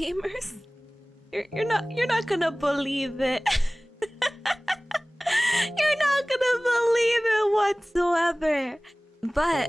Gamers, you're not gonna believe it. You're not gonna believe it whatsoever. But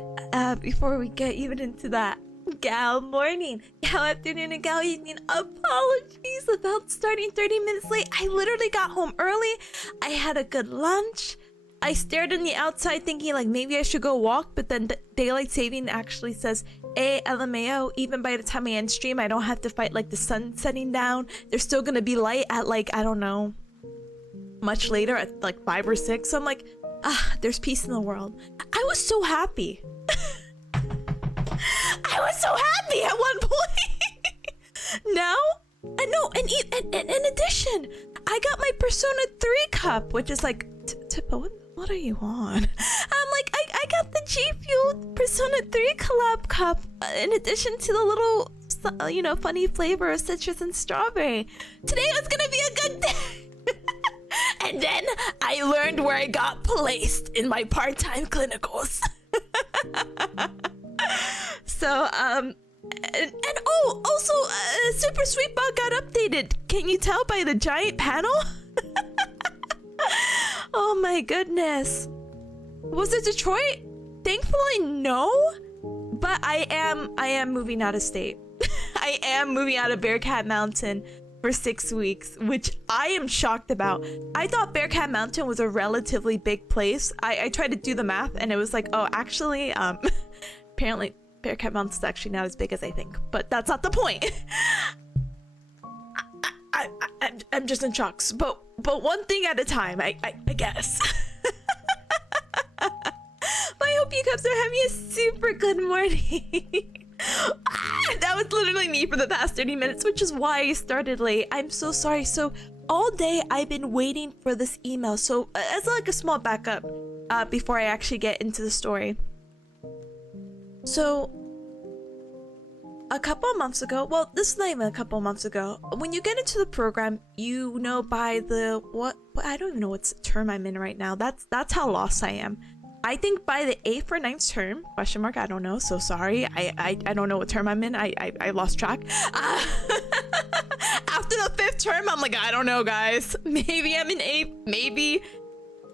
before we get even into that, gal morning, gal afternoon, and gal evening, apologies about starting 30 minutes late. I literally got home early. I had a good lunch. I stared in the outside thinking like maybe I should go walk, but then daylight saving actually says LMAO, even by the time I end stream I don't have to fight like the sun setting down. There's still gonna be light at like, I don't know, much later at like 5 or 6. So I'm like, there's peace in the world. I was so happy. I was so happy at one point. Now, and no, and in addition, I got my Persona 3 cup, which is like, Tippa, what are you on? I'm like, I got the G Fuel Persona 3 collab cup in addition to the little, you know, funny flavor of citrus and strawberry. Today was gonna be a good day. And then I learned where I got placed in my part-time clinicals. So, and oh, also, Super Sweet Bot got updated. Can you tell by the giant panel? Oh my goodness. Was it Detroit? Thankfully, no. But I am moving out of state. I am moving out of Bearcat Mountain for 6 weeks, which I am shocked about. I thought Bearcat Mountain was a relatively big place. I tried to do the math and it was like, oh, actually, apparently Bearcat Mountain's actually not as big as I think, but that's not the point. I'm just in shocks, but one thing at a time, I guess. But I hope you guys are having a super good morning. That was literally me for the past 30 minutes, which is why I started late. I'm so sorry. So all day I've been waiting for this email. So as like a small backup before I actually get into the story. So a couple of months ago, well, this is not even a couple of months ago, when you get into the program, you know, by the what I don't even know what term I'm in right now. That's how lost I am. I think by the 8th or 9th term, question mark, I don't know, so sorry. I don't know what term I'm in. I lost track. After the 5th term, I'm like, I don't know, guys. Maybe I'm in 8th,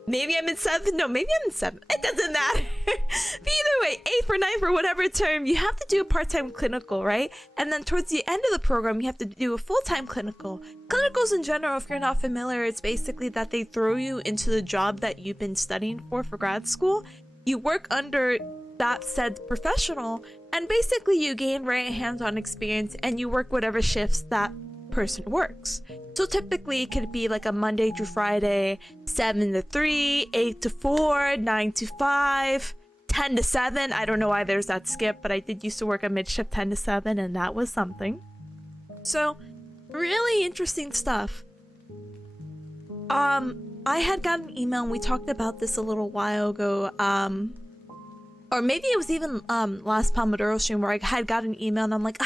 maybe I'm in 7th. No, maybe I'm in 7th. It doesn't matter. But either way, 8th or 9th or whatever term, you have to do a part-time clinical, right? And then towards the end of the program, you have to do a full-time clinical. Clinicals in general, if you're not familiar, it's basically that they throw you into the job that you've been studying for grad school. You work under that said professional, and basically you gain very hands-on experience and you work whatever shifts that person works. So typically it could be like a Monday through Friday, 7 to 3, 8 to 4, 9 to 5, 10 to 7. I don't know why there's that skip, but I did used to work a mid-shift 10 to 7 and that was something. So really interesting stuff. I had gotten an email and we talked about this a little while ago. Or maybe it was even last Pomodoro stream where I had got an email and I'm like,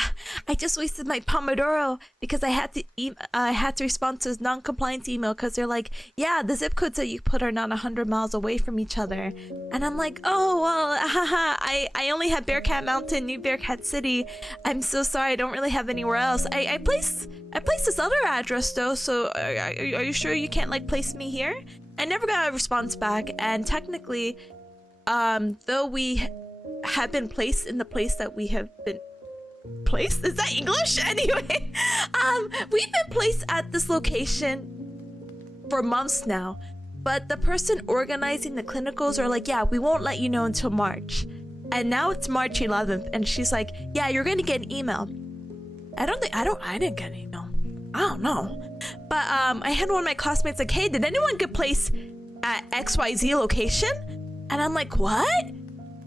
I just wasted my Pomodoro because I had to respond to this non-compliance email because they're like, yeah, the zip codes that you put are not 100 miles away from each other. And I'm like, oh well, haha, I only have Bearcat Mountain, New Bearcat City. I'm so sorry, I don't really have anywhere else. I placed this other address though, so are you sure you can't like place me here? I never got a response back, and technically, though we have been placed in the place that we have been placed, is that English? Anyway, we've been placed at this location for months now, but the person organizing the clinicals are like, yeah, we won't let you know until March. And now it's March 11th, and she's like, yeah, you're gonna get an email. I didn't get an email. I don't know. But I had one of my classmates like, hey, did anyone get placed at XYZ location? And I'm like, what?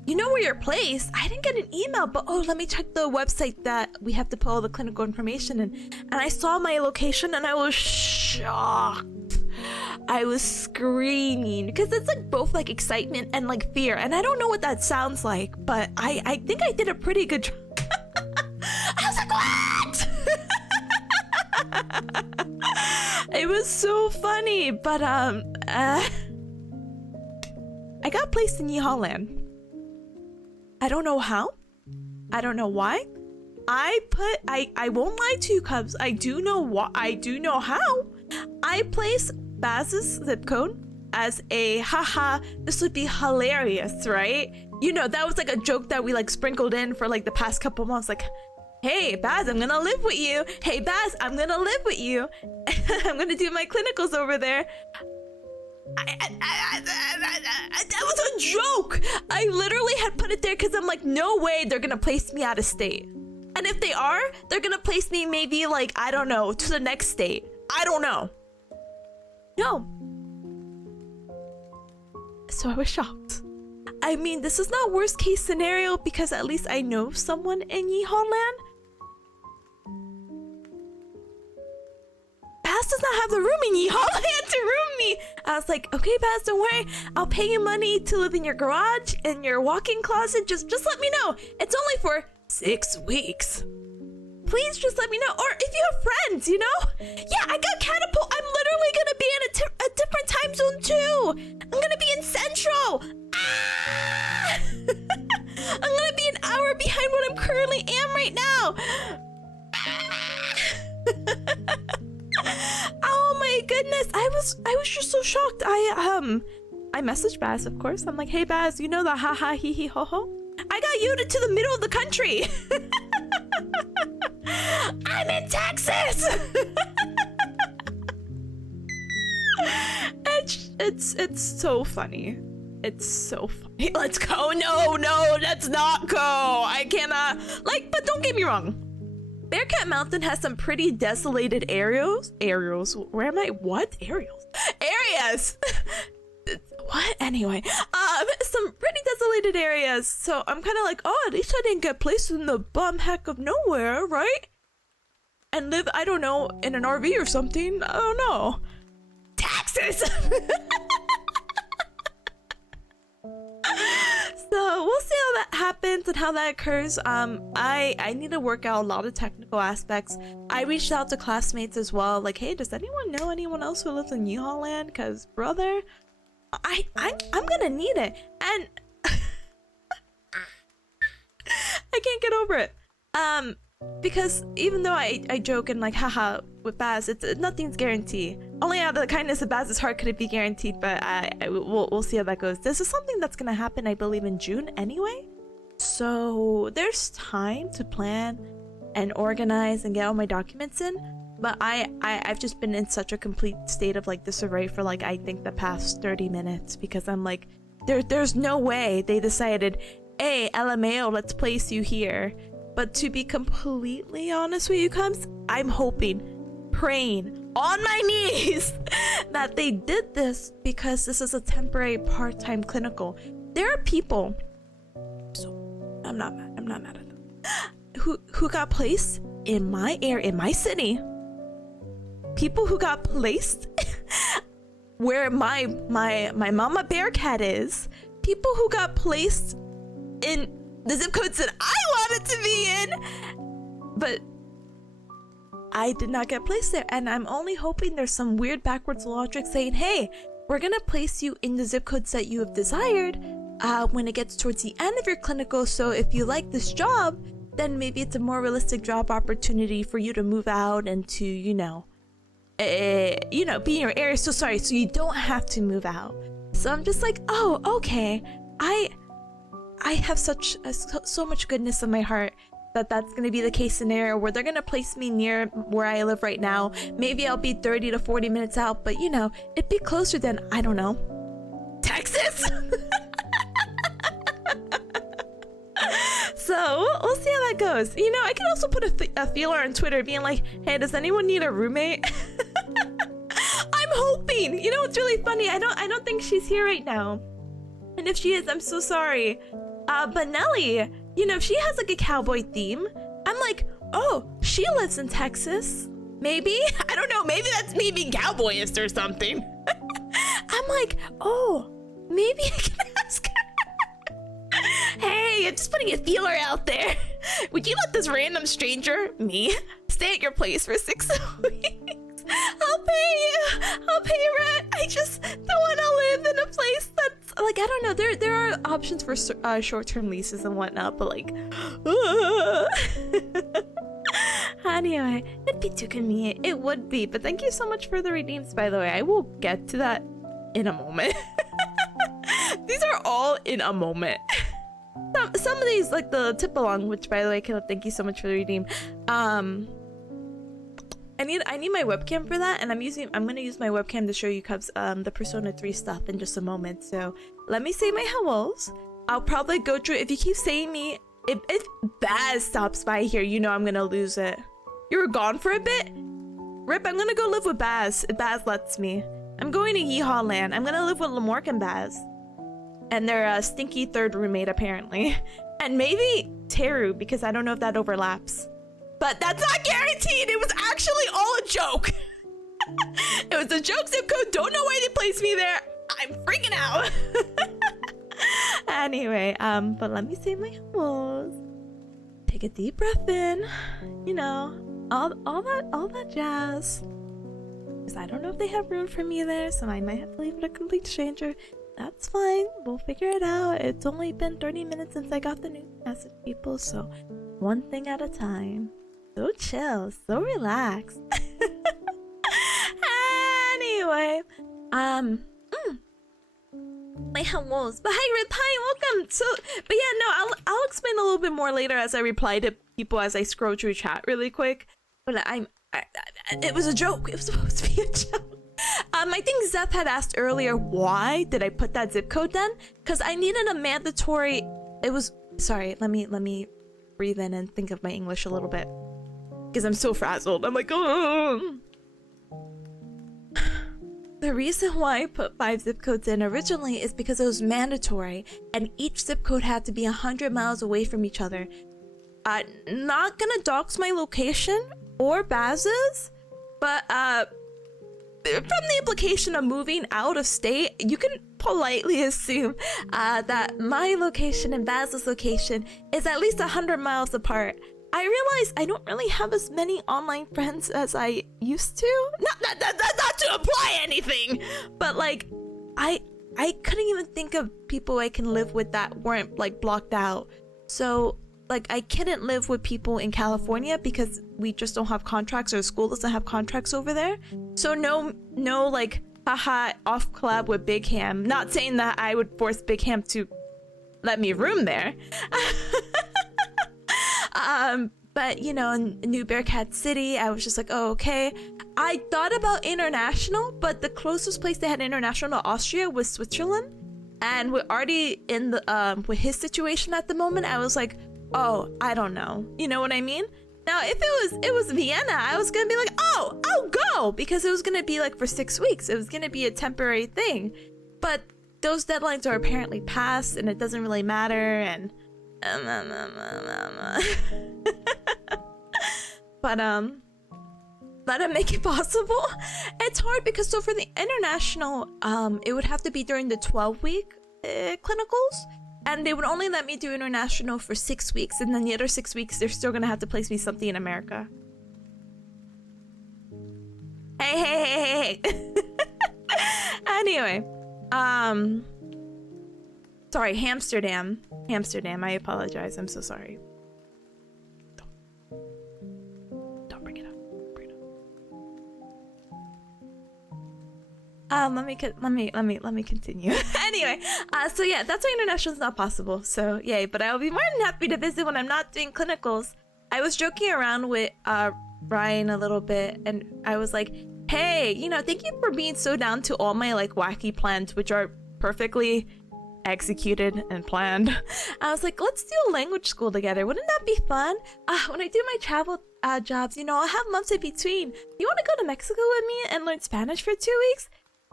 You know where you're placed? I didn't get an email, but oh, let me check the website that we have to put all the clinical information in. And I saw my location and I was shocked. I was screaming because it's like both like excitement and like fear. And I don't know what that sounds like, but I think I did a pretty good job. I was like, what? It was so funny, but I got placed in Yeehaw Land. I don't know how. I don't know why. I won't lie to you, Cubs. I do know what. I do know how. I placed Baz's zip code as a haha. This would be hilarious, right? You know, that was like a joke that we like sprinkled in for like the past couple months. Like, hey Baz, I'm gonna live with you. Hey Baz, I'm gonna live with you. I'm gonna do my clinicals over there. That was a joke. I literally had put it there because I'm like, no way they're gonna place me out of state. And if they are, they're gonna place me maybe like, I don't know, to the next state. I don't know. No. So I was shocked. I mean, this is not worst case scenario because at least I know someone in Yeehaw Land. Baz does not have the room in Yeehaw Land to room me. I was like, okay, Baz, don't worry. I'll pay you money to live in your garage, in your walk-in closet. Just let me know. It's only for 6 weeks. Please just let me know. Or if you have friends, you know? Yeah, I got catapult. I'm literally gonna be in a different time zone too. I'm gonna be in Central. Ah! I'm gonna be an hour behind what I'm currently am right now. Oh my goodness, I was just so shocked. I messaged Baz, of course. I'm like, hey Baz, you know the haha hee hee ho ho? I got you to the middle of the country. I'm in Texas. It's so funny. It's so funny. Let's go. No, let's not go. I cannot. Like, but don't get me wrong. Bearcat Mountain has some pretty desolated areas. Where am I? What? Areas. What? Anyway, some pretty desolated areas. So I'm kind of like, oh, at least I didn't get placed in the bum heck of nowhere, right? And live, I don't know, in an RV or something. I don't know. Taxes. So we'll see how that happens and how that occurs. I need to work out a lot of technical aspects. I reached out to classmates as well, like, hey, does anyone know anyone else who lives in Yeehaw Land? Cause brother, I'm gonna need it, and I can't get over it. Because even though I joke and like haha with Baz, nothing's guaranteed. Only out of the kindness of Baz's heart could it be guaranteed, but we'll see how that goes. This is something that's gonna happen, I believe, in June anyway. So there's time to plan and organize and get all my documents in. But I've just been in such a complete state of like disarray for like I think the past 30 minutes because I'm like, there's no way they decided, hey, LMAO, let's place you here. But to be completely honest with you, Cubs, I'm hoping, praying on my knees that they did this because this is a temporary part-time clinical. There are people, so I'm not mad at them, who got placed in my area, in my city. People who got placed where my mama bearcat is. People who got placed in the zip codes that I wanted to be in, but I did not get placed there. And I'm only hoping there's some weird backwards logic saying, hey, we're gonna place you in the zip codes that you have desired when it gets towards the end of your clinical. So if you like this job, then maybe it's a more realistic job opportunity for you to move out and to, you know, be in your area. So sorry, so you don't have to move out. So I'm just like, oh, okay. I have so much goodness in my heart that that's going to be the case scenario where they're going to place me near where I live right now. Maybe I'll be 30 to 40 minutes out, but you know, it'd be closer than, I don't know, Texas? So we'll see how that goes. You know, I can also put a feeler on Twitter being like, hey, does anyone need a roommate? I'm hoping. You know, it's really funny. I don't think she's here right now. And if she is, I'm so sorry. But Nelly, you know, she has like a cowboy theme. I'm like, oh, she lives in Texas. Maybe? I don't know. Maybe that's me being cowboyist or something. I'm like, oh, maybe I can ask her. Hey, I'm just putting a feeler out there. Would you let this random stranger, me, stay at your place for 6 weeks? I'll pay you rent. I just don't want to live in a place that's like, I don't know. There are options for short-term leases and whatnot, but like, anyway, it'd be too convenient. It would be, but thank you so much for the redeems, by the way. I will get to that in a moment. These are all in a moment. Some of these, like the tip along, which by the way, Caleb, thank you so much for the redeem. I need my webcam for that, and I'm gonna use my webcam to show you Cubs the Persona 3 stuff in just a moment. So let me say my hellos. I'll probably go through. If you keep saying me, if Baz stops by here, you know I'm gonna lose it. You were gone for a bit? Rip, I'm gonna go live with Baz if Baz lets me. I'm going to Yeehaw Land. I'm gonna live with Lamork and Baz. And their stinky third roommate, apparently. And maybe Teru, because I don't know if that overlaps. But that's not guaranteed! It was actually all a joke! It was a joke zip code, don't know why they placed me there! I'm freaking out! Anyway, but let me say my hellos. Take a deep breath in. You know, all that jazz. Because I don't know if they have room for me there, so I might have to leave it a complete stranger. That's fine, we'll figure it out. It's only been 30 minutes since I got the new message, people, so one thing at a time. So chill, so relaxed. Anyway, my hellos. But hi, Rip, hi, welcome. So, but yeah, no, I'll explain a little bit more later as I reply to people as I scroll through chat really quick. But it was a joke. It was supposed to be a joke. I think Zeph had asked earlier, why did I put that zip code then? Because I needed a mandatory. It was, sorry, let me breathe in and think of my English a little bit. Because I'm so frazzled. I'm like, oh. The reason why I put 5 zip codes in originally is because it was mandatory, and each zip code had to be 100 miles away from each other. Not gonna dox my location or Baz's, but from the implication of moving out of state, you can politely assume that my location and Baz's location is at least 100 miles apart. I realize I don't really have as many online friends as I used to. Not to imply anything, but like, I couldn't even think of people I can live with that weren't like blocked out. So like, I couldn't live with people in California because we just don't have contracts, or the school doesn't have contracts over there. So no like, haha, off collab with Big Ham. Not saying that I would force Big Ham to let me room there. But you know, in New Bearcat City, I was just like, oh, okay. I thought about international, but the closest place they had international to Austria was Switzerland. And we're already in the, with his situation at the moment, I was like, oh, I don't know. You know what I mean? Now, if it was Vienna, I was gonna be like, oh, I'll go, because it was gonna be like for 6 weeks. It was gonna be a temporary thing. But those deadlines are apparently passed, and it doesn't really matter, and but let it make it possible. It's hard because, so for the international, it would have to be during the 12-week clinicals, and they would only let me do international for 6 weeks, and then the other 6 weeks they're still gonna have to place me something in America. Hey. Anyway, sorry, Amsterdam. I apologize. I'm so sorry. Don't bring it up. Let me continue. Anyway, so yeah, that's why international is not possible. So yay, but I'll be more than happy to visit when I'm not doing clinicals. I was joking around with Ryan a little bit, and I was like, hey, you know, thank you for being so down to all my like wacky plans, which are perfectly executed and planned. I was like, let's do a language school together. Wouldn't that be fun? When I do my travel jobs, you know, I'll have months in between. You want to go to Mexico with me and learn Spanish for 2 weeks?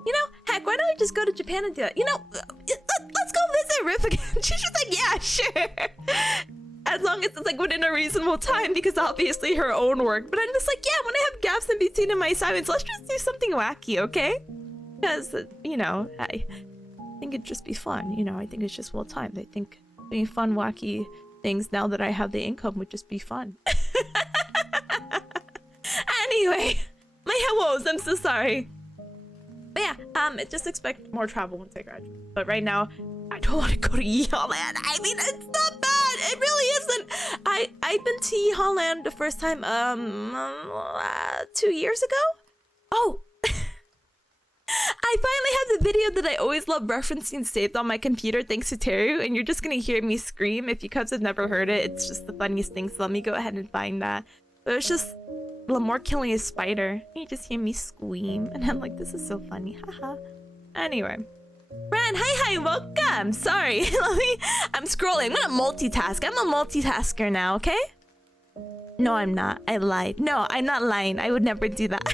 You know, heck, why don't we just go to Japan and do it? You know, let's go visit Riff again. She's just like, yeah, sure. As long as it's like within a reasonable time, because obviously her own work. But I'm just like, yeah, when I have gaps in between in my assignments, let's just do something wacky, okay? Because, you know, I think it'd just be fun. You know, I think it's just well timed. I think doing fun, wacky things now that I have the income would just be fun. Anyway, my hellos, I'm so sorry. But yeah, just expect more travel once I graduate. But right now, I don't want to go to Holland. I mean, it's not bad. It really isn't. I've been to Holland the first time 2 years ago. Oh, I finally have the video that I always love referencing saved on my computer thanks to Teru, and you're just gonna hear me scream. If you guys have never heard it, it's just the funniest thing. So let me go ahead and find that. But it's just Lamore killing a spider. And you just hear me scream, and I'm like, this is so funny, haha. Anyway. Ran, hi, welcome. Sorry, I'm scrolling. I'm gonna multitask. I'm a multitasker now, okay? No, I'm not. I lied. No, I'm not lying. I would never do that.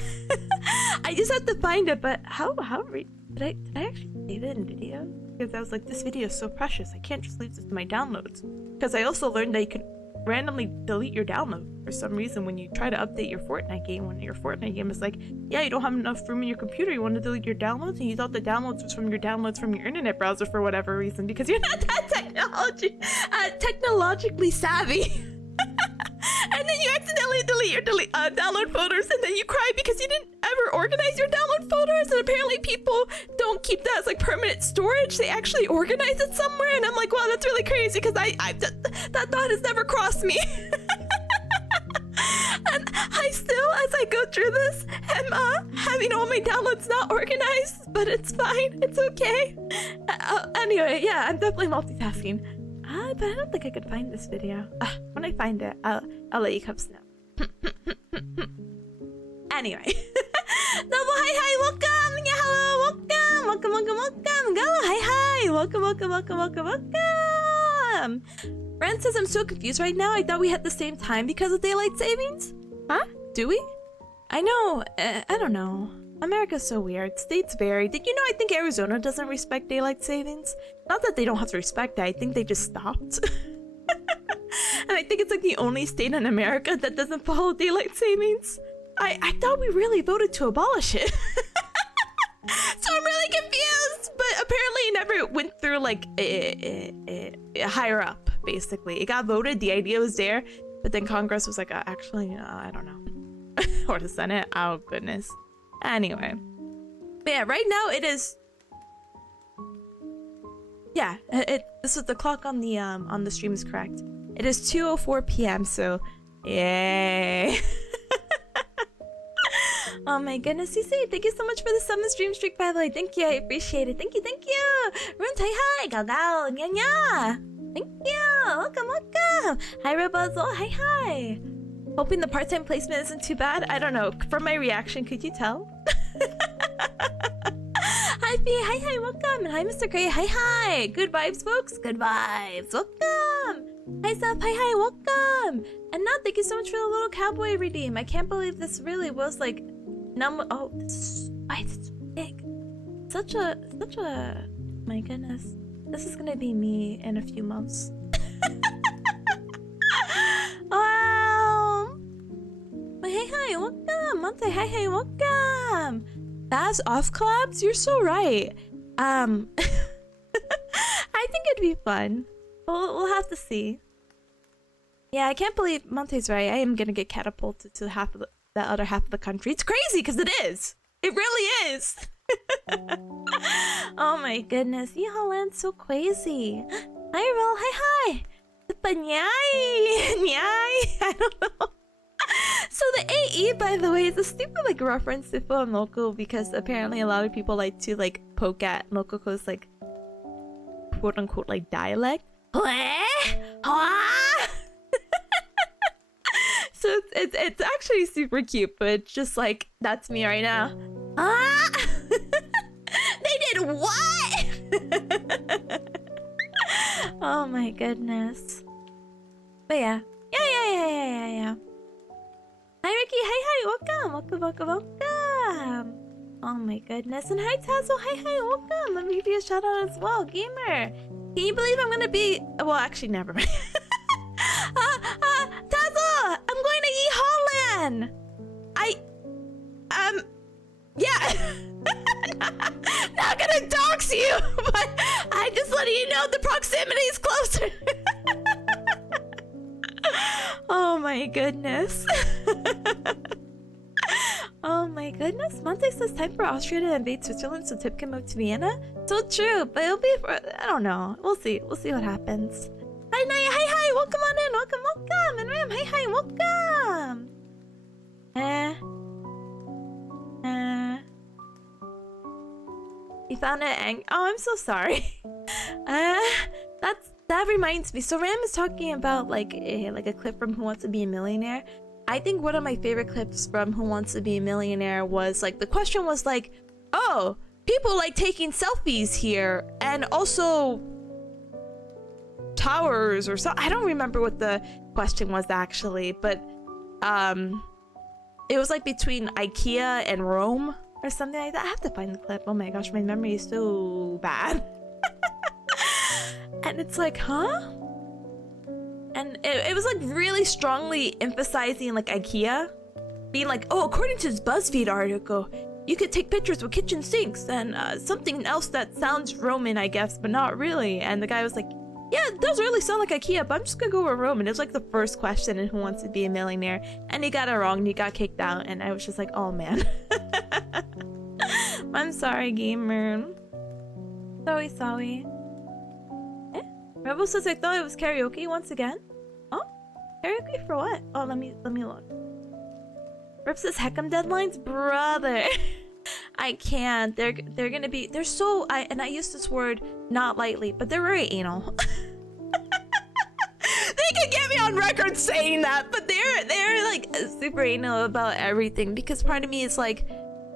I just have to find it, but did I actually save it in video? Because I was like, this video is so precious. I can't just leave this in my downloads. Because I also learned that you can randomly delete your download for some reason when you try to update your Fortnite game. When your Fortnite game is like, yeah, you don't have enough room in your computer, you want to delete your downloads, and you thought the downloads was from your downloads from your internet browser for whatever reason, because you're not that technologically savvy. And then you accidentally delete your download folders, and then you cry because you didn't ever organize your download folders, and apparently people don't keep that as like permanent storage. They actually organize it somewhere, and I'm like, wow, that's really crazy, because that thought has never crossed me. And I still, as I go through this, am having all my downloads not organized, but it's fine, it's okay. Anyway, yeah, I'm definitely multitasking. But I don't think I could find this video. When I find it, I'll let you cubs know. Anyway. Double hi, welcome! Yeah, hello, welcome! Go, hi, welcome! Ren says I'm so confused right now. I thought we had the same time because of daylight savings? Huh? Do we? I know, I don't know. America's so weird. States vary. Did you know I think Arizona doesn't respect daylight savings? Not that they don't have to respect it, I think they just stopped. And I think it's like the only state in America that doesn't follow daylight savings. I thought we really voted to abolish it. So I'm really confused, but apparently it never went through like higher up, basically. It got voted, the idea was there, but then Congress was like, actually, I don't know. Or the Senate, oh goodness. Anyway, but yeah, right now it is. Yeah, this is the clock on the stream is correct. It is 2:04 p.m. So, yay! Oh my goodness, CC, thank you so much for the 7 stream streak, by the way. Thank you, I appreciate it. Thank you. Run, hi, gal, yeah. Thank you. Welcome. Hi, Robozo. Hi. Hoping the part-time placement isn't too bad. I don't know. From my reaction, could you tell? Hi, Fee. Hi. Welcome. And hi, Mr. Gray. Hi. Good vibes, folks. Good vibes. Welcome. Hi, Seth. Hi. Welcome. And now, thank you so much for the little cowboy redeem. I can't believe this really was like oh, this is it's big. Such a. My goodness. This is gonna be me in a few months. Wow. Hey, welcome. Monte, hi, welcome. Baz off collabs? You're so right. I think think it'd be fun. We'll have to see. Yeah, I can't believe Monte's right. I am gonna get catapulted to the other half of the country. It's crazy because it is. It really is. Oh my goodness. Yeehaw land's so crazy. Hi, Roll. Hi. Tipanya. I don't know. So the AE, by the way, is a stupid like reference to Phil and Loco because apparently a lot of people like to like poke at Loco's like quote unquote like dialect. So it's actually super cute, but it's just like that's me right now. They did what? Oh my goodness. But yeah. Hi Ricky, hi, welcome. Oh my goodness, and hi Tazo, hi, welcome. Let me give you a shout out as well, gamer. Can you believe I'm gonna be? Well, actually, never mind. Tazo, I'm going to E Holland. Yeah. Not gonna dox you, but I'm just letting you know the proximity is closer. Oh my goodness. Oh my goodness. Monte says time for Austria to invade Switzerland so Tip can move to Vienna. So true, but it'll be for, I don't know. We'll see what happens. Hi Naya, hi, welcome on in, welcome. And Ram, hi, welcome. You found it oh, I'm so sorry. That reminds me. So Ram is talking about like a clip from Who Wants to Be a Millionaire. I think one of my favorite clips from Who Wants to Be a Millionaire was like the question was like, oh, people like taking selfies here and also towers or so. I don't remember what the question was actually, but it was like between IKEA and Rome or something like that. I have to find the clip. Oh my gosh, my memory is so bad. And it's like, huh? And it was like really strongly emphasizing like IKEA being like, oh, according to this BuzzFeed article, you could take pictures with kitchen sinks and something else that sounds Roman, I guess, but not really. And the guy was like, yeah, it does really sound like IKEA, but I'm just gonna go with Roman. It was like the first question in Who Wants to Be a Millionaire, and he got it wrong and he got kicked out, and I was just like, oh man. I'm sorry, gamer. Sorry. Rebel says I thought it was karaoke once again. Oh, karaoke for what? Oh, let me look. Rip says Heckam deadlines, brother. I can't. They're gonna be. They're so. I use this word not lightly, but they're very anal. They could get me on record saying that, but they're like super anal about everything because part of me is like,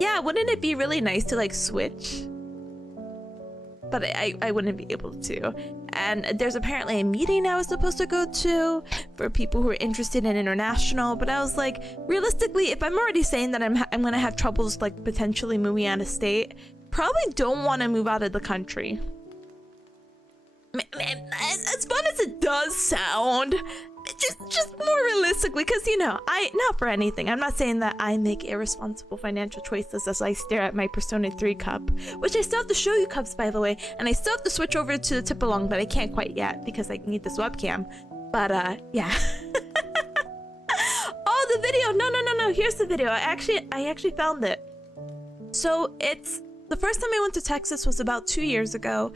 yeah, wouldn't it be really nice to like switch? But I wouldn't be able to. And there's apparently a meeting I was supposed to go to for people who are interested in international, but I was like, realistically, if I'm already saying that I'm gonna have troubles like potentially moving out of state, probably don't want to move out of the country. Man, as fun as it does sound, just more realistically, because you know, not for anything, I'm not saying that I make irresponsible financial choices as I stare at my Persona 3 cup, which I still have to show you cups, by the way, and I still have to switch over to the tip along, but I can't quite yet because I need this webcam. But yeah. Oh, the video. No, here's the video. I actually found it. So it's the first time I went to Texas was about 2 years ago,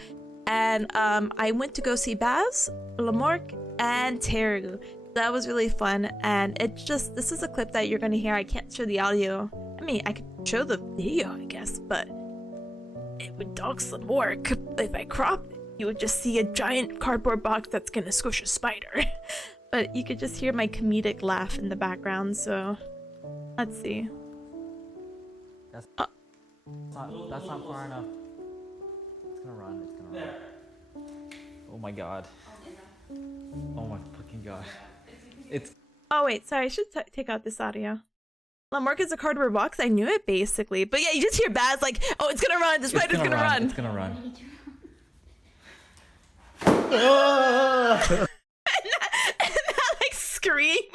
and I went to go see Baz, Lamorque, and Teru. That was really fun, and it's just, this is a clip that you're gonna hear. I can't show the audio. I mean, I could show the video, I guess, but it would dox some work. If I cropped it, you would just see a giant cardboard box that's gonna squish a spider. But you could just hear my comedic laugh in the background, so let's see. That's not far enough. It's gonna run. Oh my god. Oh my fucking gosh. It's. Oh wait, sorry, I should take out this audio. Lamarck is a cardboard box. I knew it basically, but yeah, you just hear Baz like, "Oh, it's gonna run. The spider's gonna run. It's gonna run." and that like scream,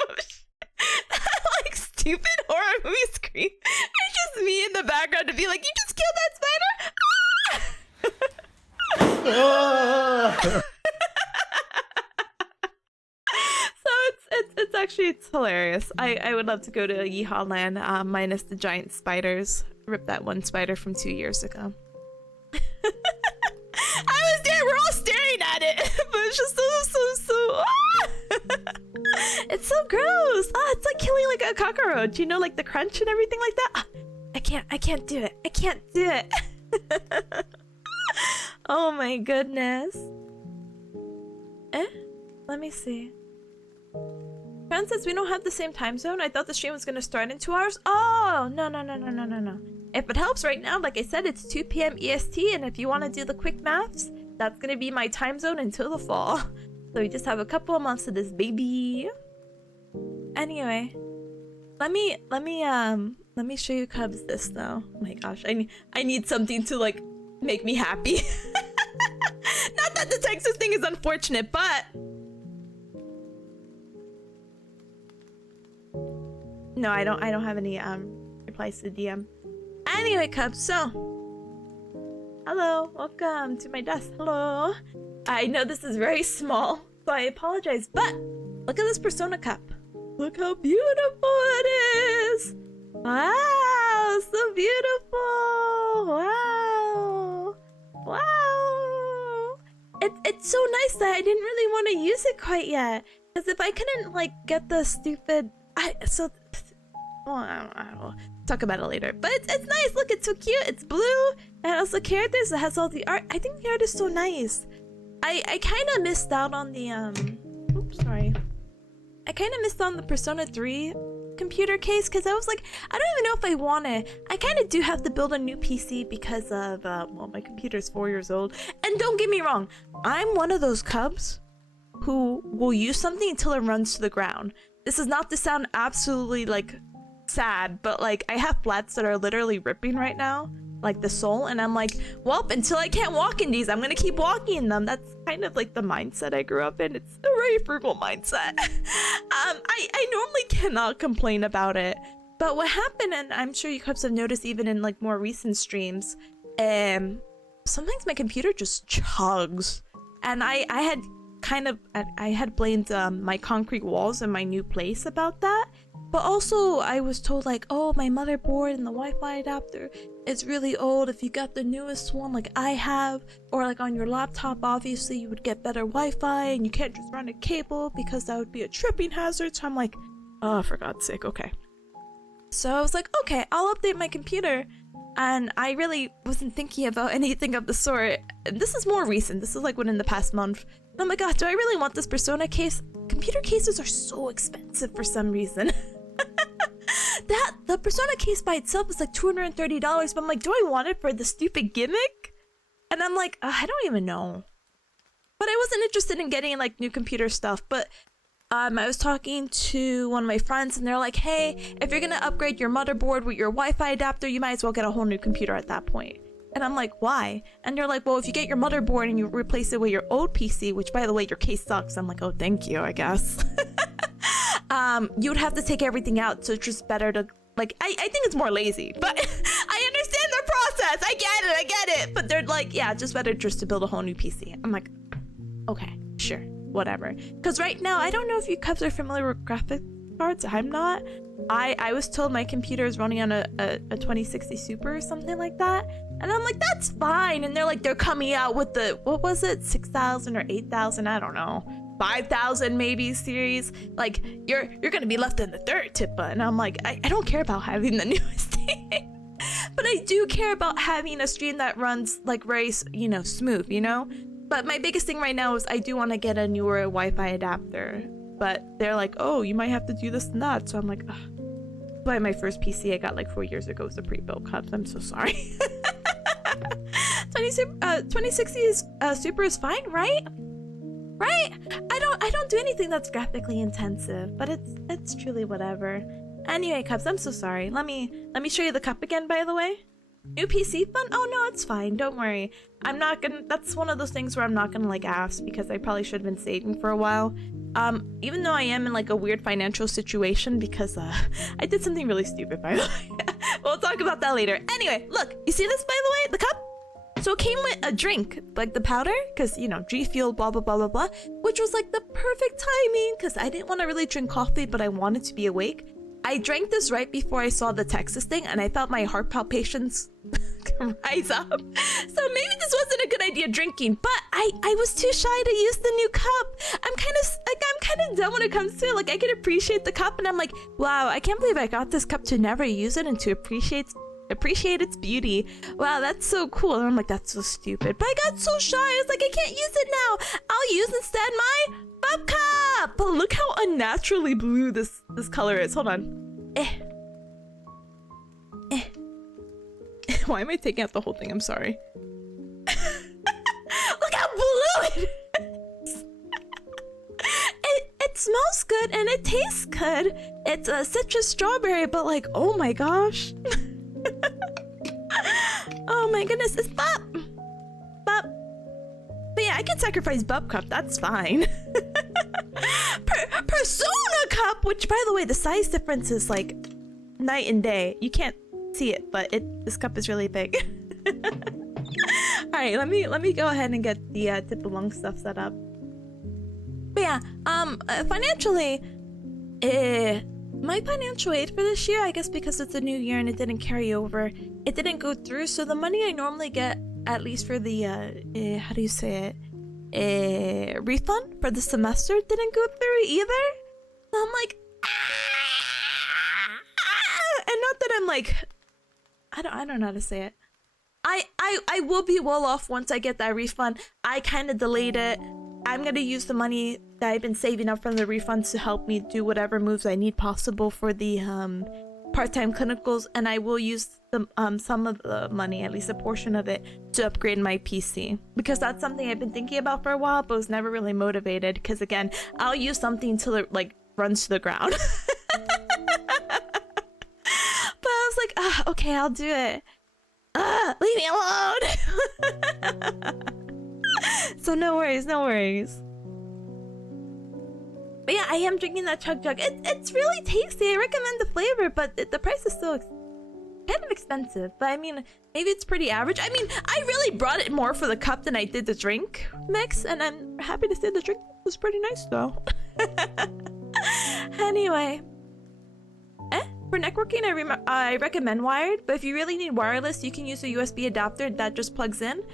that like stupid horror movie scream. It's just me in the background to be like, "You just killed that spider." It's actually it's hilarious. I would love to go to Yeehaw Land, minus the giant spiders. Rip that one spider from 2 years ago. I was there. We're all staring at it, but it's just so. It's so gross. It's like killing like a cockroach. You know, like the crunch and everything like that. I can't do it. I can't do it. Oh my goodness. Let me see. Fran says we don't have the same time zone. I thought the stream was gonna start in 2 hours. Oh, no. If it helps right now, like I said, it's 2 p.m. EST, and if you want to do the quick maths, that's gonna be my time zone until the fall. So we just have a couple of months of this, baby. Anyway, let me show you Cubs this though. Oh my gosh, I need something to like make me happy. Not that the Texas thing is unfortunate, but no, I don't have any replies to the DM. Anyway, Cubs, so hello, welcome to my desk. Hello. I know this is very small, so I apologize, but look at this Persona cup. Look how beautiful it is. Wow, so beautiful. Wow. It's so nice that I didn't really want to use it quite yet, because if I couldn't like get the stupid I don't know. Talk about it later. But it's nice. Look, it's so cute. It's blue. And also characters. It has all the art. I think the art is so nice. I kind of missed out on the oops, sorry. I kind of missed on the Persona 3 computer case because I was like, I don't even know if I want it. I kind of do have to build a new PC because of well, my computer's 4 years old. And don't get me wrong, I'm one of those cubs who will use something until it runs to the ground. This is not to sound absolutely like sad, but like I have flats that are literally ripping right now, like the sole, and I'm like, well, until I can't walk in these, I'm gonna keep walking in them. That's kind of like the mindset I grew up in. It's a very frugal mindset. I normally cannot complain about it, but what happened, and I'm sure you guys have noticed even in like more recent streams, sometimes my computer just chugs, and I had blamed my concrete walls in my new place about that. But also I was told like, oh, my motherboard and the Wi-Fi adapter is really old. If you got the newest one like I have, or like on your laptop, obviously you would get better Wi-Fi and you can't just run a cable because that would be a tripping hazard. So I'm like, oh, for God's sake, okay. So I was like, okay, I'll update my computer. And I really wasn't thinking about anything of the sort. This is more recent. This is like within the past month. And oh my god, do I really want this Persona case? Computer cases are so expensive for some reason. The Persona case by itself is like $230, but I'm like, do I want it for the stupid gimmick? And I'm like, I don't even know. But I wasn't interested in getting like new computer stuff. But I was talking to one of my friends and they're like, hey, if you're gonna upgrade your motherboard with your Wi-Fi adapter, you might as well get a whole new computer at that point. And I'm like, why? And they're like, well, if you get your motherboard and you replace it with your old PC, which by the way, your case sucks. I'm like, oh, thank you, I guess. You would have to take everything out, so it's just better to, like, I think it's more lazy, but I understand their process. I get it. But they're like, yeah, just better just to build a whole new PC. I'm like, okay, sure, whatever. Because right now, I don't know if you guys are familiar with graphic cards. I'm not. I was told my computer is running on a 2060 Super or something like that. And I'm like, that's fine. And they're like, they're coming out with the, what was it? 6,000 or 8,000? I don't know. 5,000 maybe series. Like, you're gonna be left in the dirt, Tippa. And I'm like, I don't care about having the newest thing. But I do care about having a stream that runs like very, you know, smooth, you know? But my biggest thing right now is I do want to get a newer Wi-Fi adapter. But they're like, oh, you might have to do this and that. So I'm like, ugh. But my first PC I got like 4 years ago was a pre-built cup. I'm so sorry. 2060 is, Super is fine, right? Right? I don't do anything that's graphically intensive, but it's truly whatever. Anyway, Cups, I'm so sorry. Let me show you the cup again, by the way. New PC fun? Oh no, it's fine. Don't worry. I'm not gonna. That's one of those things where I'm not gonna like ask because I probably should have been saving for a while. Even though I am in like a weird financial situation because I did something really stupid, by the way. We'll talk about that later. Anyway, look, you see this, by the way? The cup? So it came with a drink, like the powder, because, you know, G Fuel, blah, blah, blah, blah, blah, which was like the perfect timing because I didn't want to really drink coffee, but I wanted to be awake. I drank this right before I saw the Texas thing, and I felt my heart palpitations rise up. So maybe this wasn't a good idea drinking, but I was too shy to use the new cup. I'm kind of dumb when it comes to it. Like, I can appreciate the cup, and I'm like, wow, I can't believe I got this cup to never use it and to appreciate its beauty. Wow, that's so cool. And I'm like, that's so stupid. But I got so shy. I was like, I can't use it now. I'll use instead my bub cup. But look how unnaturally blue this color is. Hold on. Why am I taking out the whole thing? I'm sorry. Look how blue it is. It smells good and it tastes good. It's a citrus strawberry, but like, oh my gosh. Oh my goodness, it's Bub. But yeah, I can sacrifice Bub Cup, that's fine. Persona Cup, which by the way, the size difference is like night and day. You can't see it, but this cup is really big. Alright, let me go ahead and get the Tipalong stuff set up. But yeah, financially, my financial aid for this year, I guess because it's a new year and it didn't carry over, it didn't go through. So the money I normally get, at least for the, how do you say it? Refund for the semester didn't go through either. So I'm like, and not that I'm like, I don't know how to say it. I will be well off once I get that refund. I kind of delayed it. I'm gonna use the money that I've been saving up from the refunds to help me do whatever moves I need possible for the part-time clinicals, and I will use the some of the money, at least a portion of it, to upgrade my PC, because that's something I've been thinking about for a while, but was never really motivated. Because again, I'll use something till it like runs to the ground. But I was like, okay, I'll do it. Leave me alone. So no worries, no worries. But yeah, I am drinking that Chug Jug. It's really tasty. I recommend the flavor, but the price is still kind of expensive. But I mean, maybe it's pretty average. I mean, I really brought it more for the cup than I did the drink mix, and I'm happy to say the drink was pretty nice though. Anyway. For networking, I recommend wired, but if you really need wireless, you can use a USB adapter that just plugs in.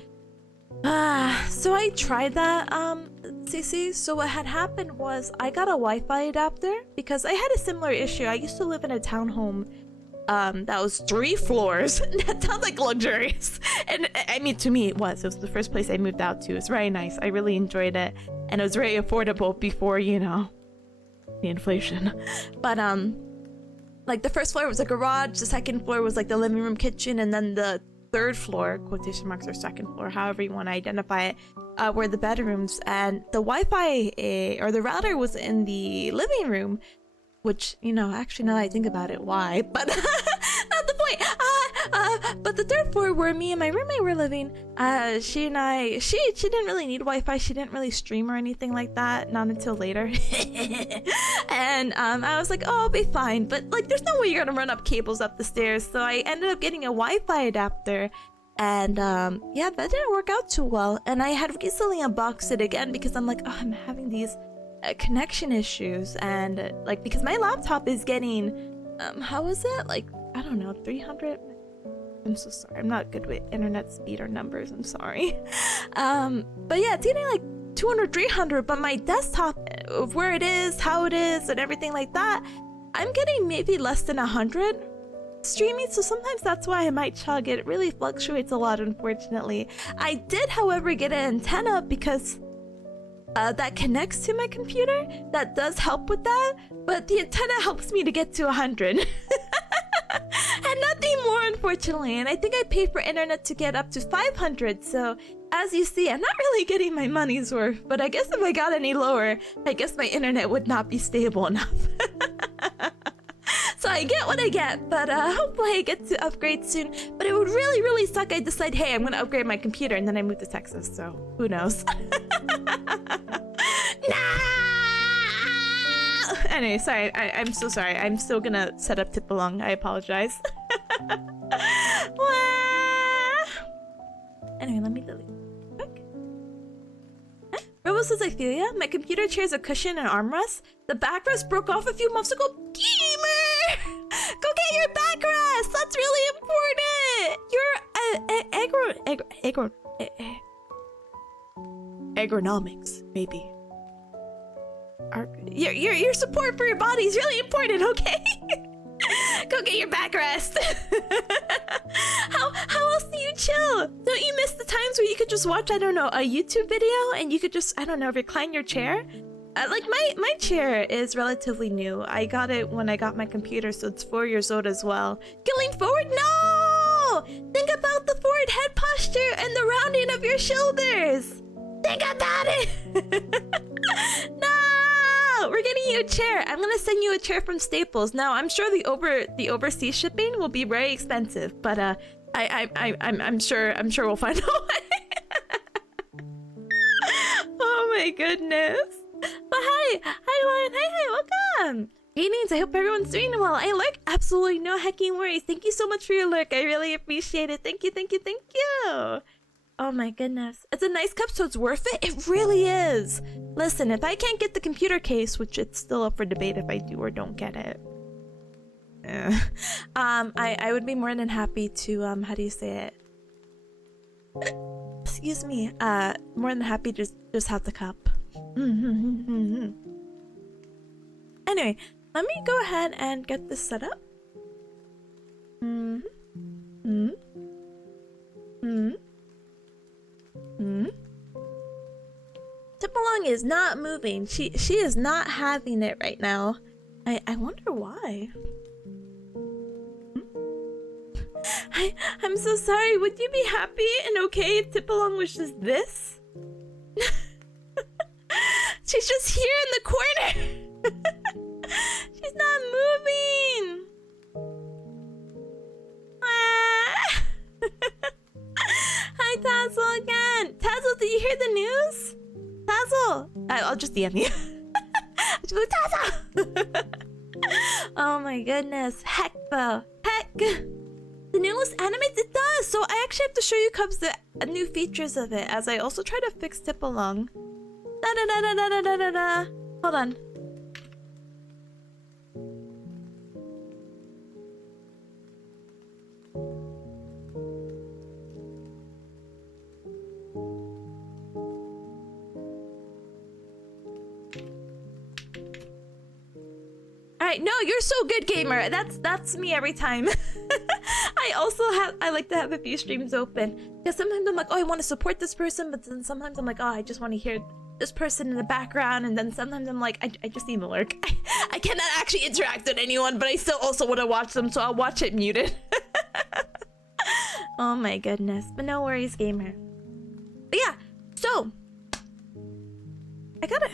So I tried that, CC. So what had happened was I got a Wi-Fi adapter because I had a similar issue. I used to live in a townhome that was 3 floors. That sounds like luxurious. And I mean, to me, it was the first place I moved out to. It was very nice. I really enjoyed it. And it was very affordable before, you know, the inflation. But, like the first floor was a garage, the second floor was like the living room, kitchen, and then the third floor, quotation marks, or second floor, however you want to identify it, were the bedrooms. And the Wi-Fi or the router was in the living room, which, you know, actually now that I think about it, why? But not the point. But the third floor where me and my roommate were living, she didn't really need Wi-Fi. She didn't really stream or anything like that, not until later. And I was like, oh, I'll be fine. But like, there's no way you're gonna run up cables up the stairs. So I ended up getting a Wi-Fi adapter. And yeah, that didn't work out too well. And I had recently unboxed it again because I'm like, oh, I'm having these connection issues. And like, because my laptop is getting, how is it? Like, I don't know, 300? I'm so sorry. I'm not good with internet speed or numbers. I'm sorry. But yeah, it's getting like 200, 300, but my desktop, of where it is, how it is, and everything like that, I'm getting maybe less than 100 streaming. So sometimes that's why I might chug it. It really fluctuates a lot, unfortunately. I did, however, get an antenna because that connects to my computer. That does help with that, but the antenna helps me to get to 100. And nothing more, unfortunately. And I think I paid for internet to get up to 500. So as you see, I'm not really getting my money's worth. But I guess if I got any lower, I guess my internet would not be stable enough. So I get what I get, but hopefully I get to upgrade soon. But it would really, really suck. I decide, hey, I'm gonna upgrade my computer, and then I move to Texas. So who knows? Anyway, sorry. I'm so sorry. I'm still gonna set up Tipalong. I apologize. Anyway, let me delete quick. Robo says, I feel ya. My computer chair is a cushion and armrest. The backrest broke off a few months ago. Gamer! Go get your backrest! That's really important! Agronomics, maybe. Your support for your body is really important, okay? Go get your backrest. How else do you chill? Don't you miss the times where you could just watch, I don't know, a YouTube video and you could just, I don't know, recline your chair? Like my chair is relatively new. I got it when I got my computer, so it's 4 years old as well. Going forward? No! Think about the forward head posture and the rounding of your shoulders. Think about it. No! We're getting you a chair. I'm gonna send you a chair from Staples. Now, I'm sure the overseas shipping will be very expensive, but I'm sure we'll find a way. Oh my goodness. But hi Juan. Hi, welcome. Greetings. I hope everyone's doing well. I lurk. Absolutely no hecking worries. Thank you so much for your lurk. I really appreciate it. Thank you. Oh my goodness. It's a nice cup, so it's worth it? It really is. Listen, if I can't get the computer case, which it's still up for debate if I do or don't get it. I would be more than happy to, how do you say it? Excuse me. More than happy to just have the cup. Anyway, let me go ahead and get this set up. Tipalong is not moving. She is not having it right now. I wonder why. I'm so sorry. Would you be happy and okay if Tipalong was just this? She's just here in the corner. She's not moving. Hi, Tazzle again. Tazzle, did you hear the news? Tazzle! I'll just DM you. Tazzle! Oh my goodness. Heck though. Heck! The new list animates? It does! So I actually have to show you Cubs the new features of it as I also try to fix Tipalong. Da da da da da da da da. Hold on. Alright, no, you're so good, gamer. That's me every time. I like to have a few streams open. Because sometimes I'm like, oh, I want to support this person, but then sometimes I'm like, oh, I just want to hear this person in the background, and then sometimes I'm like, I just need to lurk. I cannot actually interact with anyone, but I still also want to watch them, so I'll watch it muted. Oh my goodness. But no worries, gamer. But yeah, so I gotta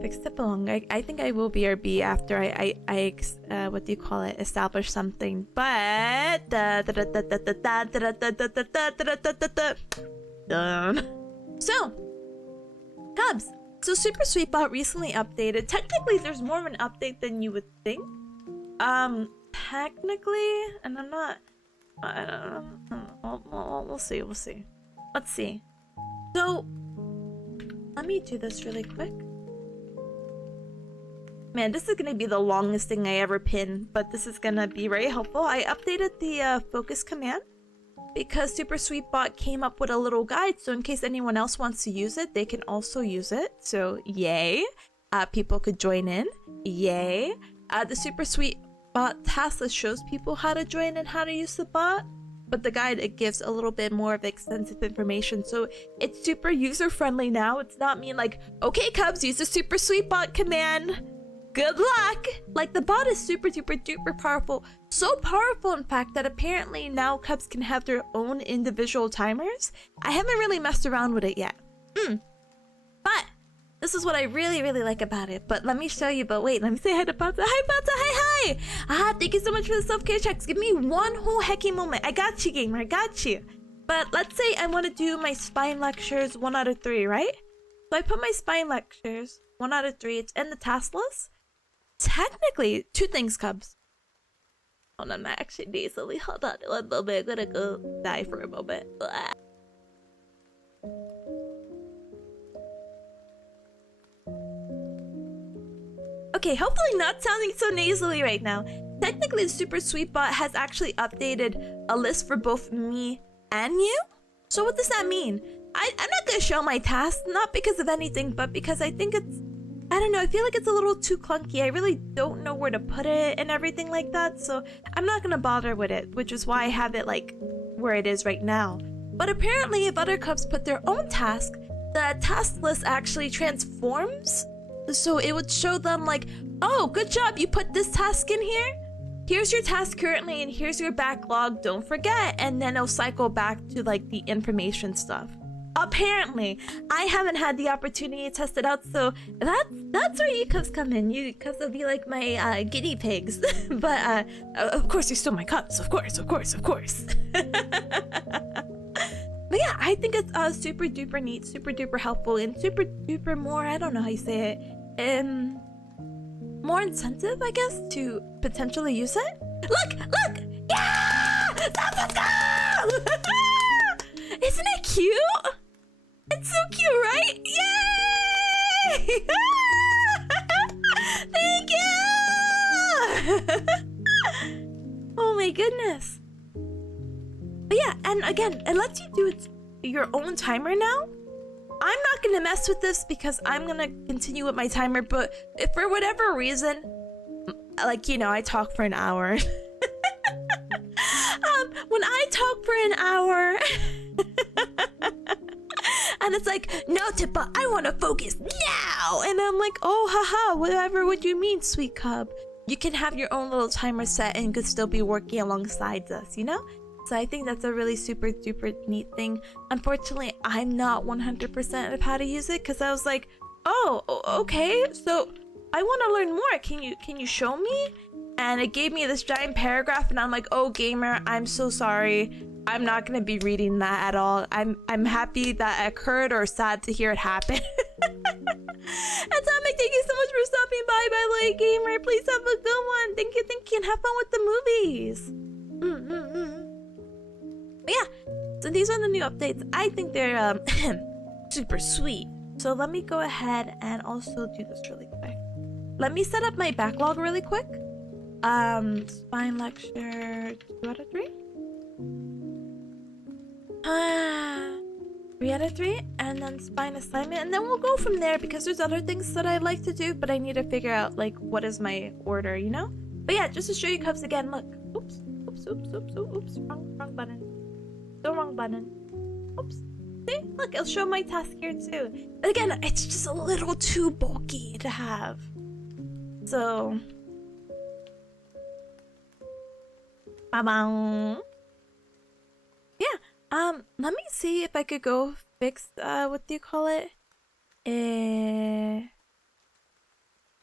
fix Tipalong. I think I will BRB after I what do you call it? Establish something. But so Cubs. So Super Sweet Bot recently updated. Technically, there's more of an update than you would think. Technically, and I'm not. I don't know. We'll see. Let's see. So let me do this really quick. Man, this is gonna be the longest thing I ever pin, but this is gonna be very helpful. I updated the focus command because Super Sweet Bot came up with a little guide, so in case anyone else wants to use it, they can also use it. So yay. People could join in. Yay. The Super Sweet Bot task list shows people how to join and how to use the bot, but the guide, it gives a little bit more of extensive information, so it's super user-friendly now. It's not me like, okay, Cubs, use the Super Sweet Bot command. Good luck! Like, the bot is super duper powerful. So powerful, in fact, that apparently now Cubs can have their own individual timers. I haven't really messed around with it yet. But this is what I really like about it. But let me show you. But wait, let me say hi to Pata. Hi, Pata! Hi! Thank you so much for the self-care checks. Give me one whole hecky moment. I got you, gamer. I got you. But let's say I want to do my spine lectures 1 out of 3, right? So I put my spine lectures 1 out of 3. It's in the task list. Technically, 2 things, Cubs. Hold on, I'm actually nasally. Hold on one moment. I'm gonna go die for a moment. Okay, hopefully not sounding so nasally right now. Technically, the Super Sweet Bot has actually updated a list for both me and you. So what does that mean? I'm not gonna show my task, not because of anything, but because I think it's... I don't know, I feel like it's a little too clunky. I really don't know where to put it and everything like that, so I'm not gonna bother with it, which is why I have it like where it is right now. But apparently if Buttercups put their own task, the task list actually transforms. So it would show them like, oh, good job, you put this task in here. Here's your task currently and here's your backlog, don't forget. And then it'll cycle back to like the information stuff. Apparently, I haven't had the opportunity to test it out, so that's where you cubs come in. You cubs will be like my guinea pigs. But of course you're still my cubs, of course. But yeah, I think it's super duper neat, super duper helpful, and super duper more, I don't know how you say it, more incentive, I guess, to potentially use it. Look! Yeah! Let's go! Isn't it cute? It's so cute, right? Yay! Thank you! Oh my goodness. But yeah, and again, it lets you do your own timer now. I'm not gonna mess with this because I'm gonna continue with my timer, but if for whatever reason, like, you know, I talk for an hour. When I talk for an hour, and it's like, no, Tippa, I want to focus now. And I'm like, oh, haha, whatever would you mean, sweet cub? You can have your own little timer set and could still be working alongside us, you know? So I think that's a really super duper neat thing. Unfortunately, I'm not 100% of how to use it because I was like, oh, okay, so I want to learn more. Can you show me? And it gave me this giant paragraph and I'm like, oh, gamer, I'm so sorry. I'm not gonna be reading that at all. I'm happy that it occurred or sad to hear it happen. Atomic, thank you so much for stopping by way, gamer. Please have a good one. Thank you, and have fun with the movies. But yeah, so these are the new updates. I think they're super sweet. So let me go ahead and also do this really quick. Let me set up my backlog really quick. Spine lecture 2 out of 3. 3 out of 3, and then spine assignment, and then we'll go from there because there's other things that I'd like to do, but I need to figure out like what is my order, you know? But yeah, just to show you cubs again, look. Oops, wrong button. The wrong button. Oops. See? Look, it'll show my task here too. But again, it's just a little too bulky to have. So ba-bang. Yeah. Let me see if I could go fix, what do you call it?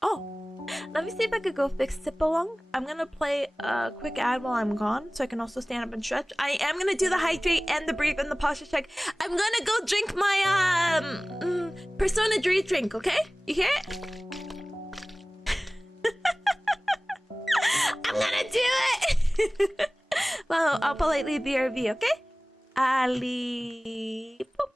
Oh, let me see if I could go fix Sip Along. I'm gonna play a quick ad while I'm gone, so I can also stand up and stretch. I am gonna do the hydrate and the breathe and the posture check. I'm gonna go drink my, Persona drink, okay? You hear it? I'm gonna do it! Well, I'll politely BRB, okay? Ali... Boop.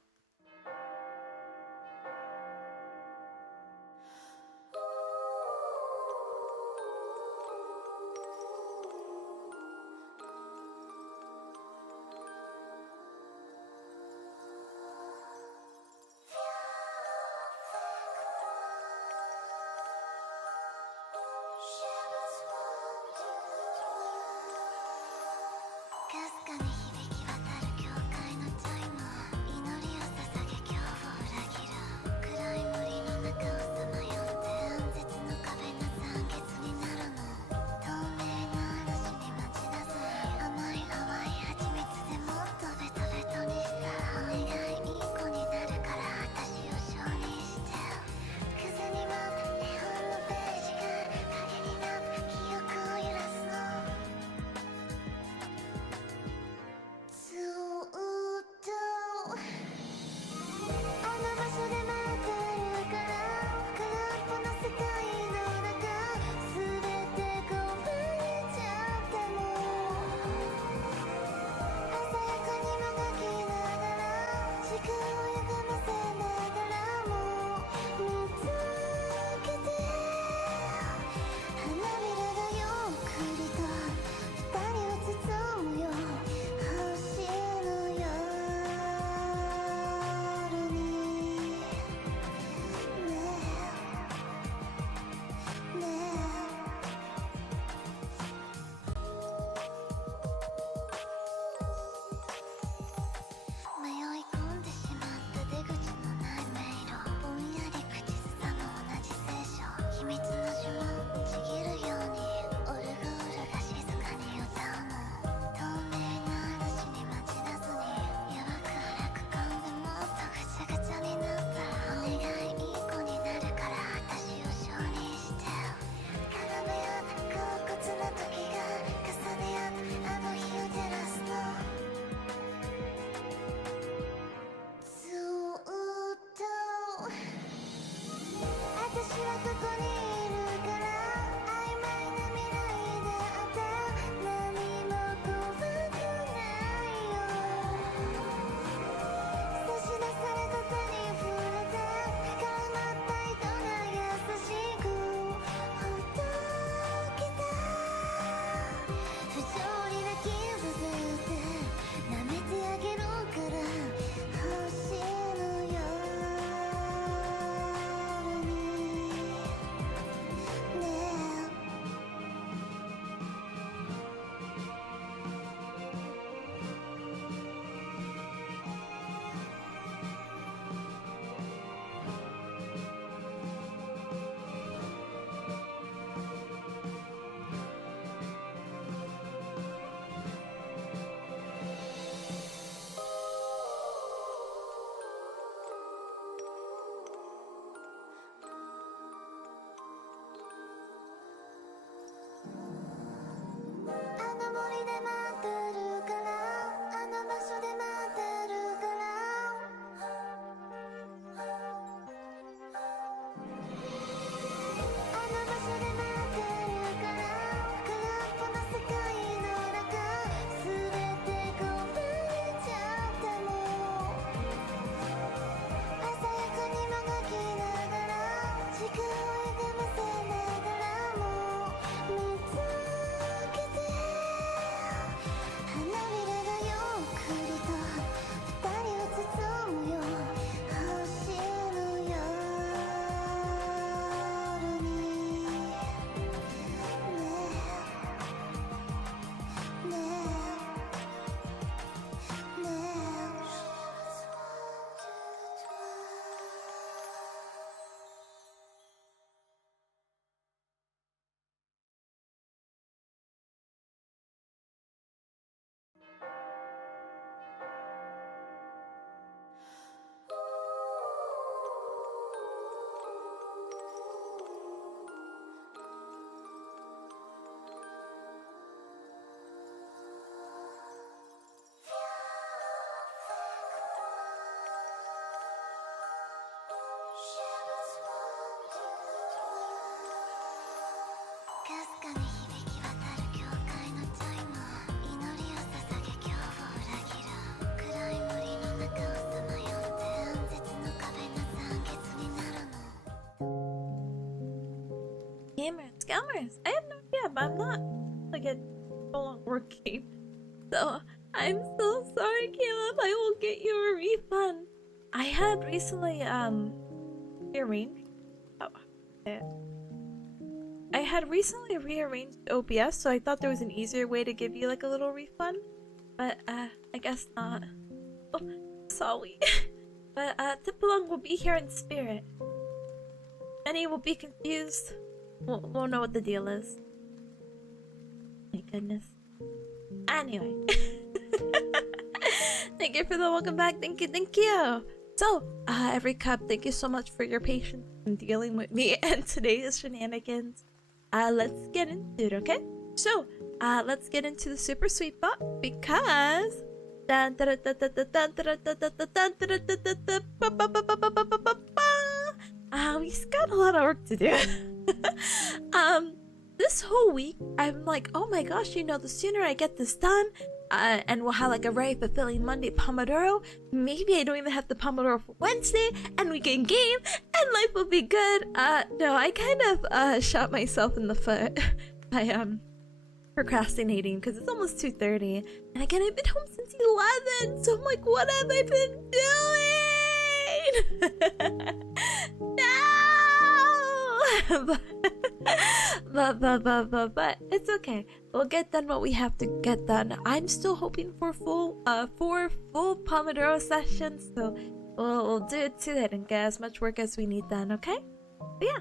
Scammers. I have no idea, but I'm not like a full-on working. So I'm so sorry, Caleb. I will get you a refund. I had recently rearranged. Oh, yeah. I had recently rearranged OBS, so I thought there was an easier way to give you like a little refund, but I guess not. Oh, sorry. But Tipalong will be here in spirit. Many will be confused. Won't know what the deal is. My goodness. Anyway. Thank you for the welcome back. Thank you, thank you. So, every cup, thank you so much for your patience in dealing with me and today's shenanigans. Let's get into it, okay? So, let's get into the super sweet bot because we've got a lot of work to do. This whole week I'm like, oh my gosh, you know, the sooner I get this done, and we'll have like a very fulfilling Monday Pomodoro. Maybe I don't even have the Pomodoro for Wednesday, and we can game, and life will be good. No, I kind of shot myself in the foot by procrastinating because it's almost 2:30, and again I've been home since 11, so I'm like, what have I been doing? No. But it's okay. We'll get done what we have to get done. I'm still hoping for full Pomodoro sessions, so we'll do it to it and get as much work as we need done, okay? But yeah,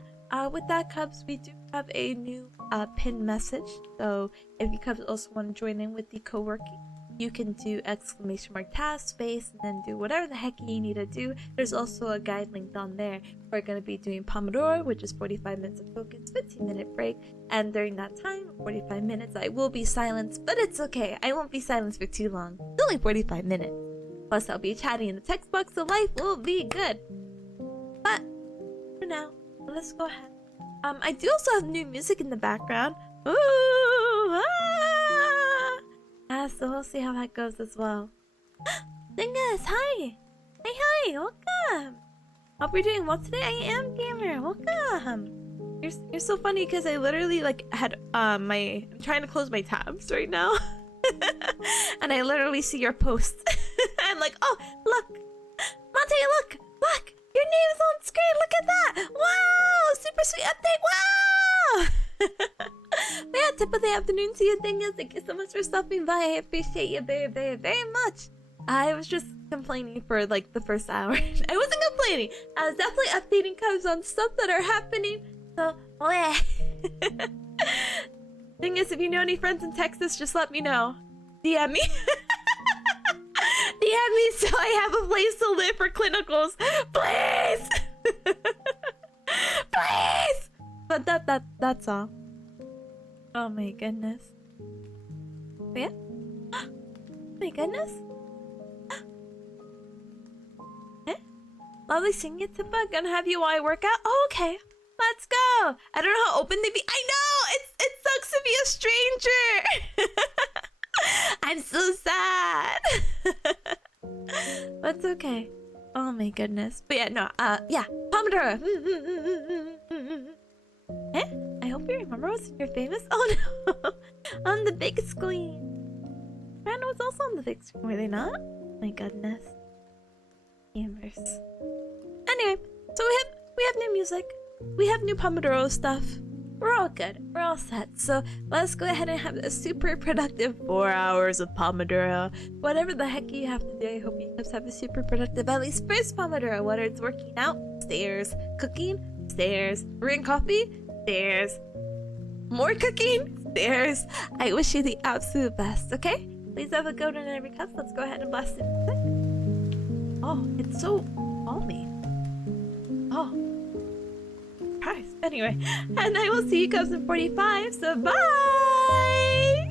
with that, Cubs, we do have a new pinned message. So if you Cubs also want to join in with the co-working, you can do !task space and then do whatever the heck you need to do. There's also a guide linked on there. We're going to be doing Pomodoro, which is 45 minutes of focus, 15-minute break, and during that time, 45 minutes, I will be silenced, but it's okay. I won't be silenced for too long. It's only 45 minutes. Plus, I'll be chatting in the text box, so life will be good. let's go ahead. I do also have new music in the background. Ooh, so we'll see how that goes as well. Dingus, hi! Hey, hi! Welcome! Hope you're doing well today. I am gamer. Welcome! You're so funny because I literally like had I'm trying to close my tabs right now. And I literally see your post. I'm like, oh, look! Monte, look! Look! Your name is on screen! Look at that! Wow! Super sweet update! Wow! But yeah, tip of the afternoon to you, Dingus. Thank you so much for stopping by. I appreciate you very, very, very much. I was just complaining for like the first hour. I wasn't complaining. I was definitely updating cubs on stuff that are happening. So, yeah. Thing is, if you know any friends in Texas, just let me know. DM me. DM me so I have a place to live for clinicals. Please! Please! But that's all. Oh my goodness. Yeah? My goodness. Eh? Lovely seeing you, Tipa. Gonna have you while I work out? Oh, okay. Let's go. I don't know how open they be. I know! It sucks to be a stranger! I'm so sad! But it's okay. Oh my goodness. But yeah, no, yeah. Pomodoro! Eh? I hope you remember what's your famous. Oh no! On the big screen! Brandon was also on the big screen, were they not? My goodness. Gamers. Anyway, so we have new music. We have new Pomodoro stuff. We're all good. We're all set. So let's go ahead and have a super productive 4 hours of Pomodoro. Whatever the heck you have to do, I hope you guys have a super productive at least first Pomodoro. Whether it's working out, stairs, cooking, stairs, brewing coffee, stairs, more cooking, stairs. I wish you the absolute best, okay? Please have a good one in every cup. Let's go ahead and blast it. Oh, it's so balmy. Oh. Christ. Anyway, and I will see you guys in 45, so bye!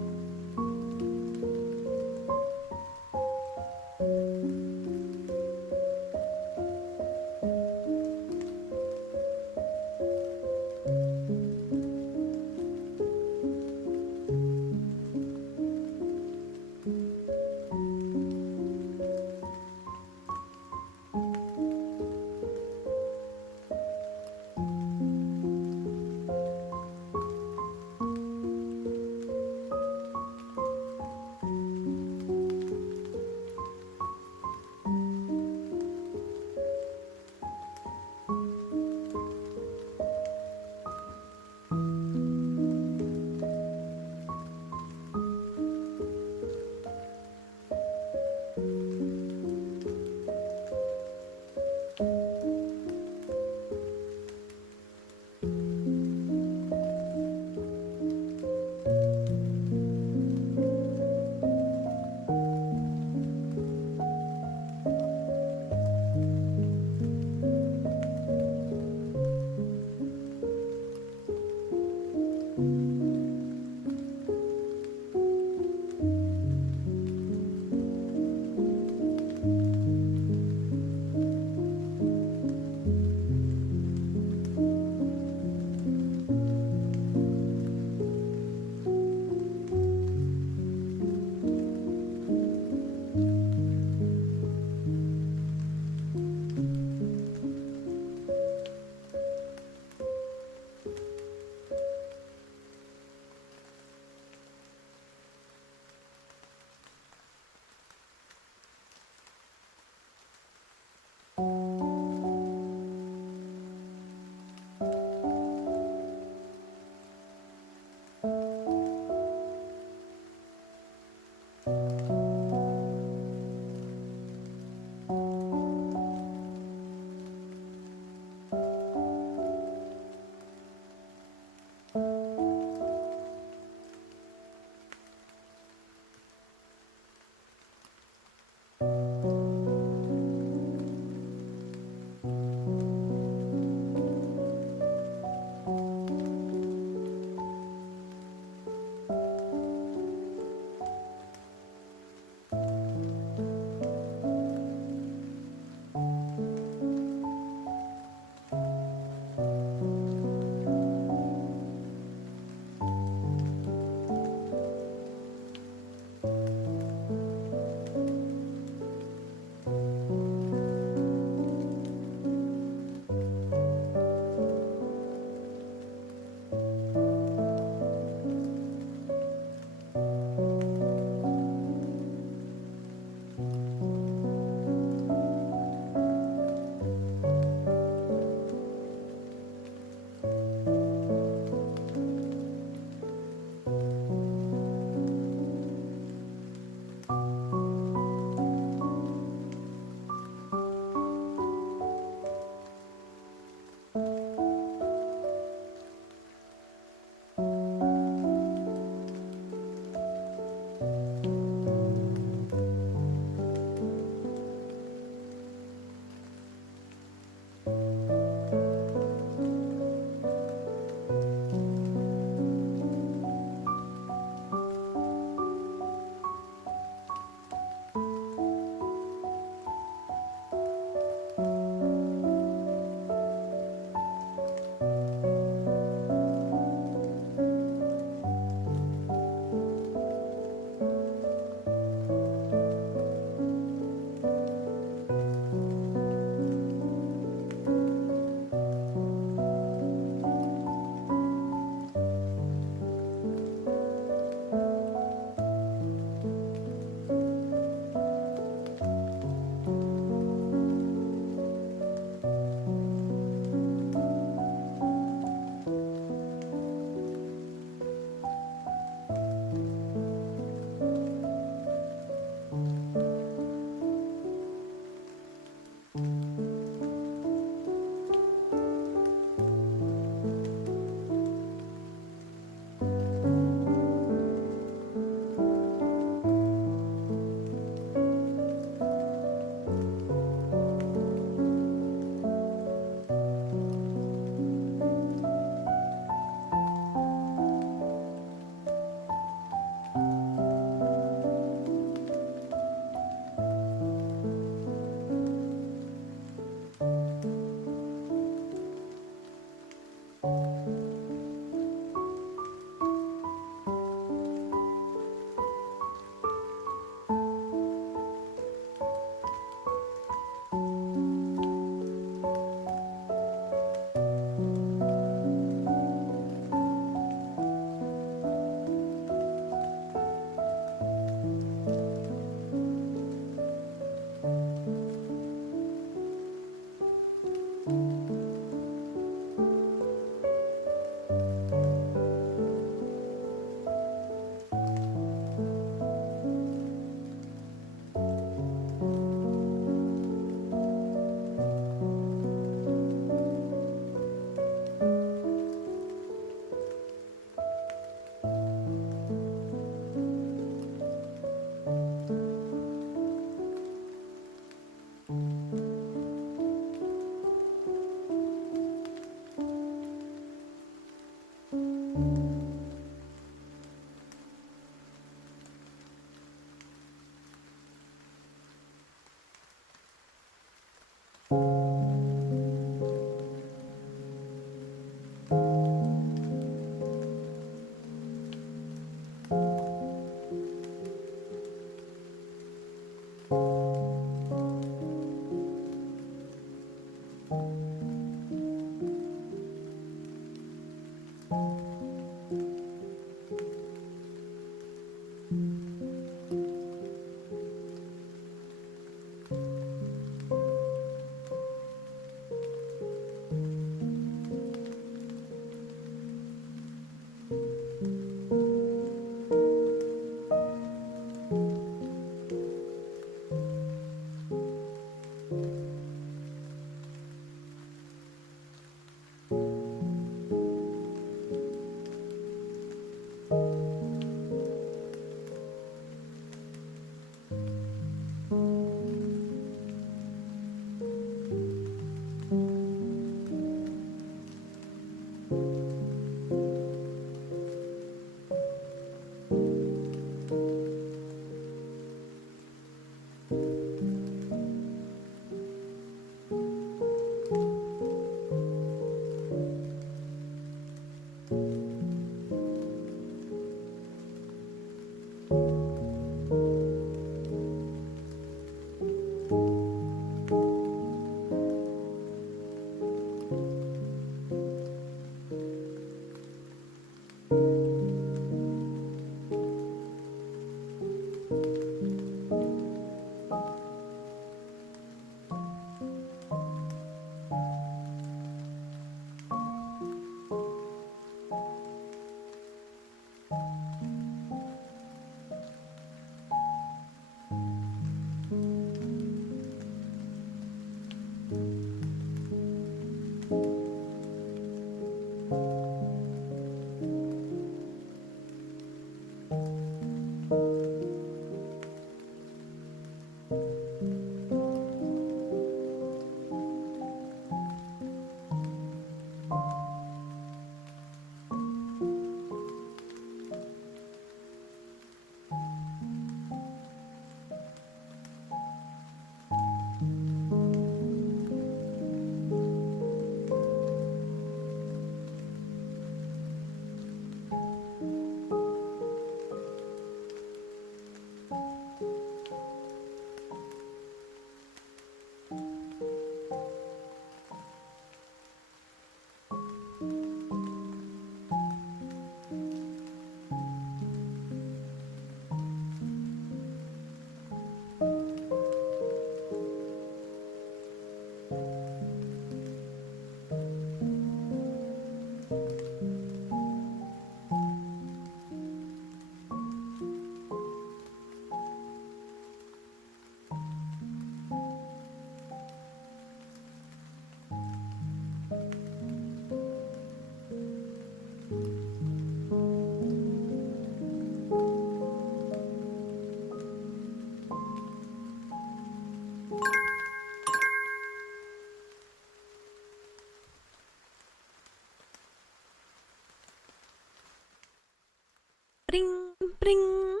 Bring, bring.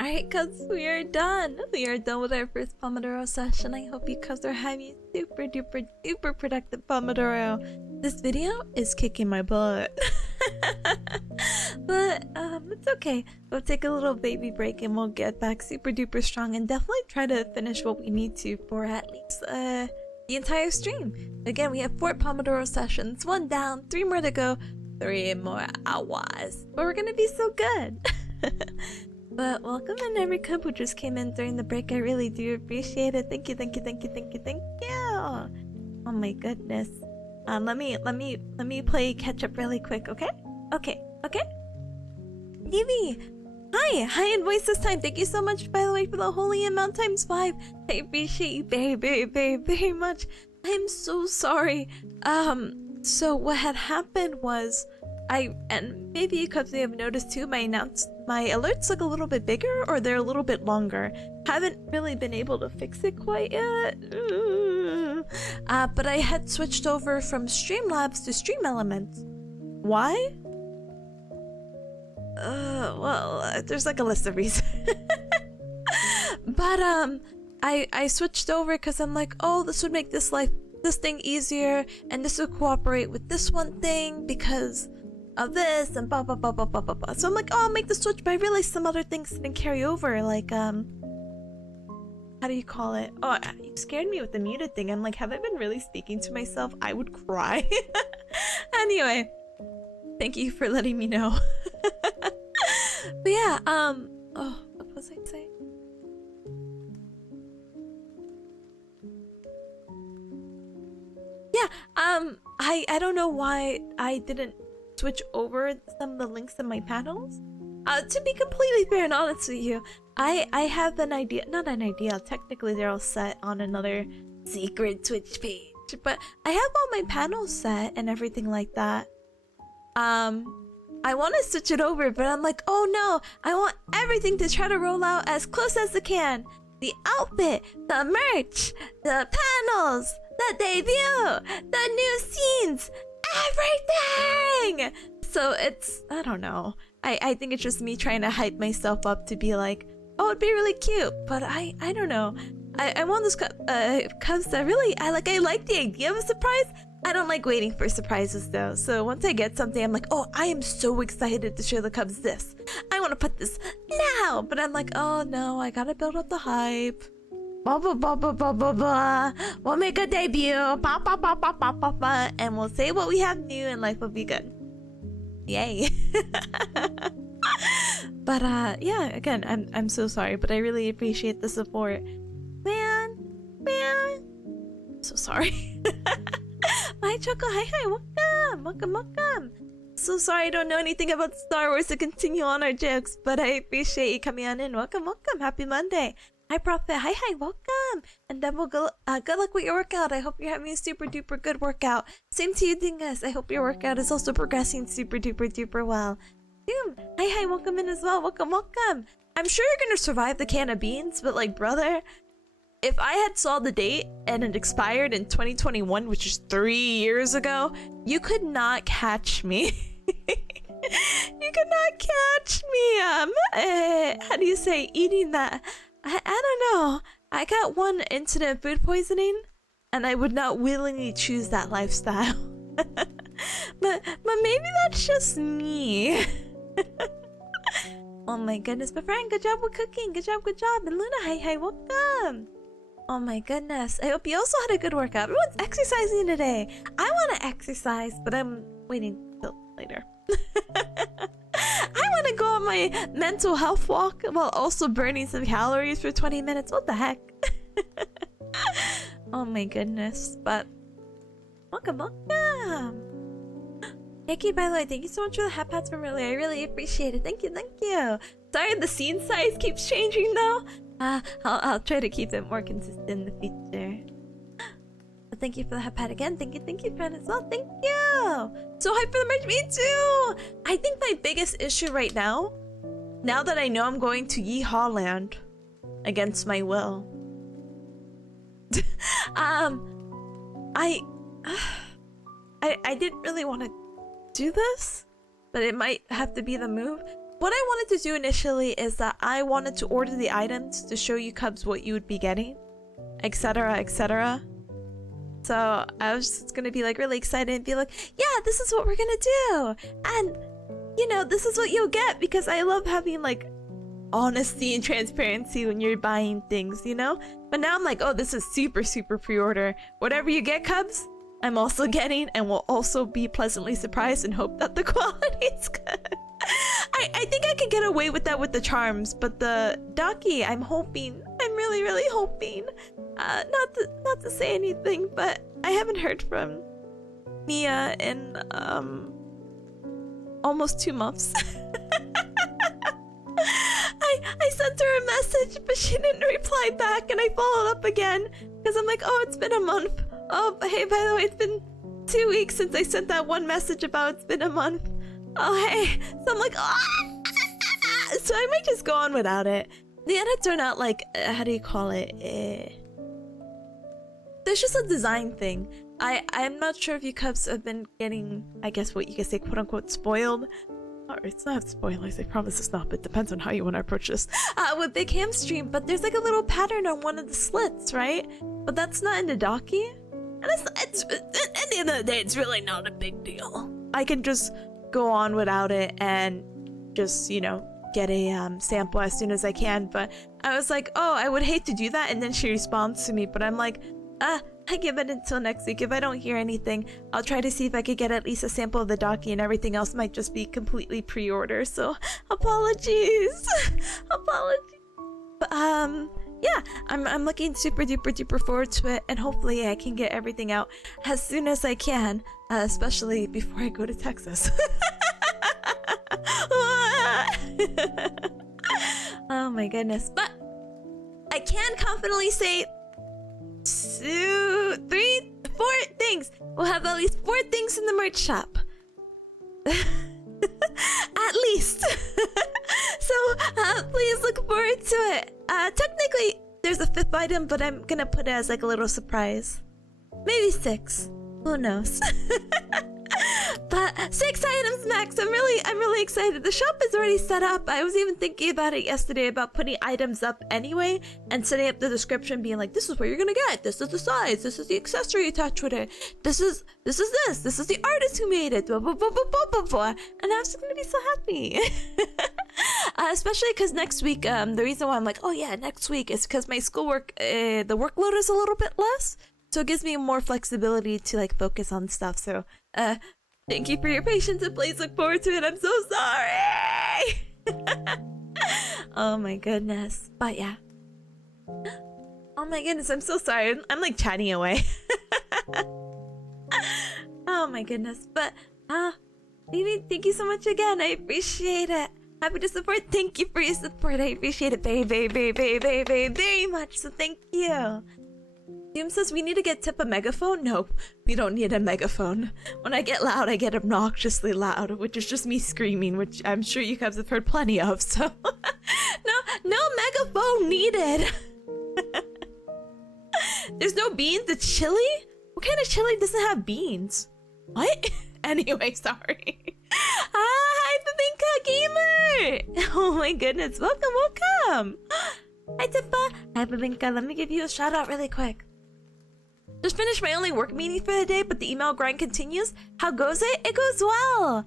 Alright, cuz we are done. We are done with our first Pomodoro session. I hope you cuz are having super duper duper productive Pomodoro. This video is kicking my butt. But it's okay. We'll take a little baby break and we'll get back super duper strong and definitely try to finish what we need to for at least the entire stream. Again, we have 4 Pomodoro sessions, 1 down, 3 more to go, 3 more hours. But we're gonna be so good. But welcome in every cub who just came in during the break. I really do appreciate it. Thank you, thank you, thank you, thank you, thank you. Oh my goodness. Let me play catch up really quick, okay? Okay. Evie! Hi in voice this time. Thank you so much, by the way, for the holy amount times 5. I appreciate you very, very, very, very much. I'm so sorry. So what had happened was and maybe you could have noticed too, my alerts look a little bit bigger or they're a little bit longer. Haven't really been able to fix it quite yet. But I had switched over from Streamlabs to Stream Elements. Why? Well, there's like a list of reasons. But I switched over because I'm like, oh, this would make this thing easier, and this would cooperate with this one thing because of this and blah blah blah blah blah blah blah. So I'm like, oh, I'll make the switch, but I realized some other things didn't carry over, like how do you call it? Oh, you scared me with the muted thing. I'm like, have I been really speaking to myself? I would cry. Anyway, thank you for letting me know. But yeah, oh, what was I saying? Yeah, I don't know why I didn't switch over some of the links in my panels. To be completely fair and honest with you, I have an idea, not an idea, technically they're all set on another secret Twitch page, but I have all my panels set and everything like that. I want to switch it over, but I'm like, oh no, I want everything to try to roll out as close as it can. The outfit, the merch, the panels, the debut, the new scenes, everything! So it's, I don't know. I think it's just me trying to hype myself up to be like, oh, it'd be really cute, but I don't know. I want those cubs that really, I like the idea of a surprise. I don't like waiting for surprises though. So once I get something, I'm like, oh, I am so excited to show the cubs this. I want to put this now, but I'm like, oh no, I gotta build up the hype. Blah blah blah blah blah blah blah. We'll make a debut. Bah, bah, bah, bah, bah, bah, bah, and we'll say what we have new, and life will be good. Yay. But yeah, again, I'm so sorry, but I really appreciate the support. Man. So sorry. Hi Choco, hi, welcome. So sorry I don't know anything about Star Wars to continue on our jokes, but I appreciate you coming on in. Welcome, happy Monday. Hi Prophet, hi, welcome. And Double, good luck with your workout. I hope you're having a super duper good workout. Same to you, Dingus. I hope your workout is also progressing super duper duper well. Doom, hi, welcome in as well. Welcome. I'm sure you're gonna survive the can of beans, but like, brother, if I had saw the date and it expired in 2021, which is 3 years ago, you could not catch me. You could not catch me. How do you say, eating that? I don't know. I got one incident of food poisoning, and I would not willingly choose that lifestyle. but maybe that's just me. Oh my goodness, but Frank, good job with cooking. Good job. And Luna, hi, welcome. Oh my goodness. I hope you also had a good workout. Everyone's exercising today. I want to exercise, but I'm waiting till later. I want to go on my mental health walk while also burning some calories for 20 minutes. What the heck? Oh my goodness. But welcome. Thank you, by the way. Thank you so much for the hat pats from earlier. I really appreciate it. Thank you. Sorry, the scene size keeps changing though. I'll try to keep it more consistent in the future. But thank you for the hat pat again. Thank you, friend, as well. Thank you. So hyped for the merch. Me too. I think my biggest issue right now that I know I'm going to Yeehaw Land against my will, I didn't really want to do this, but it might have to be the move. What I wanted to do initially is that I wanted to order the items to show you Cubs what you would be getting, etc, etc. So I was just gonna be like really excited and be like, yeah, this is what we're gonna do, and you know, this is what you'll get, because I love having like honesty and transparency when you're buying things, you know? But now I'm like, oh, this is super pre-order. Whatever you get, Cubs, I'm also getting, and will also be pleasantly surprised and hope that the quality is good. I think I could get away with that with the charms, but the Ducky, I'm really hoping, not to say anything, but I haven't heard from Mia in almost 2 months. I sent her a message, but she didn't reply back, and I followed up again because I'm like, oh, it's been a month. Oh, hey, by the way, it's been 2 weeks since I sent that one message about it's been a month. Oh, hey. So I'm like, oh! So I might just go on without it. The edits are not like, how do you call it? There's just a design thing. I'm not sure if you Cubs have been getting, I guess what you could say, quote unquote, spoiled. Or it's not spoilers, I promise it's not, but it depends on how you want to approach this. With Big Hamstream, but there's like a little pattern on one of the slits, right? But that's not in the Docky. And it's at the end of the day, it's really not a big deal. I can just go on without it and just, you know, get a sample as soon as I can. But I was like, oh, I would hate to do that, and then she responds to me, but I'm like, I give it until next week. If I don't hear anything, I'll try to see if I could get at least a sample of the Docky, and everything else might just be completely pre-order. So apologies. But yeah, I'm looking super duper forward to it, and hopefully I can get everything out as soon as I can, especially before I go to Texas. Oh my goodness. But I can confidently say 2, 3, 4 things. We'll have at least 4 things in the merch shop. At least. So please look forward to it. Technically there's a 5th item, but I'm gonna put it as like a little surprise. Maybe 6. Who knows? But 6 items max. I'm really excited. The shop is already set up. I was even thinking about it yesterday about putting items up anyway and setting up the description, being like, this is what you're gonna get. This is the size. This is the accessory attached with it. This is this. This is the artist who made it. Blah, blah, blah, blah, blah, blah, blah. And I'm just gonna be so happy. Especially because next week, the reason why I'm like, oh yeah, next week is because my schoolwork, the workload is a little bit less. So it gives me more flexibility to like focus on stuff. So thank you for your patience, and please look forward to it. I'm so sorry. Oh my goodness. But yeah. Oh my goodness, I'm so sorry. I'm like chatting away. Oh my goodness. But Mimi, thank you so much again. I appreciate it. Happy to support. Thank you for your support. I appreciate it very much. So thank you. Doom says we need to get Tip a megaphone. Nope, we don't need a megaphone. When I get loud, I get obnoxiously loud, which is just me screaming, which I'm sure you guys have heard plenty of. So no megaphone needed. There's no beans. It's chili. What kind of chili doesn't have beans? What? Anyway, sorry. Hi, Babinka Gamer. Oh my goodness, welcome. Hi, Tippa. Hi, Babinka. Let me give you a shout out really quick. Just finished my only work meeting for the day, but the email grind continues. How goes it? It goes well.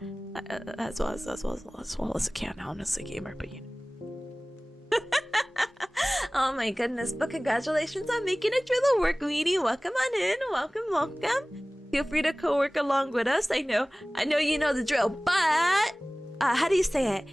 As well as it can, honestly, gamer, but you know. Oh my goodness, but congratulations on making it through the work meeting. Welcome on in. Welcome, welcome. Feel free to co-work along with us. I know you know the drill, but how do you say it?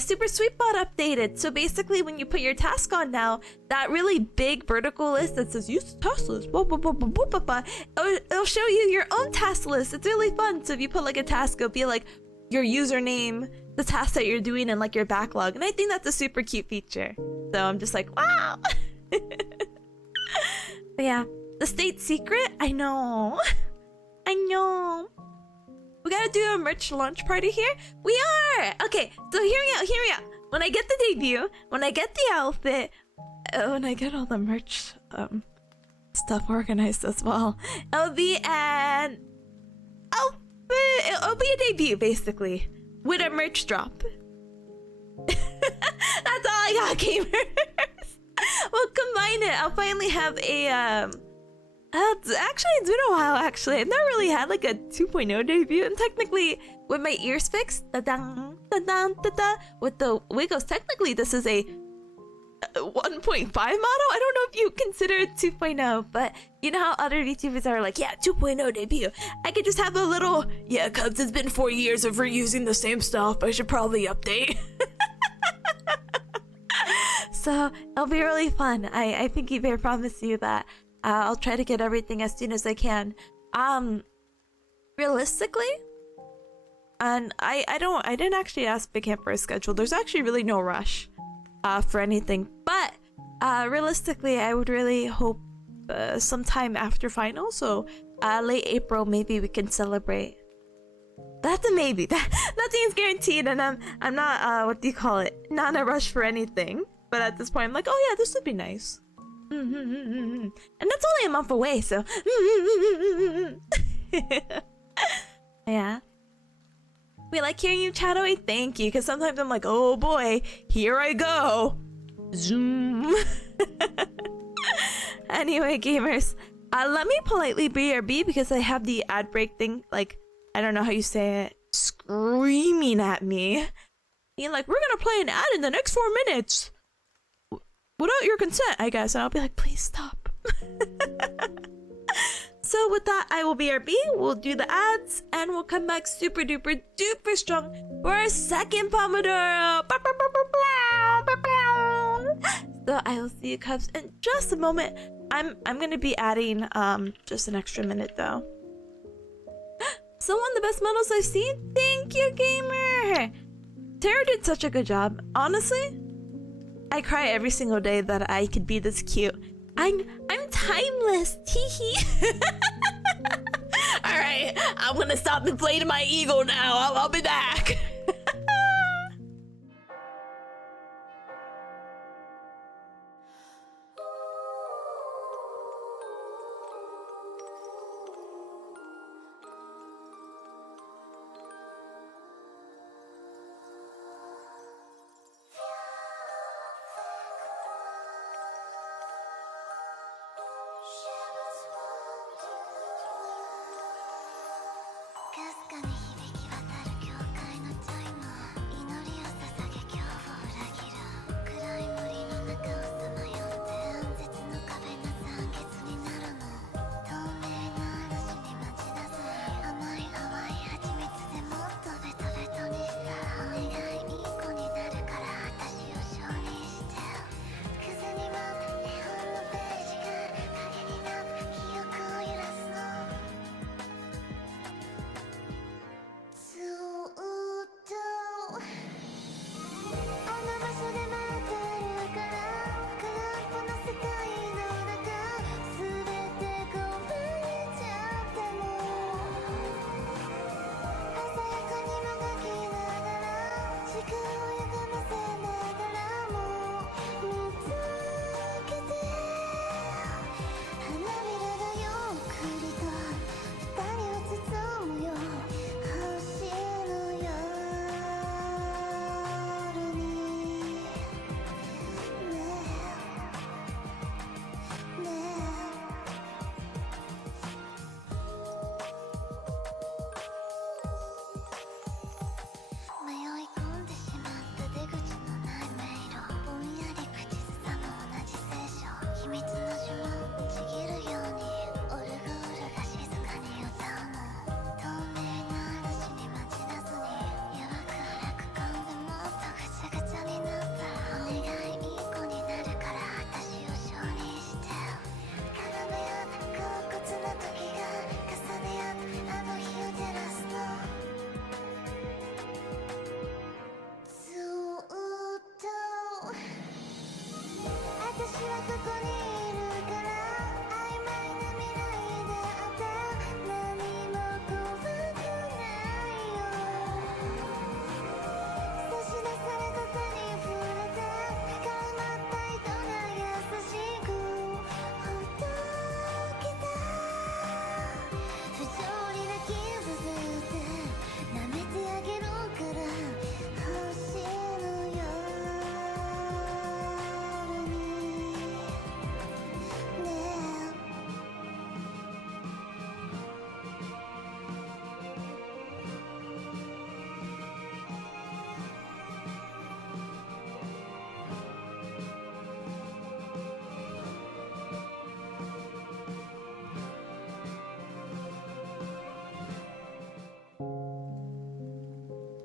Super Sweetbot updated. So basically, when you put your task on now, that really big vertical list that says use the task list, blah, blah, blah, blah, blah, blah, blah, it'll show you your own task list. It's really fun. So if you put like a task, it'll be like your username, the task that you're doing, and like your backlog. And I think that's a super cute feature. So I'm just like, wow. But yeah, the state secret. I know. I know. We gotta do a merch launch party here. We are. Okay, so hear me out. Hear me out. When I get the debut, when I get the outfit, when I get all the merch stuff organized as well, it'll be an outfit. It'll be a debut basically with a merch drop. That's all I got, gamers. We'll combine it. I'll finally have a it's been a while actually. I've never really had like a 2.0 debut, and technically with my ears fixed, da-dang, da-dang, da-da, with the wiggles, technically this is a 1.5 model. I don't know if you consider it 2.0, but you know how other VTubers are like, yeah, 2.0 debut. I could just have a little, yeah, cause it's been 4 years of reusing the same stuff. I should probably update. So it'll be really fun. I think I promise you that. I'll try to get everything as soon as I can. Realistically, and I didn't actually ask Big Camp for a schedule. There's actually really no rush for anything. But realistically, I would really hope sometime after finals, so late April, maybe we can celebrate. That's a maybe. Nothing's guaranteed, and I'm not what do you call it? Not in a rush for anything. But at this point, I'm like, oh yeah, this would be nice. And that's only a month away, so yeah. We like hearing you chat away. Thank you, because sometimes I'm like, oh boy, here I go. Zoom. Anyway, gamers, let me politely BRB because I have the ad break thing. Like, I don't know how you say it, screaming at me. Being like, we're gonna play an ad in the next 4 minutes. Without your consent, I guess. And I'll be like, please stop. So with that, I will BRB. We'll do the ads, and we'll come back super duper duper strong for our second pomodoro. So I will see you cubs in just a moment. I'm gonna be adding just an extra minute though. So one of the best models I've seen. Thank you, gamer. Tara did such a good job. Honestly, I cry every single day that I could be this cute. I'm timeless. Teehee. All right, I'm gonna stop inflating my ego now. I'll be back.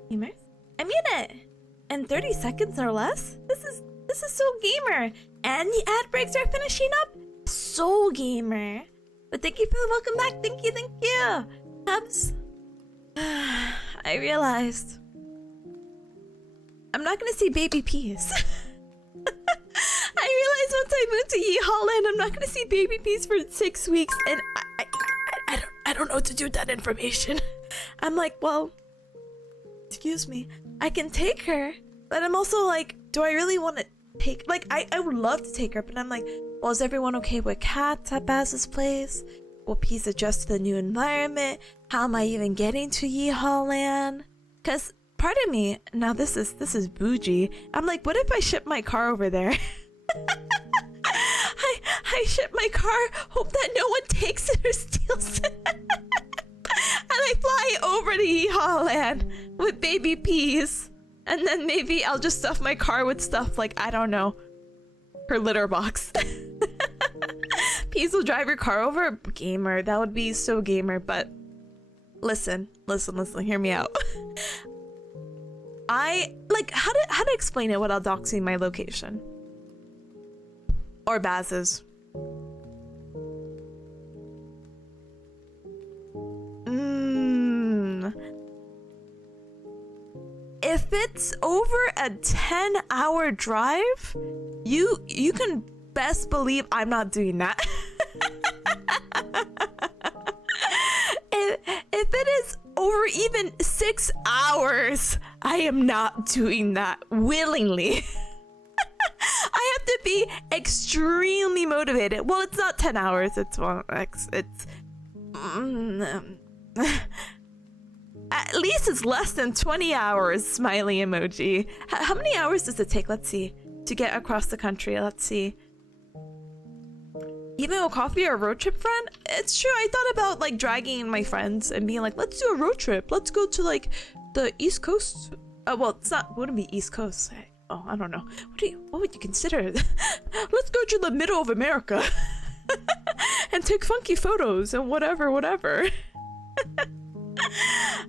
Gamers? I mean it! In 30 seconds or less? This is so gamer! And the ad breaks are finishing up? So gamer! But thank you for the welcome back, thank you! Hubs, I realized I'm not gonna see baby peas. I realized once I moved to Holland, I'm not gonna see baby peas for 6 weeks, and I don't know what to do with that information. I'm like, well, excuse me, I can take her, but I'm also like, do I really want to take, like, I would love to take her, but I'm like, well, is everyone okay with cats at Baz's place? Will peas adjust to the new environment? How am I even getting to Holland? Cause part of me, now this is bougie, I'm like, what if I ship my car over there? I ship my car, hope that no one takes it or steals it. And I fly over to Holland with baby peas. And then maybe I'll just stuff my car with stuff like, I don't know, her litter box. Peas will drive your car over? Gamer, that would be so gamer, but listen, hear me out. I, like, how to explain it without doxing my location? Or Baz's. If it's over a 10-hour drive, you can best believe I'm not doing that. If it is over even 6 hours, I am not doing that willingly. I have to be extremely motivated. Well, it's not 10 hours. It's at least it's less than 20 hours, smiley emoji. How many hours does it take, let's see, to get across the country? Let's see. Even with coffee or a road trip friend? It's true, I thought about like dragging my friends and being like, let's do a road trip. Let's go to like the East Coast. Well, it wouldn't be East Coast. I don't know. What would you consider? Let's go to the middle of America and take funky photos and whatever.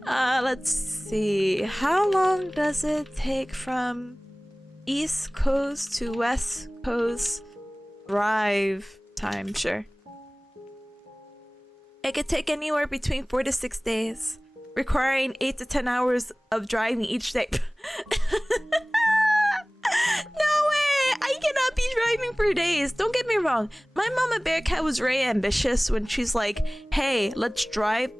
Let's see. How long does it take from East Coast to West Coast drive time? Sure. It could take anywhere between 4 to 6 days, requiring 8 to 10 hours of driving each day. No way! I cannot be driving for days. Don't get me wrong. My mama bearcat was very ambitious when she's like, hey, let's drive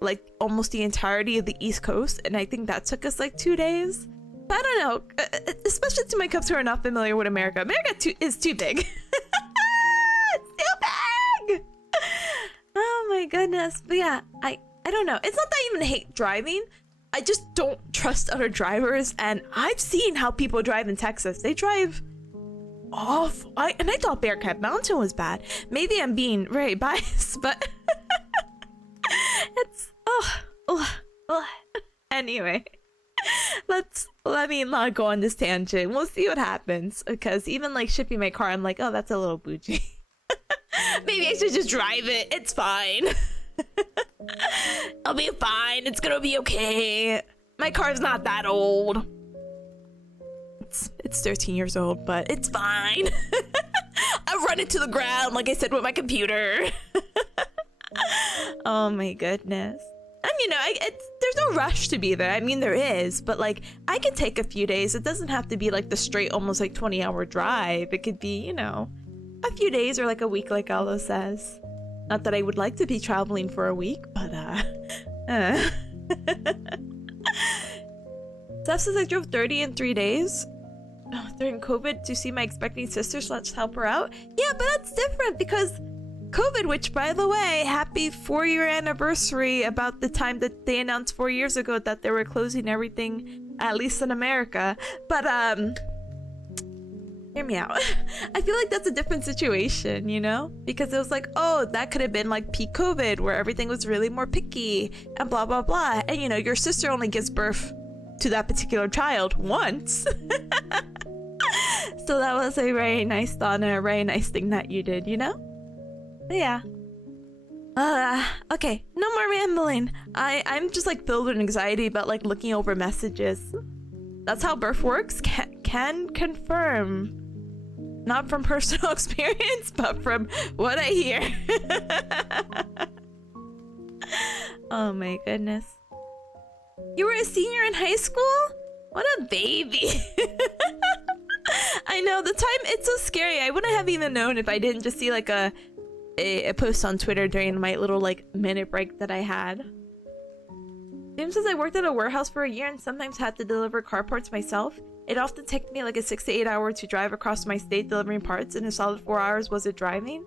like almost the entirety of the East Coast, and I think that took us like 2 days. But I don't know, especially to my cubs who are not familiar with America. America is too big. It's too big! Oh my goodness. But yeah, I don't know. It's not that I even hate driving. I just don't trust other drivers, and I've seen how people drive in Texas. They drive awful. And I thought Bearcat Mountain was bad. Maybe I'm being very biased, but it's anyway. Let me not go on this tangent. We'll see what happens, because even like shipping my car, I'm like, oh, that's a little bougie. Maybe I should just drive it. It's fine. I'll be fine. It's gonna be okay. My car's not that old. It's 13 years old, but it's fine. I run it to the ground, like I said, with my computer. Oh my goodness. And you know, there's no rush to be there. I mean, there is, but like, I could take a few days. It doesn't have to be like the straight, almost like 20-hour drive. It could be, you know, a few days or like a week, like Allo says. Not that I would like to be traveling for a week, but Steph says I drove 30 in 3 days during COVID to see my expecting sister, so let's help her out. Yeah, but that's different because COVID, which by the way, happy 4-year anniversary about the time that they announced 4 years ago that they were closing everything, at least in America. But hear me out. I feel like that's a different situation, you know? Because it was like, oh, that could have been like peak COVID where everything was really more picky and blah, blah, blah. And you know, your sister only gives birth to that particular child once. So that was a very nice thought and a very nice thing that you did, you know? But yeah. Okay, No more rambling. I'm just like filled with anxiety about like looking over messages. That's how birth works. Can confirm. Not from personal experience, but from what I hear. Oh my goodness. You were a senior in high school? What a baby. I know, the time, it's so scary. I wouldn't have even known if I didn't just see like a post on Twitter during my little like minute break that I had. James says I worked at a warehouse for a year and sometimes had to deliver car parts myself. It often took me like a 6 to 8 hour to drive across my state delivering parts, and a solid 4 hours was it driving.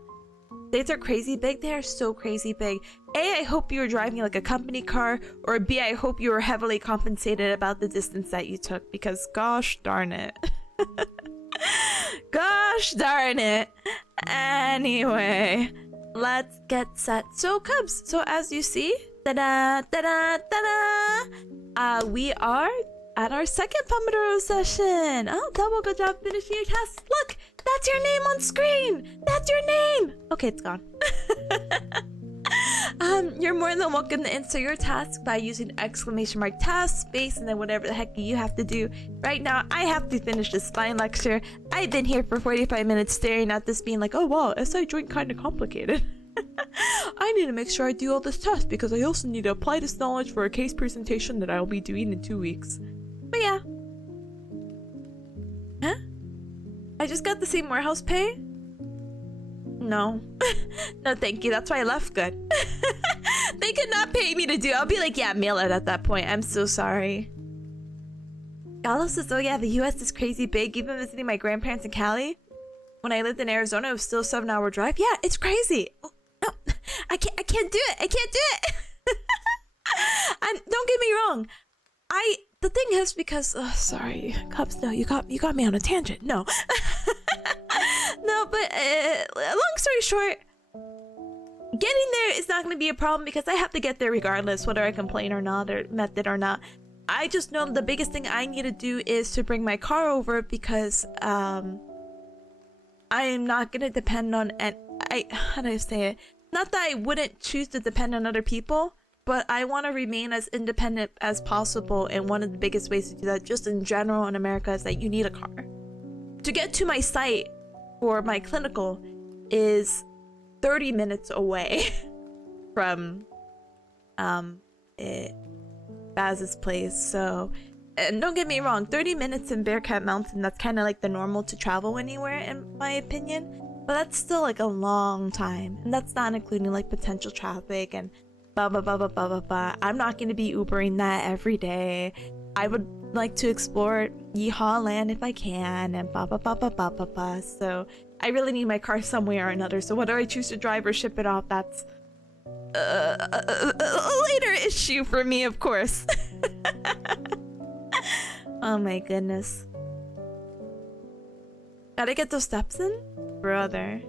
States are crazy big. They are so crazy big. A, I hope you were driving like a company car, or B, I hope you were heavily compensated about the distance that you took, because gosh darn it. Gosh darn it. Anyway, let's get set. So Cubs, so as you see, ta-da, ta-da, ta-da, we are at our second Pomodoro session. Oh, double good job finishing your task. Look, that's your name on screen. That's your name. Okay, it's gone. You're more than welcome to insert your task by using ! task, space, and then whatever the heck you have to do. Right now, I have to finish this spine lecture. I've been here for 45 minutes staring at this being like, oh wow, SI joint kind of complicated. I need to make sure I do all this test because I also need to apply this knowledge for a case presentation that I'll be doing in 2 weeks. But yeah. Huh? I just got the same warehouse pay? No. No, thank you. That's why I left good. They could not pay me to do it. I'll be like, yeah, mail it at that point. I'm so sorry. Gallo says, oh yeah, the US is crazy big. Even visiting my grandparents in Cali, when I lived in Arizona, it was still a 7-hour drive. Yeah, it's crazy. Oh, no, I can't do it. I can't do it. And don't get me wrong. The thing is, because sorry, Cubs, no, you got me on a tangent. No. No, but long story short, getting there is not going to be a problem because I have to get there regardless, whether I complain or not, or method or not. I just know the biggest thing I need to do is to bring my car over because I am not going to depend on, and how do I say it? Not that I wouldn't choose to depend on other people, but I want to remain as independent as possible, and one of the biggest ways to do that just in general in America is that you need a car. To get to my site for my clinical is 30 minutes away from Baz's place, so, and don't get me wrong, 30 minutes in Bearcat Mountain, that's kind of like the normal to travel anywhere in my opinion, but that's still like a long time, and that's not including like potential traffic and blah blah blah blah blah blah blah. I'm not going to be Ubering that every day. I would like to explore Yeehaw Land if I can, and blah blah blah blah blah blah blah. So I really need my car some way or another. So whether I choose to drive or ship it off, that's a later issue for me, of course. Oh my goodness. Gotta get those steps in? Brother.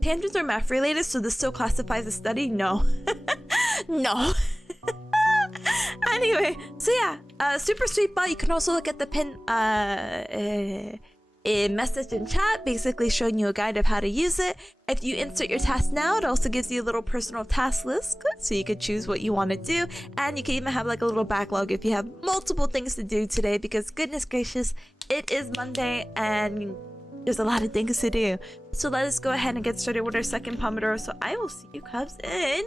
Tangents are math related, so this still classifies as study? No. No. Anyway, so yeah, super sweet bot. You can also look at the pin message in chat, basically showing you a guide of how to use it. If you insert your task now, it also gives you a little personal task list, so you could choose what you want to do, and you can even have like a little backlog if you have multiple things to do today, because goodness gracious, it is Monday and there's a lot of things to do. So let us go ahead and get started with our second Pomodoro. So I will see you Cubs in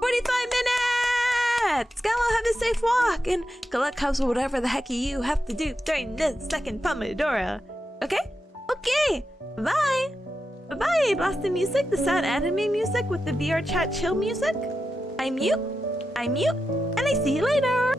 45 minutes! Gallo, have a safe walk, and good luck Cubs with whatever the heck you have to do during this second Pomodoro. Okay? Okay! Bye! Bye-bye! Blast the music, the sad anime music with the VR chat chill music. I mute, and I see you later!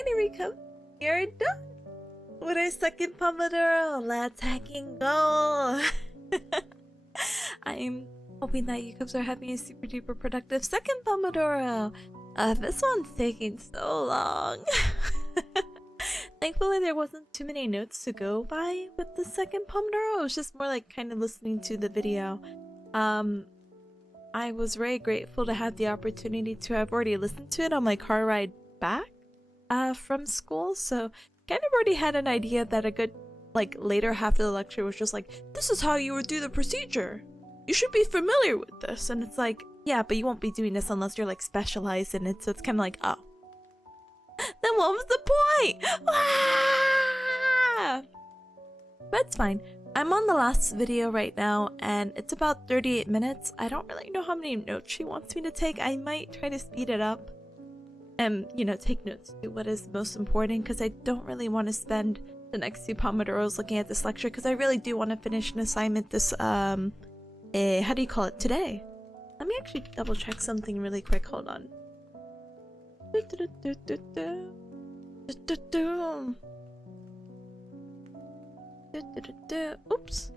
Alright, here we come. You're done with our second pomodoro. Let's hacking go. I'm hoping that you cubs are having a super duper productive second pomodoro. This one's taking so long. Thankfully, there wasn't too many notes to go by with the second pomodoro. It was just more like kind of listening to the video. I was very grateful to have the opportunity to have already listened to it on my car ride back from school, so kind of already had an idea that a good like later half of the lecture was just like, this is how you would do the procedure. You should be familiar with this. And it's like, yeah, but you won't be doing this unless you're like specialized in it, so it's kind of like, oh. Then what was the point? Ah! But it's fine. I'm on the last video right now, and it's about 38 minutes. I don't really know how many notes she wants me to take. I might try to speed it up and, you know, take notes to what is most important, because I don't really want to spend the next 2 pomodoros looking at this lecture, because I really do want to finish an assignment this, how do you call it, today. Let me actually double check something really quick. Hold on. Oops.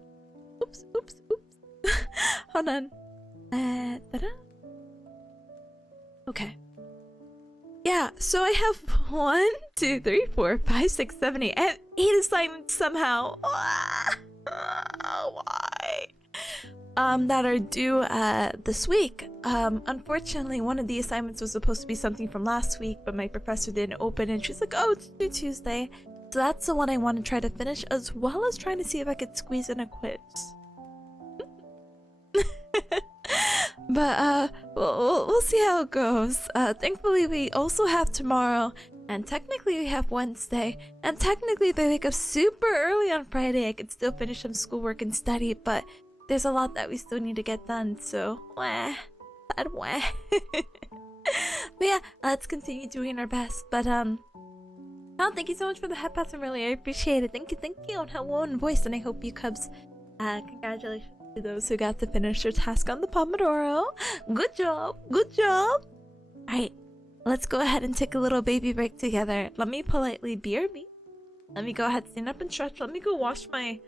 Hold on. Okay. Yeah, so I have 1, 2, 3, 4, 5, 6, 7, 8. I have 8 assignments somehow. Why? That are due this week. Unfortunately, one of the assignments was supposed to be something from last week, but my professor didn't open, and she's like, oh, it's due Tuesday. So that's the one I want to try to finish, as well as trying to see if I could squeeze in a quiz. But we'll see how it goes. Thankfully, we also have tomorrow, and technically we have Wednesday, and technically if I wake up super early on Friday, I could still finish some schoolwork and study, but there's a lot that we still need to get done, so wah. Sad wah. But yeah, let's continue doing our best. But oh, thank you so much for the head pass, I appreciate it. Thank you on hello and voice, and I hope you cubs, congratulations to those who got to finish their task on the pomodoro. Good job. Alright, let's go ahead and take a little baby break together. Let me politely BRB. Let me go ahead, stand up and stretch. Let me go wash my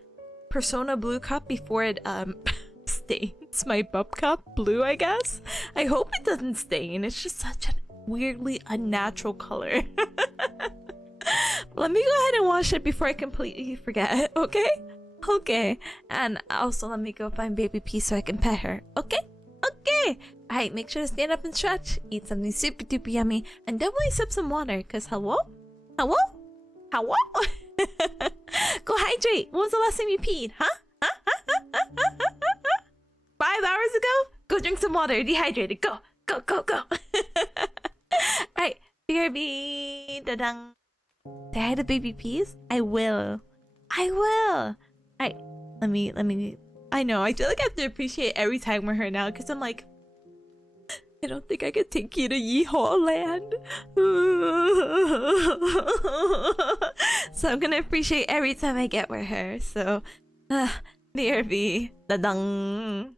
Persona blue cup before it stains my bub cup blue, I guess. I hope it doesn't stain. It's just such a weirdly unnatural color. Let me go ahead and wash it before I completely forget, okay? Okay. And also let me go find baby P so I can pet her, okay? Okay. Alright, make sure to stand up and stretch, eat something super duper yummy, and definitely sip some water, because hello? Go hydrate. When was the last time you peed? Huh? 5 hours ago? Go drink some water. Dehydrated. Go. Alright. BRB. Da-dang. Say hi to baby peas? I will. Alright. Let me. I know. I feel like I have to appreciate every time we're here now, because I'm like, I don't think I could take you to Yeehaw Land. So I'm gonna appreciate every time I get with her. So, BRB. Da-dang.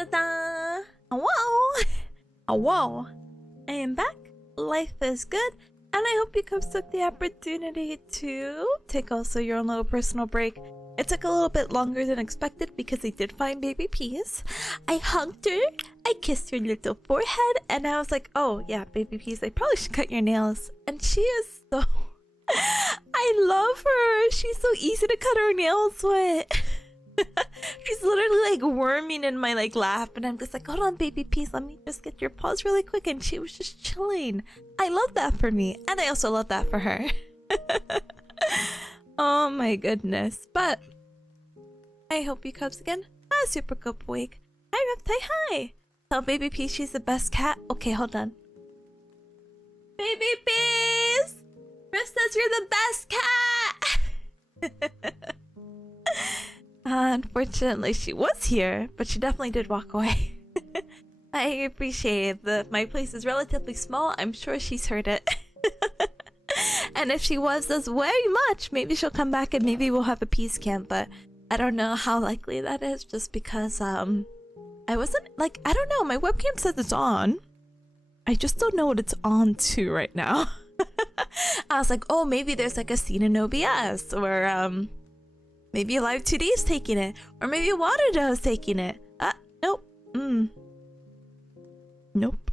Ta-da! Hello! Hello! I am back. Life is good. And I hope you guys took the opportunity to take also your own little personal break. It took a little bit longer than expected because I did find baby Peas. I hugged her, I kissed her little forehead, and I was like, oh yeah, baby Peas, I probably should cut your nails. And she is so... I love her! She's so easy to cut her nails with. She's literally like worming in my like lap, and I'm just like, hold on baby Peas, let me just get your paws really quick, and she was just chilling. I love that for me, and I also love that for her. Oh my goodness. But I hope you cubs again had a super good week. Hi Reptile, hi! Tell baby Peas she's the best cat. Okay, hold on. Baby Peas! Rip says you're the best cat! Unfortunately, she was here, but she definitely did walk away. I appreciate it. My place is relatively small. I'm sure she's heard it. And if she does very much, maybe she'll come back and maybe we'll have a peace camp, but I don't know how likely that is just because I wasn't like, I don't know, my webcam says it's on. I just don't know what it's on to right now. I was like, oh, maybe there's like a scene in OBS, or maybe Live 2D is taking it, or maybe Waterdo is taking it. Nope. Nope.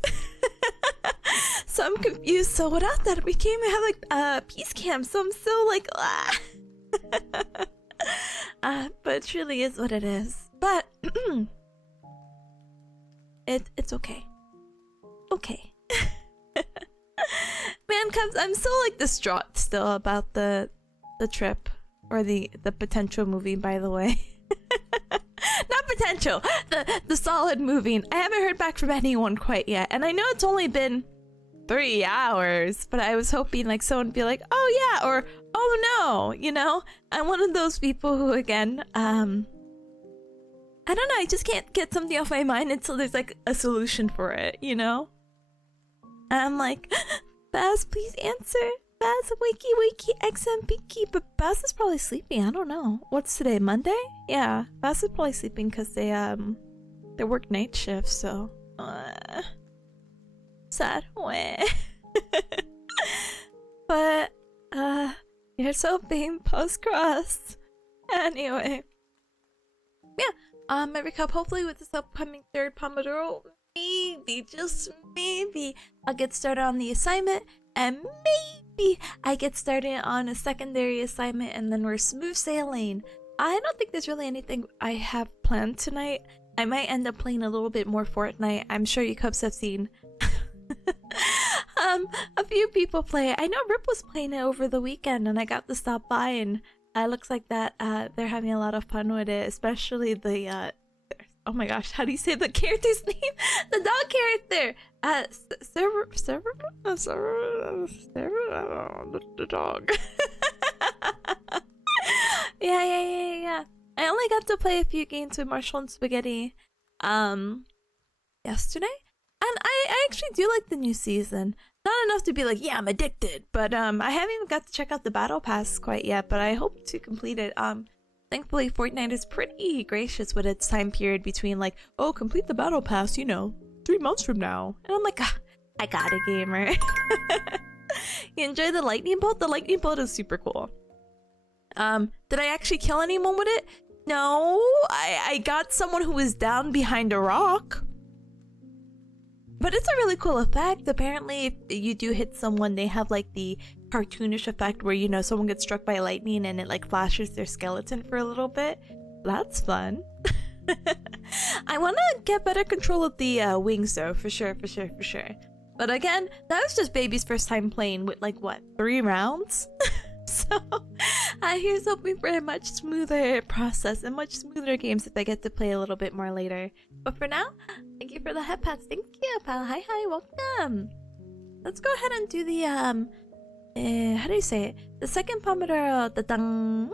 So I'm confused. So without that, we came and have like peace camp. So I'm still like, but it truly is what it is. But it's okay. Okay. Man, Cubs, I'm still like distraught still about the trip, or the potential moving, by the way. Not potential, the solid moving. I haven't heard back from anyone quite yet, and I know it's only been 3 hours, but I was hoping like someone would be like, oh yeah, or oh no, you know? I'm one of those people who, again, I don't know, I just can't get something off my mind until there's like a solution for it, you know? And I'm like, Baz, please answer. Baz, wakey, XMPK. But Baz is probably sleeping. I don't know. What's today? Monday? Yeah, Baz is probably sleeping because they work night shift. So, sad. But you're so being post-crossed. Anyway, yeah. Every cup. Hopefully, with this upcoming third Pomodoro, maybe, just maybe, I'll get started on the assignment, and maybe I get started on a secondary assignment, and then we're smooth sailing. I don't think there's really anything I have planned tonight. I might end up playing a little bit more Fortnite. I'm sure you cubs have seen a few people play it. I know Rip was playing it over the weekend, and I got to stop by, and it looks like that they're having a lot of fun with it, especially the oh my gosh, how do you say the character's name? The dog character! The dog. Yeah. I only got to play a few games with Marshall and Spaghetti yesterday. And I actually do like the new season. Not enough to be like, yeah, I'm addicted. But I haven't even got to check out the battle pass quite yet, but I hope to complete it. Thankfully, Fortnite is pretty gracious with its time period between like, oh, complete the battle pass, you know, 3 months from now. And I'm like, I got it, gamer. You enjoy the lightning bolt? The lightning bolt is super cool. Did I actually kill anyone with it? No, I got someone who was down behind a rock. But it's a really cool effect. Apparently, if you do hit someone, they have like the cartoonish effect where, you know, someone gets struck by lightning and it like flashes their skeleton for a little bit. That's fun. I want to get better control of the wings though, for sure. But again, that was just baby's first time playing with like, what, 3 rounds? So here's hoping for a much smoother process and much smoother games if I get to play a little bit more later. But for now, thank you for the head pats. Thank you, pal. Hi, welcome. Let's go ahead and do the how do you say it? The second Pomodoro. Da-dang.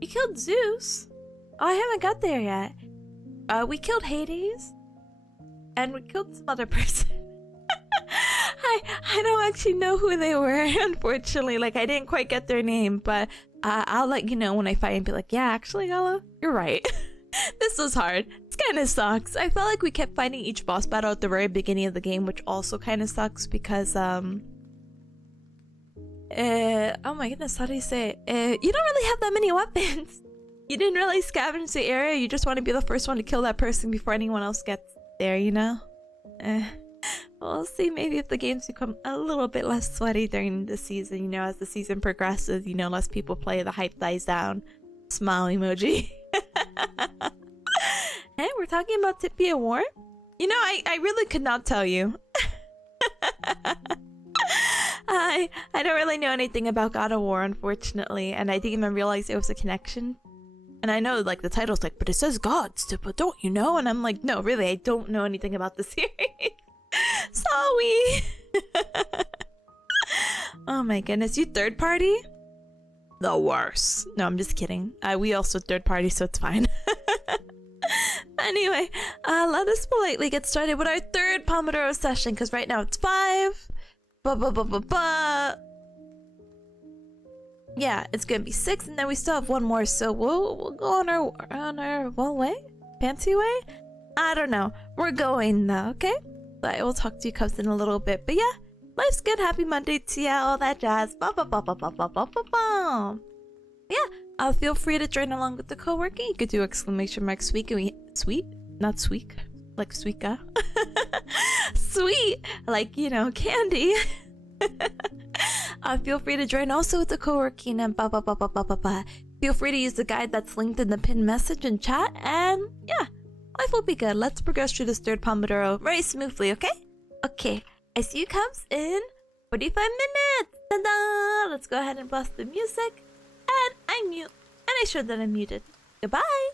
We killed Zeus. Oh, I haven't got there yet. We killed Hades, and we killed some other person. I don't actually know who they were, unfortunately. Like, I didn't quite get their name, but I'll let you know when I find and be like, yeah, actually, Gala, you're right. This was hard. This kind of sucks. I felt like we kept fighting each boss battle at the very beginning of the game, which also kind of sucks because, oh my goodness, how do you say it? You don't really have that many weapons. You didn't really scavenge the area. You just want to be the first one to kill that person before anyone else gets there, you know? We'll see maybe if the games become a little bit less sweaty during the season, you know, as the season progresses, you know, less people play, the hype dies down. Smile emoji. Hey, we're talking about Tipanya War? You know, I really could not tell you. I don't really know anything about God of War, unfortunately, and I didn't even realize it was a connection. And I know, like, the title's like, but it says gods, but don't you know? And I'm like, no, really, I don't know anything about the series. Sorry. Oh my goodness, you third party? The worst. No, I'm just kidding. We also third party, so it's fine. Anyway, let us politely get started with our third Pomodoro session, because right now it's 5. Yeah, it's gonna be 6, and then we still have one more, so we'll go on our way? Fancy way? I don't know. We're going though, okay? But I will talk to you cubs in a little bit. But yeah, life's good. Happy Monday to ya, all that jazz. Yeah, feel free to join along with the co-working. You could do exclamation mark sweet, sweet, not sweet, like sweetga. Sweet, like, you know, candy. Feel free to join also with the co-working and feel free to use the guide that's linked in the pinned message and chat, and yeah, life will be good. Let's progress through this third Pomodoro very smoothly, okay? Okay, I see you cubs in 45 minutes! Ta-da! Let's go ahead and blast the music, and I mute, and I sure that I'm muted. Goodbye!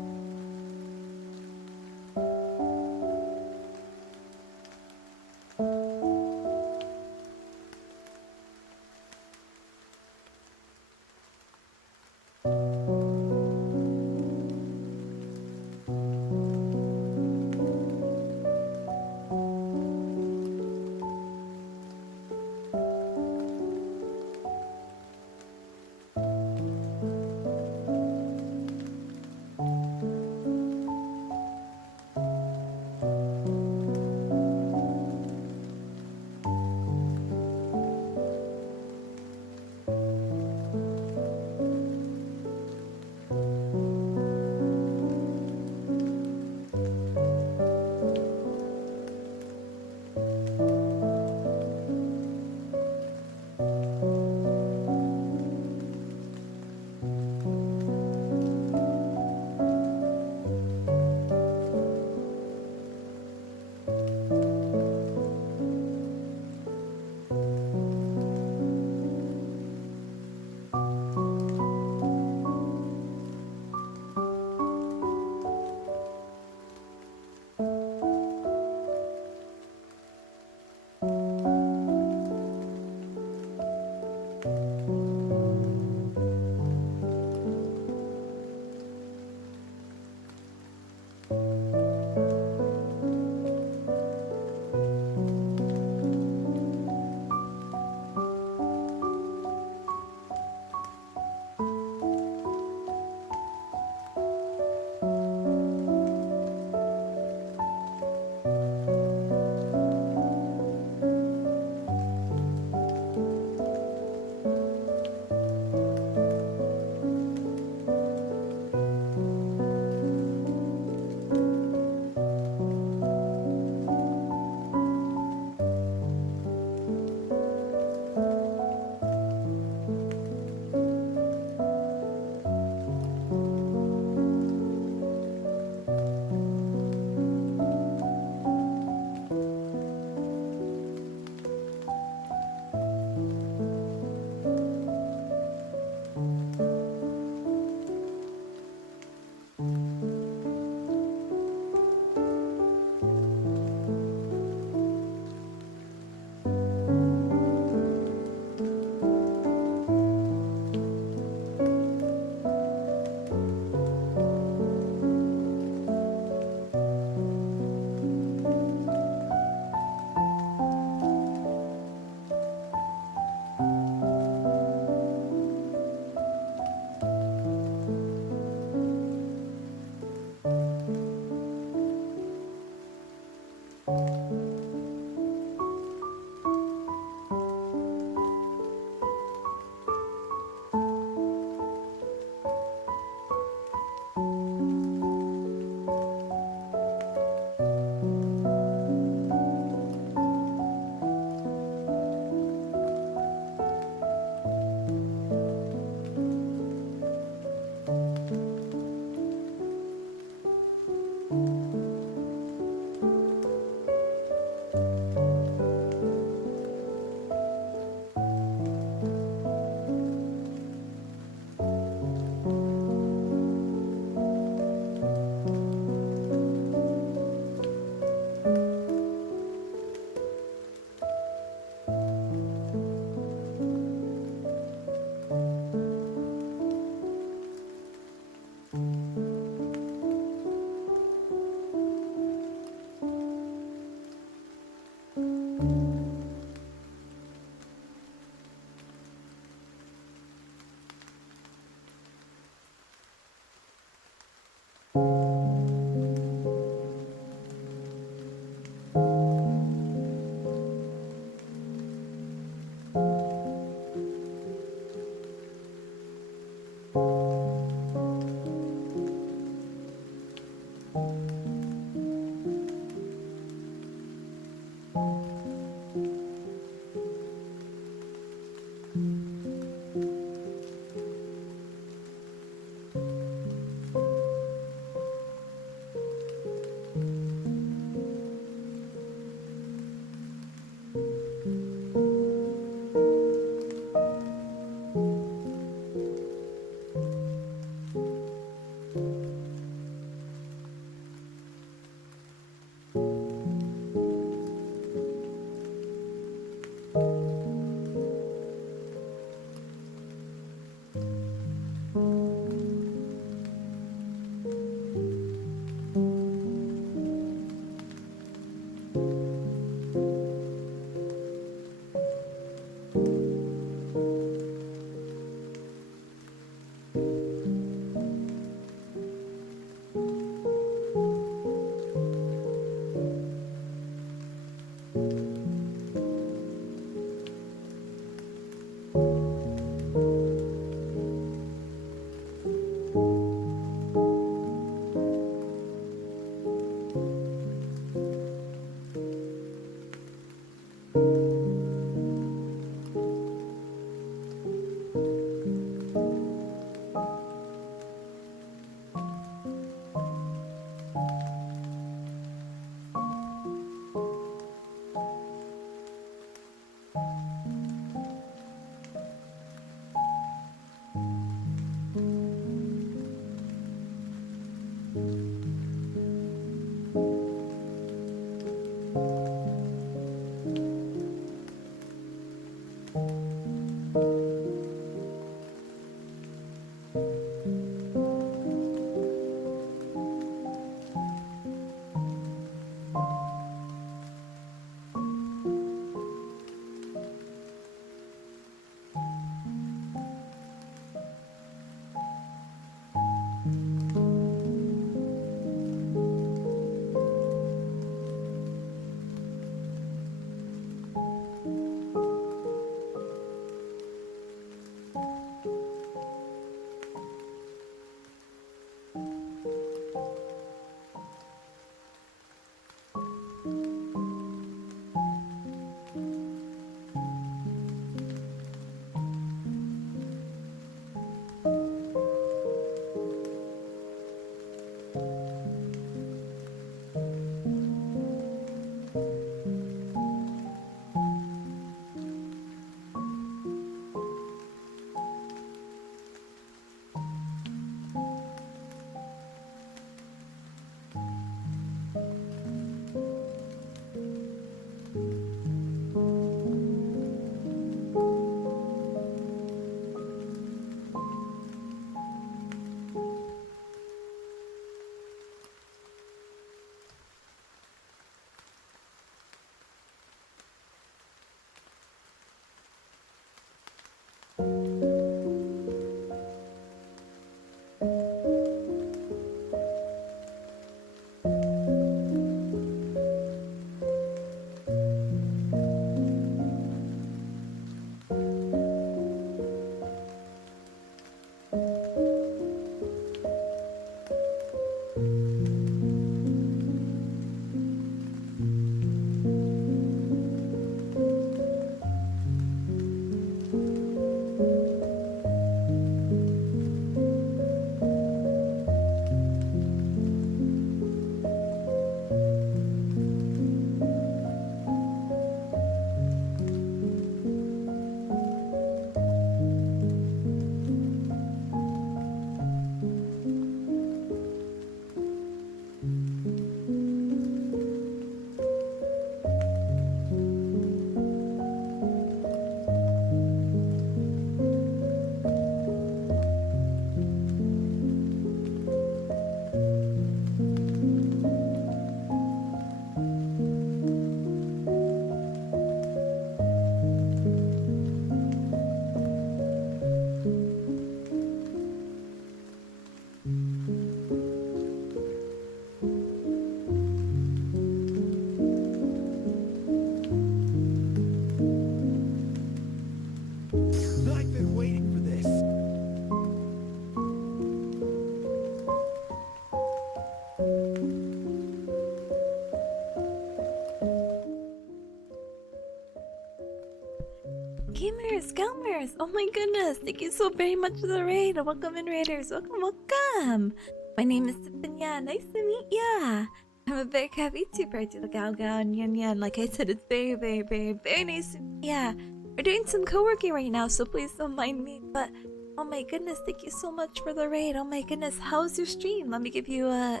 Gamers! Oh my goodness! Thank you so very much for the raid! Welcome in, raiders! Welcome, welcome! My name is Tipanya. Nice to meet ya! I'm a bearcat VTuber. I do the Gao Gao and Yan Yan. Like I said, it's very, very, very, very nice to meet ya! We're doing some co-working right now, so please don't mind me. But, oh my goodness, thank you so much for the raid. Oh my goodness, how's your stream? Let me give you a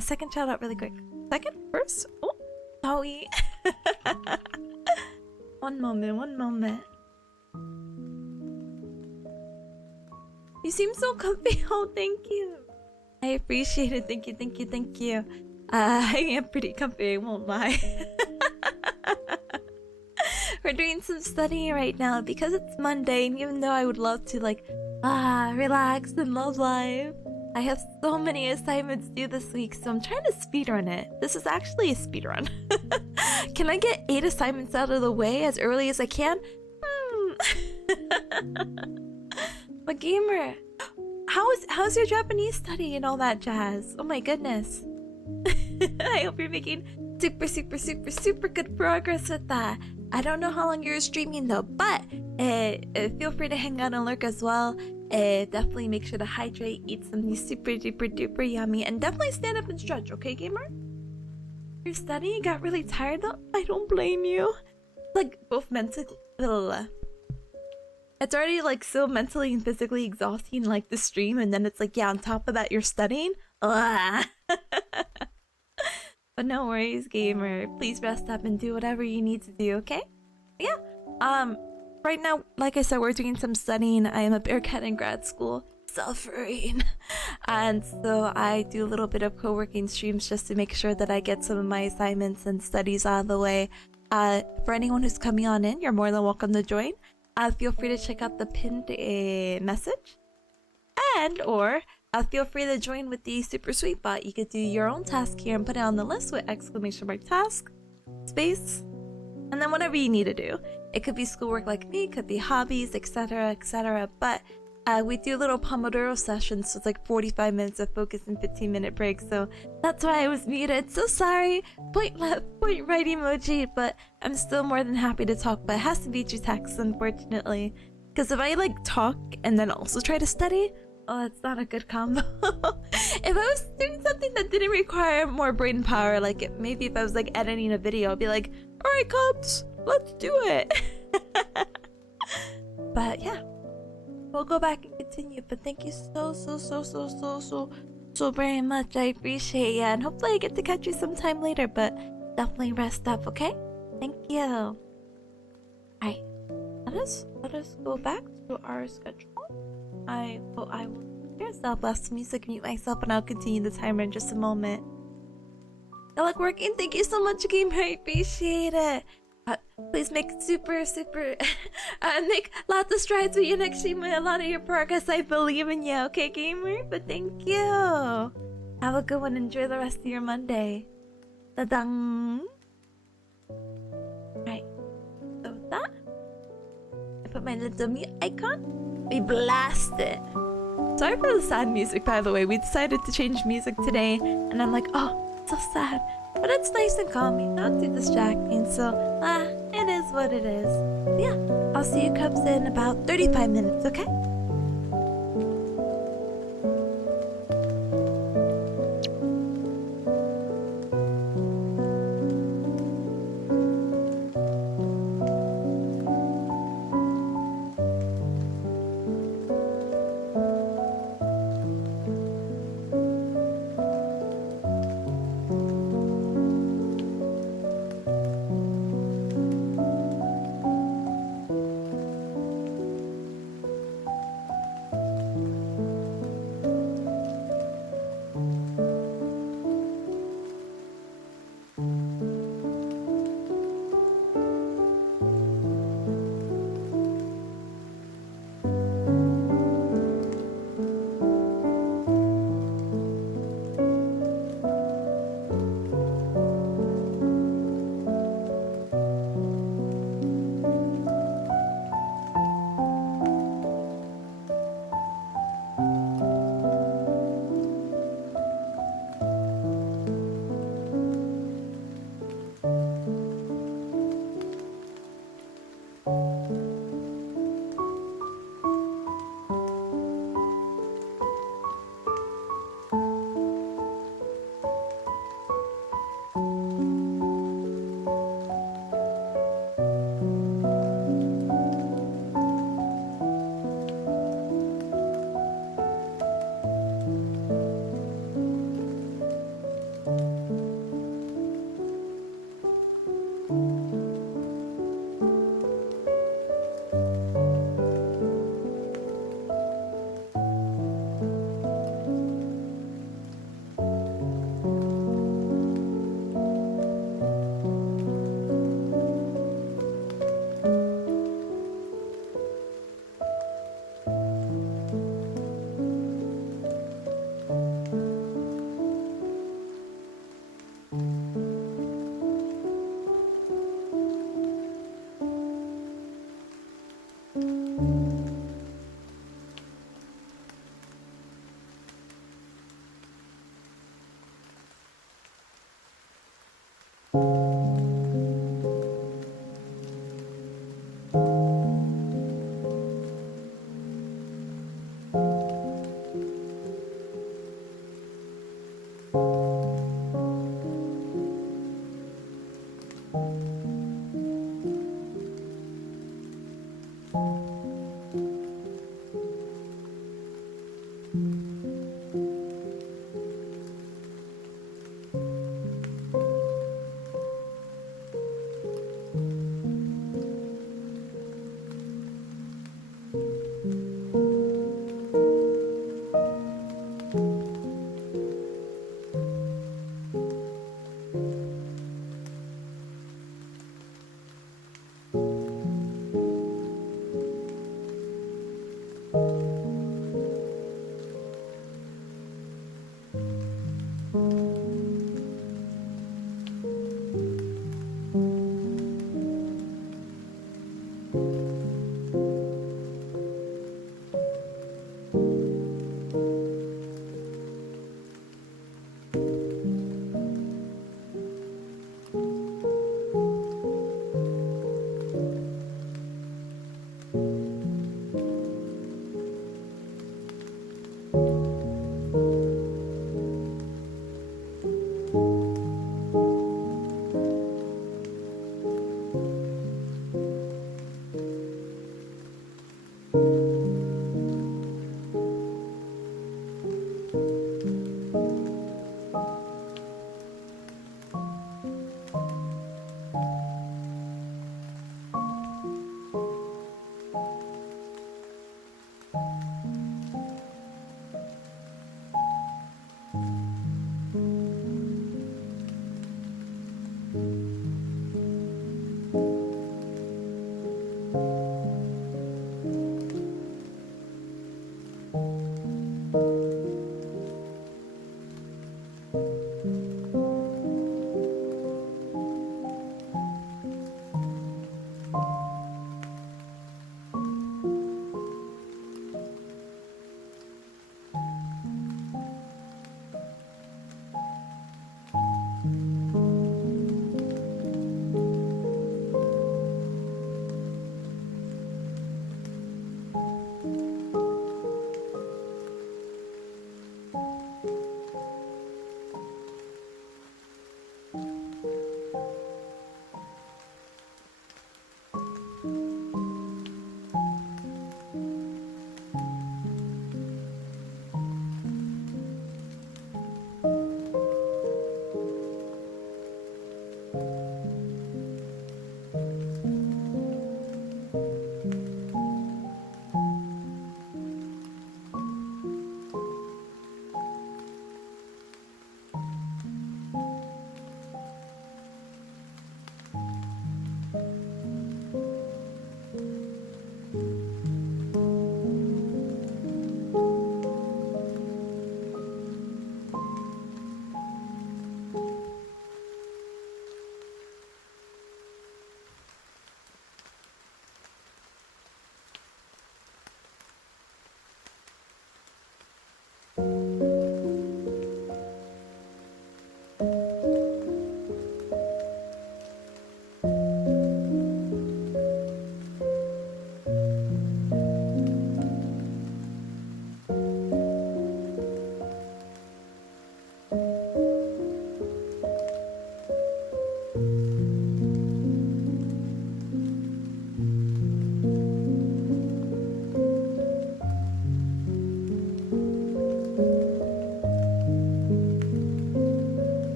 second shout out really quick. Second? First? Oh, sorry. One moment. You seem so comfy. Oh, thank you. I appreciate it. Thank you. I am pretty comfy, I won't lie. We're doing some studying right now because it's Monday, and even though I would love to relax and love life, I have so many assignments due this week, so I'm trying to speedrun it. This is actually a speedrun. Can I get 8 assignments out of the way as early as I can? But gamer, how's your Japanese study and all that jazz? Oh my goodness. I hope you're making super good progress with that. I don't know how long you're streaming though, but feel free to hang out and lurk as well. Definitely make sure to hydrate, eat something super duper yummy, and definitely stand up and stretch, okay, gamer? You're studying, got really tired though? I don't blame you. Like, both mentally... It's already like so mentally and physically exhausting, like the stream, and then it's like, yeah, on top of that, you're studying? Ugh. But no worries, gamer. Please rest up and do whatever you need to do, okay? Yeah. Right now, like I said, we're doing some studying. I am a bearcat in grad school, suffering. And so I do a little bit of co-working streams just to make sure that I get some of my assignments and studies out of the way. For anyone who's coming on in, you're more than welcome to join. Feel free to check out the pinned message. And, or feel free to join with the super sweet bot. You could do your own task here and put it on the list with ! task, space, and then whatever you need to do. It could be schoolwork like me, could be hobbies, etc, etc. But we do little pomodoro sessions, so it's like 45 minutes of focus and 15-minute breaks. So that's why I was muted. So sorry, point left, point right emoji, but I'm still more than happy to talk. But it has to be through text, unfortunately, because if I like talk and then also try to study, oh, that's not a good combo. If I was doing something that didn't require more brain power, like maybe if I was like editing a video, I'd be like, all right, cubs, let's do it. But yeah, we'll go back and continue. But thank you so very much. I appreciate you, and hopefully I get to catch you sometime later. But definitely rest up, okay? Thank you. All right, let us go back to our schedule. I will hear yourself, blast music, mute myself, and I'll continue the timer in just a moment. I like working. Thank you so much, gamer. I appreciate it. Please make make lots of strides with your next stream, with a lot of your progress. I believe in you, okay, gamer? But thank you. Have a good one. Enjoy the rest of your Monday. Ta-dang. Right. So with that, I put my little mute icon. We blast it. Sorry for the sad music, by the way. We decided to change music today, and I'm like, oh, so sad. But it's nice and calming, not too distracting, so it is what it is. Yeah, I'll see you cubs in about 35 minutes, okay?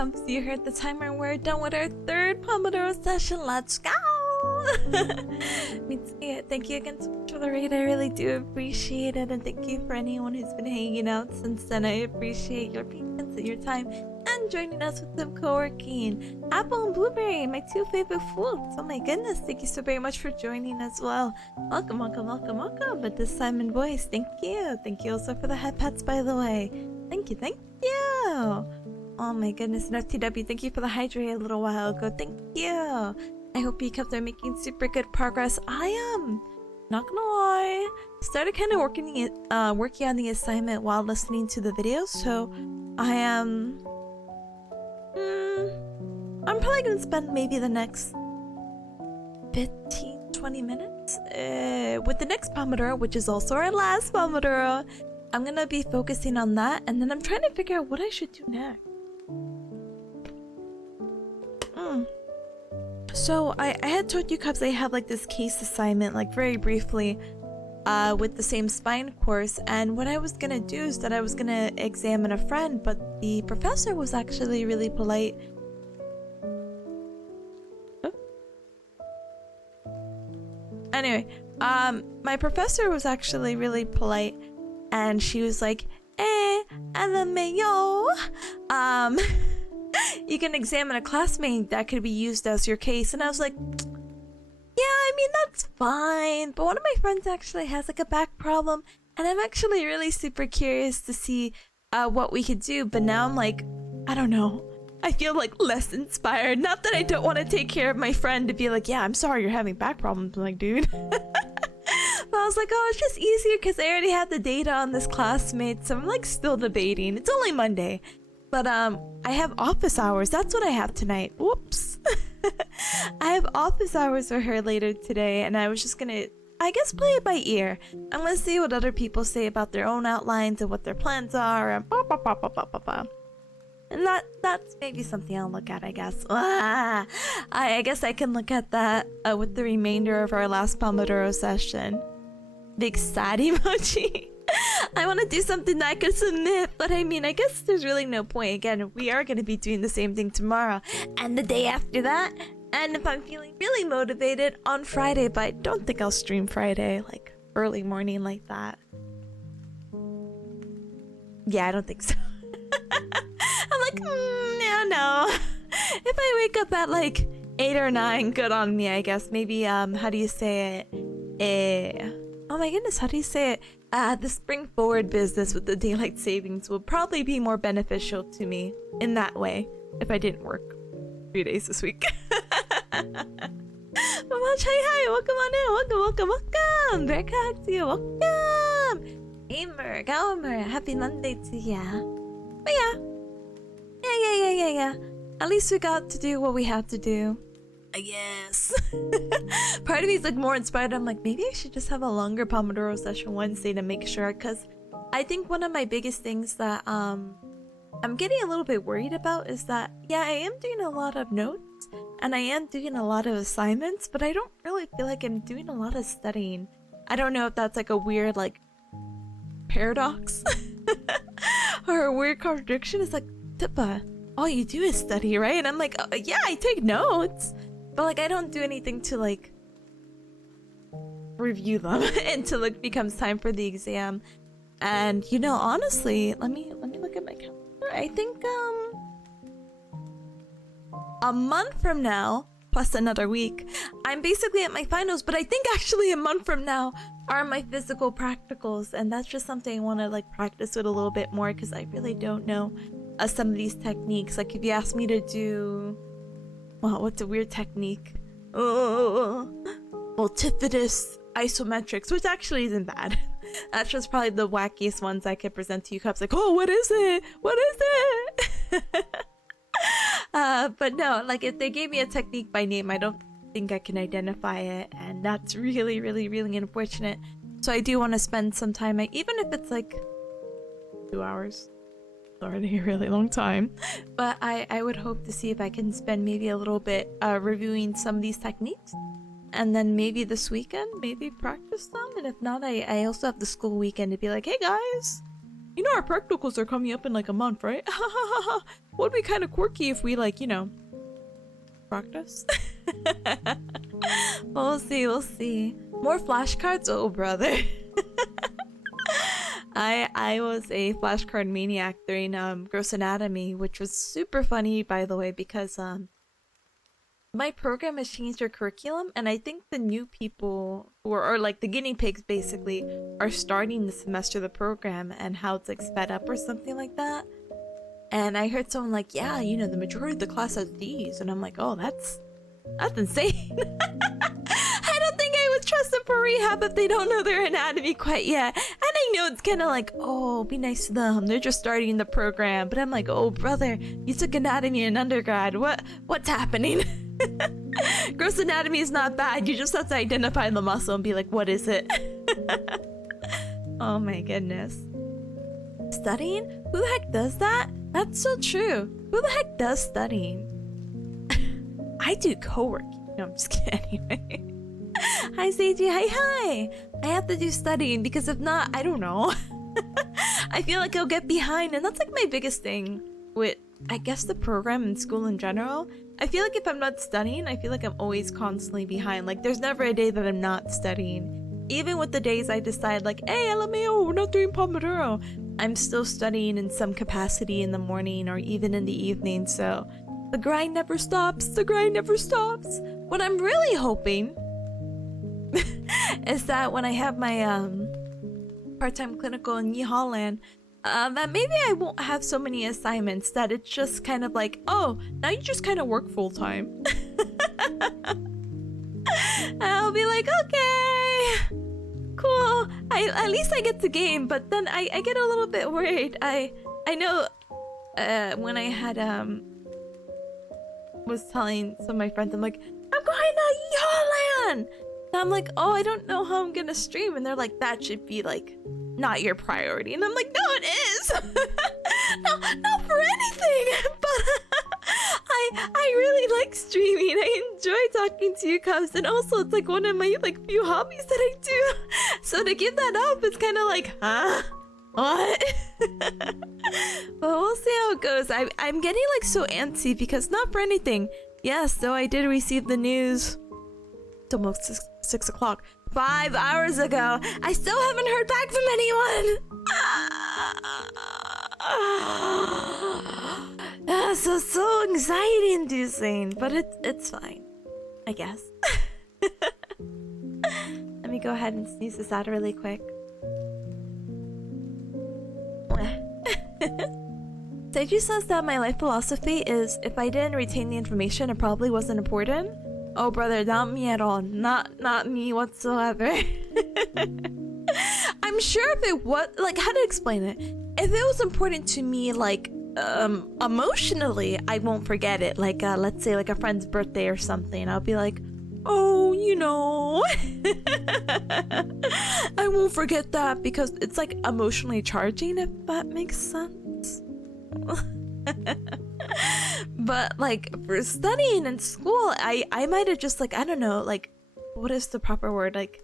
Cubs, you heard the timer. We're done with our third Pomodoro session. Let's go! Thank you again so much for the raid. I really do appreciate it. And thank you for anyone who's been hanging out since then. I appreciate your patience and your time and joining us with some co-working. Apple and Blueberry, my two favorite foods. Oh my goodness, thank you so very much for joining as well. Welcome, welcome, welcome, welcome. But this Simon voice, thank you. Thank you also for the head pats, by the way. Thank you, thank you. Oh my goodness, and FTW, thank you for the hydrate a little while ago. Thank you. I hope you kept on making super good progress. I am not gonna lie, started kind of working on the assignment while listening to the videos, so I am I'm probably gonna spend maybe the next 15-20 minutes with the next Pomodoro, which is also our last Pomodoro. I'm gonna be focusing on that, and then I'm trying to figure out what I should do next. So I had told you Cubs I had like this case assignment, like very briefly, with the same spine course, and what I was gonna do is that I was gonna examine a friend, but the professor was actually really polite. Oh. Anyway, my professor was actually really polite, and she was like, LMAO, you can examine a classmate that could be used as your case. And I was like, yeah, I mean, that's fine, but one of my friends actually has like a back problem, and I'm actually really super curious to see what we could do. But now I'm like, I don't know, I feel like less inspired. Not that I don't want to take care of my friend, to be like, yeah, I'm sorry you're having back problems. I'm like, dude. But I was like, oh, it's just easier because I already had the data on this classmate, so I'm like still debating. It's only Monday. But I have office hours. That's what I have tonight. Whoops. I have office hours for her later today, and I was just gonna, I guess, play it by ear. I'm gonna see what other people say about their own outlines and what their plans are, and and that's maybe something I'll look at, I guess. I guess I can look at that with the remainder of our last Pomodoro session. Big sad emoji. I want to do something that I could submit, but I mean, I guess there's really no point. Again, we are going to be doing the same thing tomorrow and the day after that. And if I'm feeling really motivated, on Friday, but I don't think I'll stream Friday, like early morning like that. Yeah, I don't think so. I'm like, no. If I wake up at like 8 or 9, good on me, I guess. Maybe, how do you say it? Oh my goodness, how do you say it? The spring forward business with the daylight savings will probably be more beneficial to me in that way if I didn't work 3 days this week. Hi, welcome on in, welcome. Bearcat to you, welcome. Gamer, happy Monday to ya. But yeah. At least we got to do what we had to do. I guess. Part of me is like more inspired. I'm like, maybe I should just have a longer Pomodoro session Wednesday to make sure, because I think one of my biggest things that I'm getting a little bit worried about is that, yeah, I am doing a lot of notes and I am doing a lot of assignments, but I don't really feel like I'm doing a lot of studying. I don't know if that's like a weird like paradox or a weird contradiction. It's like, Tippa, all you do is study, right? And I'm like, oh, yeah, I take notes, but like I don't do anything to like review them until it becomes time for the exam. And you know, honestly, let me look at my calendar. I think a month from now plus another week, I'm basically at my finals. But I think actually a month from now are my physical practicals, and that's just something I want to like practice with a little bit more, because I really don't know some of these techniques. Like if you ask me to do, well, what's a weird technique? Multifidus isometrics, which actually isn't bad. That's just probably the wackiest ones I could present to you Cups. Like, oh, what is it? But no, like if they gave me a technique by name, I don't think I can identify it, and that's really, really, really unfortunate. So I do want to spend some time, even if it's like 2 hours. Already a really long time, but I would hope to see if I can spend maybe a little bit reviewing some of these techniques, and then maybe this weekend maybe practice them. And if not, I also have the school weekend to be like, hey guys, You know our practicals are coming up in like a month, right? Would be kind of quirky if we like, you know, practice. We'll see, we'll see. More flashcards? Oh, brother. I was a flashcard maniac during Gross Anatomy, which was super funny, by the way, because my program has changed their curriculum, and I think the new people who are, or like the guinea pigs basically, are starting the semester of the program and how it's like sped up or something like that. And I heard someone like, yeah, you know, the majority of the class has these, and I'm like, oh, that's insane. I don't think I would trust them for rehab if they don't know their anatomy quite yet. And I know it's kind of like, oh, be nice to them, they're just starting the program. But I'm like, oh, brother, you took anatomy in undergrad. What's happening? Gross anatomy is not bad. You just have to identify the muscle and be like, what is it? Oh my goodness. Studying? Who the heck does that? That's so true. Who the heck does studying? I do co-working. No, I'm just kidding. Anyway. Hi, Seiji. Hi. I have to do studying because if not, I don't know. I feel like I'll get behind, and that's like my biggest thing with, I guess, the program and school in general. I feel like if I'm not studying, I feel like I'm always constantly behind. Like, there's never a day that I'm not studying. Even with the days I decide, like, hey, LMAO, we're not doing pomodoro, I'm still studying in some capacity in the morning or even in the evening. So the grind never stops. The grind never stops. What I'm really hoping is that when I have my part-time clinical in New Holland, that maybe I won't have so many assignments, that it's just kind of like, oh, now you just kind of work full-time. I'll be like, okay, cool. At least I get to game, but then I get a little bit worried. I know when I had was telling some of my friends, I'm like, I'm going to Holland. And I'm like, oh, I don't know how I'm gonna stream, and they're like, that should be like not your priority. And I'm like, no, it is. No, not for anything. But I really like streaming. I enjoy talking to you, Cubs, and also it's like one of my like few hobbies that I do. So to give that up, it's kind of like, huh? What? But we'll see how it goes. I'm getting like so antsy because not for anything. Yes, though I did receive the news. It's almost 6 o'clock. 5 hours ago. I still haven't heard back from anyone. So anxiety inducing, but it's fine, I guess. Let me go ahead and sneeze this out really quick. Seiji says that my life philosophy is, if I didn't retain the information, it probably wasn't important. Oh, brother, not me at all. Not me whatsoever. I'm sure if it was, like, how to explain it? If it was important to me, like, emotionally, I won't forget it. Like, let's say, like, a friend's birthday or something. I'll be like, oh, you know. I won't forget that because it's, like, emotionally charging, if that makes sense. But like for studying in school, I might have just like, I don't know, like, what is the proper word, like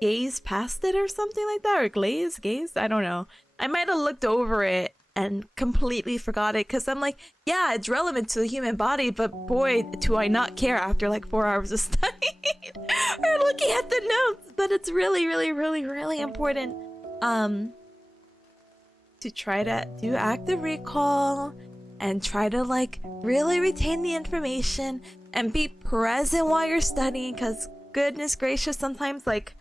gaze past it or something like that, or gaze, I don't know. I might have looked over it and completely forgot it because I'm like, yeah, it's relevant to the human body, but boy, do I not care after like 4 hours of studying or looking at the notes. But it's really, really, really, really important to try to do active recall and try to like really retain the information and be present while you're studying, because goodness gracious, sometimes like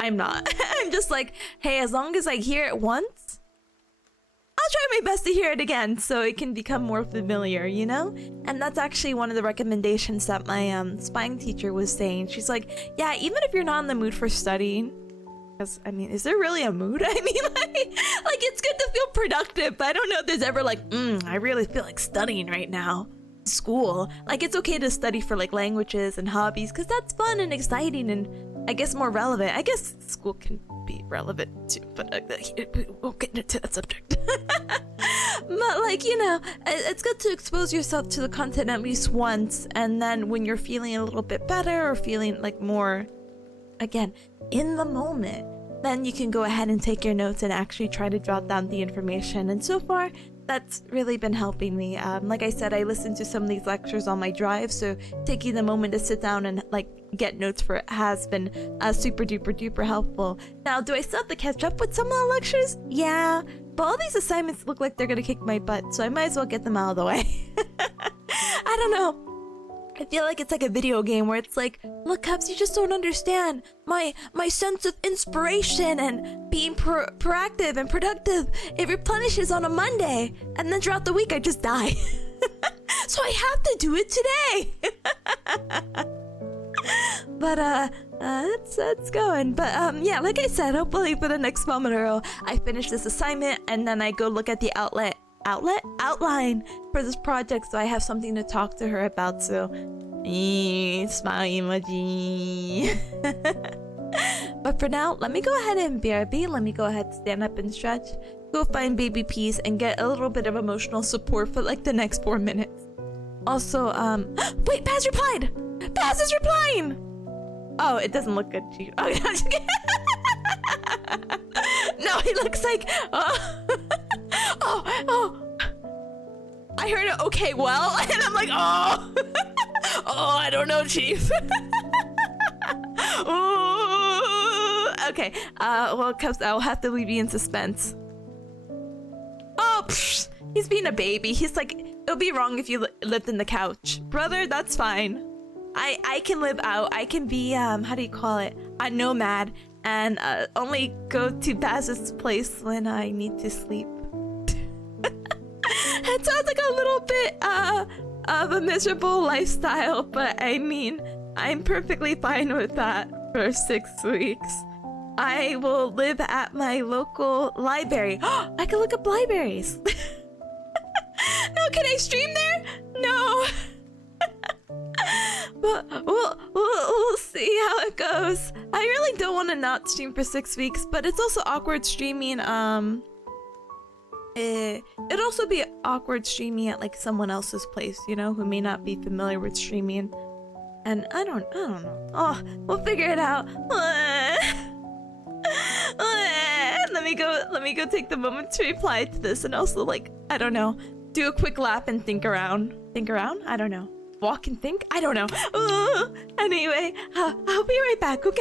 I'm not. I'm just like, hey, as long as I hear it once, I'll try my best to hear it again so it can become more familiar, you know? And that's actually one of the recommendations that my spying teacher was saying. She's like, yeah, even if you're not in the mood for studying, because I mean, is there really a mood? I mean, like it's good to feel productive, but I don't know if there's ever like, I really feel like studying right now. School, like it's okay to study for like languages and hobbies because that's fun and exciting and I guess more relevant. I guess school can be relevant too, but we won't get into that subject. But like, you know, it's good to expose yourself to the content at least once, and then when you're feeling a little bit better or feeling like more, again, in the moment, then you can go ahead and take your notes and actually try to jot down the information. And so far, that's really been helping me. Like I said, I listened to some of these lectures on my drive, so taking the moment to sit down and like get notes for it has been super duper duper helpful. Now, do I still have to catch up with some of the lectures? Yeah, but all these assignments look like they're gonna kick my butt, so I might as well get them out of the way. I don't know. I feel like it's like a video game where it's like, look, Cubs, you just don't understand. My sense of inspiration and being proactive and productive, it replenishes on a Monday. And then throughout the week, I just die. So I have to do it today. But, it's going. But, yeah, like I said, hopefully for the next Pomodoro, I finish this assignment and then I go look at the outline for this project, so I have something to talk to her about. So smile emoji. But for now, let me go ahead and BRB. Let me go ahead, stand up and stretch, go find baby peas and get a little bit of emotional support for like the next 4 minutes. Also, wait, Paz replied. Paz is replying. Oh, it doesn't look good. Oh, no, he looks like oh, I heard it, okay, well, and I'm like, oh, oh, I don't know, Chief. Ooh, okay, well, Cubs, I'll have to leave you in suspense. Oh, psh, he's being a baby. He's like, it'll be wrong if you lived in the couch. Brother, that's fine. I can live out. I can be, how do you call it? A nomad and only go to Baz's place when I need to sleep. It sounds like a little bit of a miserable lifestyle, but I mean, I'm perfectly fine with that for 6 weeks. I will live at my local library. I can look up libraries. No, can I stream there? No. But we'll see how it goes. I really don't want to not stream for 6 weeks, but it's also awkward streaming. It'd also be awkward streaming at like someone else's place, you know, who may not be familiar with streaming. And I don't know. Oh, we'll figure it out. Let me go take the moment to reply to this, and also like, I don't know, do a quick lap and think around. Think around? I don't know. Walk and think? I don't know. Anyway, I'll be right back, okay?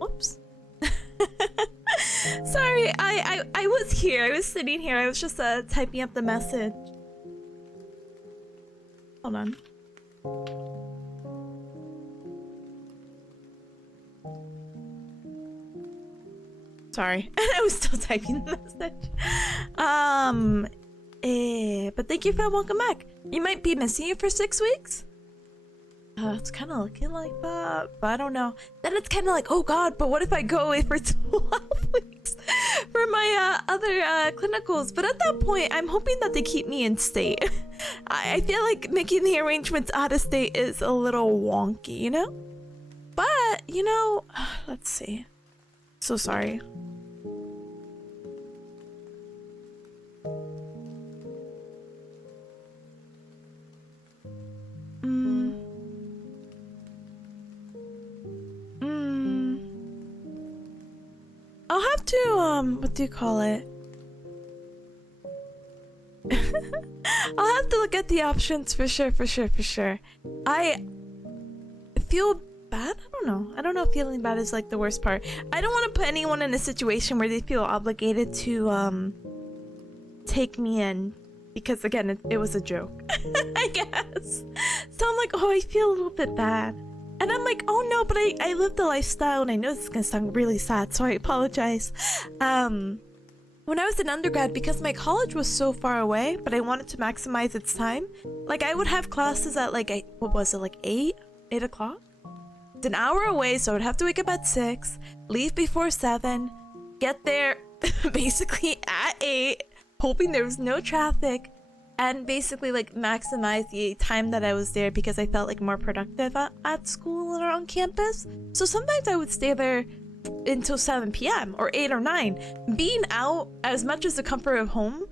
Whoops. Sorry, I was here. I was sitting here. I was just typing up the message. Hold on. Sorry, I was still typing the message. But thank you for welcome back. You might be missing you for 6 weeks. It's kind of looking like that, but I don't know. Then it's kind of like, oh god, but what if I go away for 12 weeks for my other clinicals? But at that point, I'm hoping that they keep me in state. I feel like making the arrangements out of state is a little wonky, you know? But, you know, let's see. So sorry. I'll have to, what do you call it? I'll have to look at the options for sure. I feel bad? I don't know if feeling bad is like the worst part. I don't want to put anyone in a situation where they feel obligated to, take me in. Because again, it was a joke, I guess. So I'm like, oh, I feel a little bit bad. And I'm like, oh no, but I live the lifestyle, and I know this is gonna sound really sad, so I apologize. When I was in undergrad, because my college was so far away, but I wanted to maximize its time, like I would have classes at like, what was it, like 8 o'clock? It's an hour away, so I would have to wake up at 6, leave before 7, get there basically at 8, hoping there was no traffic, and basically like maximize the time that I was there because I felt like more productive at school or on campus. So sometimes I would stay there until 7 p.m. or 8 or 9. Being out, as much as the comfort of home,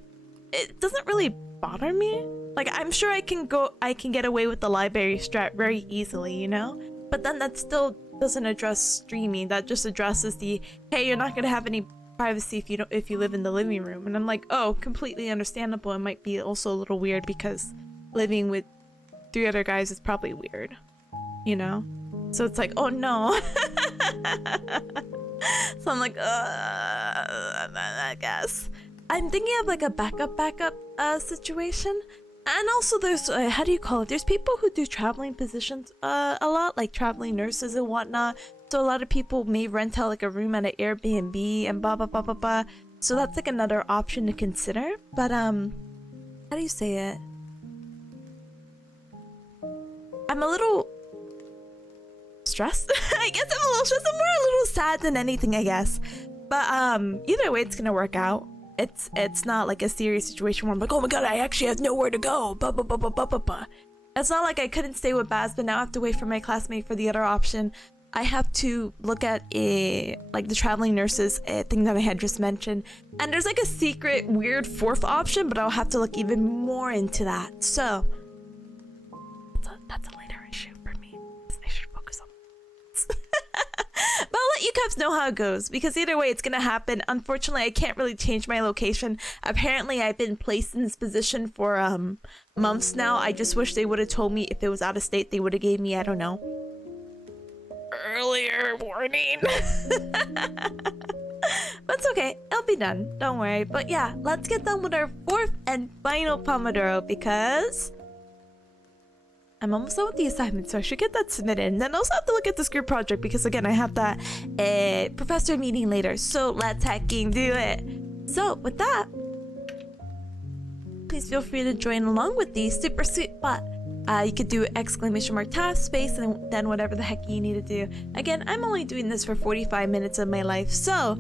it doesn't really bother me. Like, I'm sure I can get away with the library strat very easily, you know? But then that still doesn't address streaming. That just addresses the, hey, you're not gonna have any privacy if you live in the living room. And I'm like, oh, completely understandable. It might be also a little weird because living with 3 other guys is probably weird, you know? So it's like, oh no. So I'm like, I guess. I'm thinking of like a backup situation. And also there's, how do you call it? There's people who do traveling positions a lot, like traveling nurses and whatnot. So a lot of people may rent out like a room at an Airbnb and blah, blah, blah, blah, blah. So that's like another option to consider. But, how do you say it? I'm a little stressed. I guess I'm a little stressed. I'm more a little sad than anything, I guess. But either way, it's gonna work out. It's not like a serious situation where I'm like, oh my god, I actually have nowhere to go. Blah, blah, blah, blah, blah, blah, blah. It's not like I couldn't stay with Baz, but now I have to wait for my classmate for the other option. I have to look at like the traveling nurses thing that I had just mentioned. And there's like a secret weird 4th option, but I'll have to look even more into that. So that's a later issue for me. I should focus on but I'll let you guys know how it goes, because either way it's gonna happen. Unfortunately, I can't really change my location. Apparently I've been placed in this position for months now. I just wish they would have told me if it was out of state. They would have gave me, I don't know, earlier warning. But it's okay, it'll be done, don't worry. But yeah, let's get done with our 4th and final Pomodoro, because I'm almost done with the assignment, so I should get that submitted. And then I also have to look at this group project because, again, I have that professor meeting later. So let's hacking do it. So with that, please feel free to join along with the super sweet bot. You could do ! task space and then whatever the heck you need to do. Again, I'm only doing this for 45 minutes of my life, so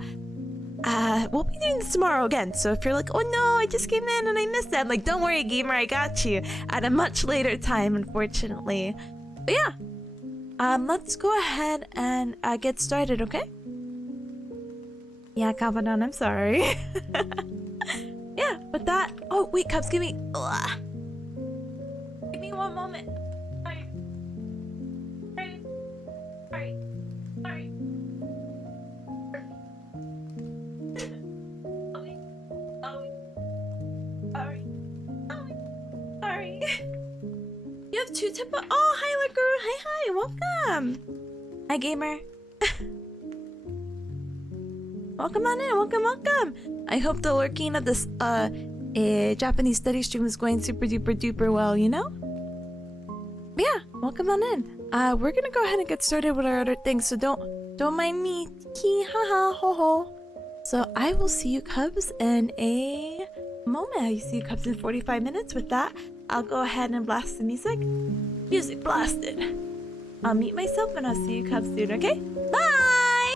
we'll be doing this tomorrow again. So if you're like, oh no, I just came in and I missed that, I'm like, don't worry, gamer, I got you at a much later time, unfortunately. But yeah, let's go ahead and get started, okay? Yeah, Kabadan, I'm sorry. Yeah, with that, oh wait, Cubs, give me one moment. Sorry. You have 2 Tipa. Oh, hi, Laguru. Hi, welcome. Hi, gamer. Welcome on in. Welcome. I hope the lurking of this Japanese study stream is going super duper duper well, you know? But yeah, welcome on in. We're gonna go ahead and get started with our other things, so don't mind me. Key, haha, ho ho. So I will see you cubs in a moment. I see you cubs in 45 minutes. With that, I'll go ahead and blast the music. Music blasted. I'll mute myself and I'll see you cubs soon, okay? Bye!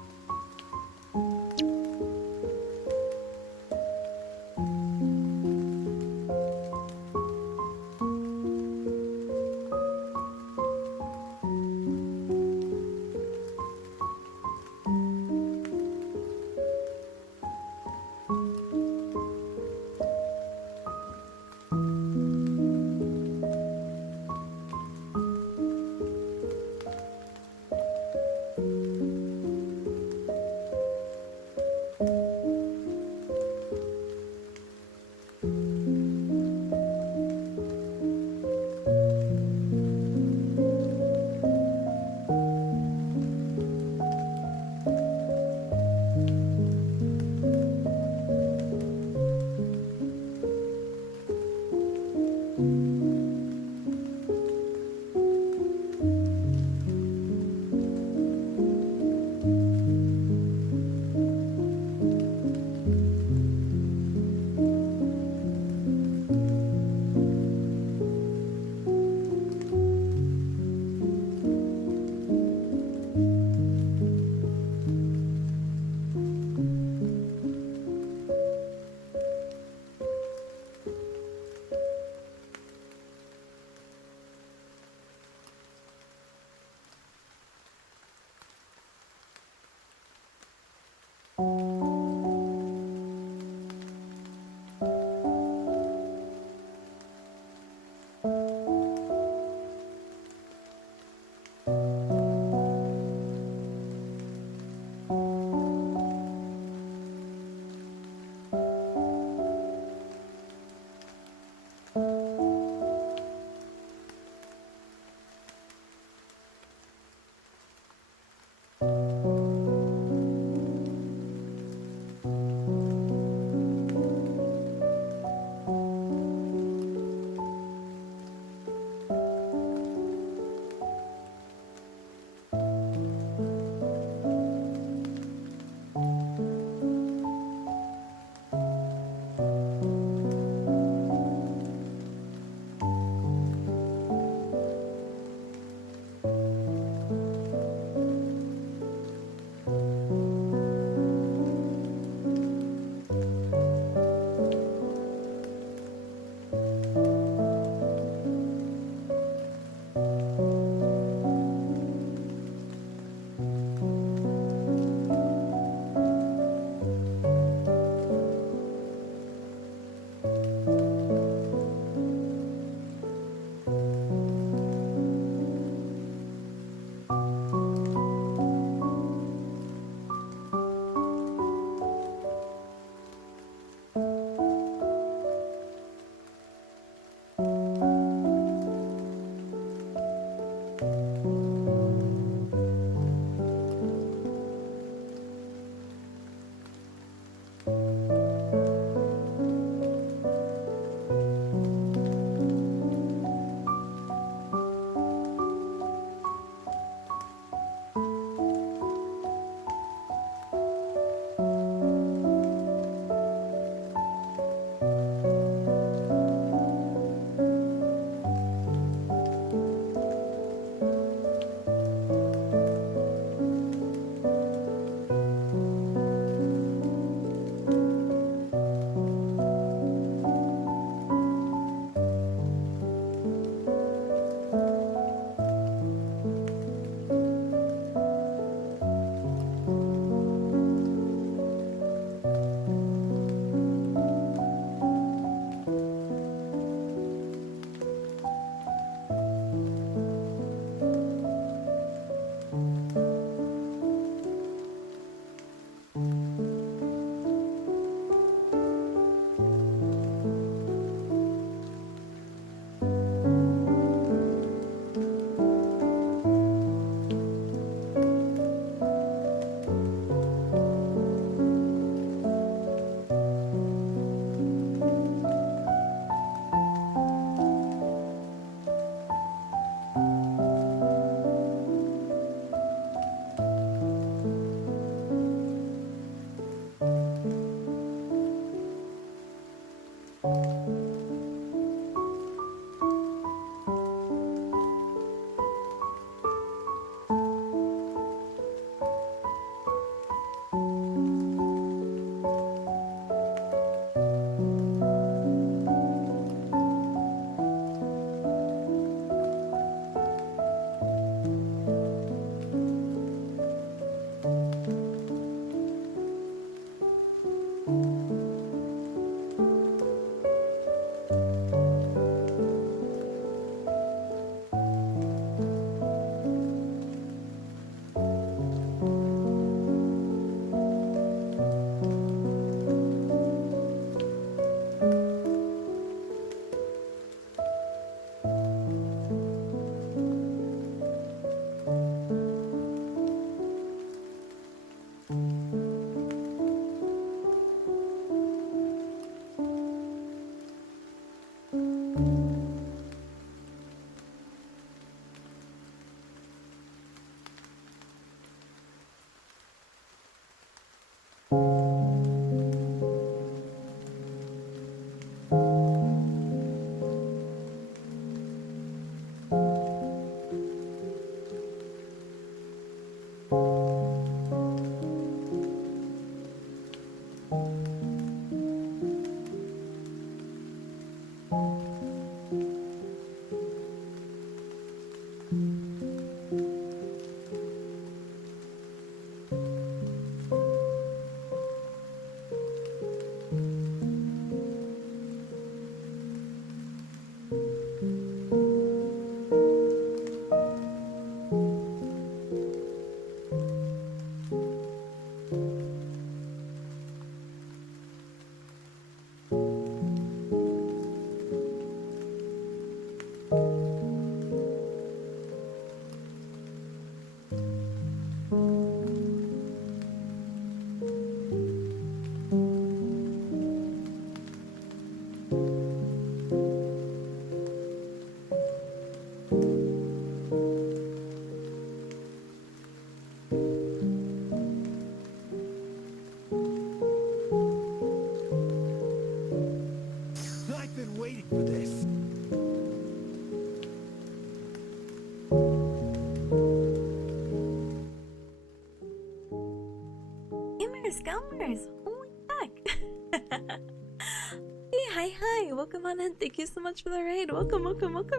hi. Welcome on in. Thank you so much for the raid. Welcome,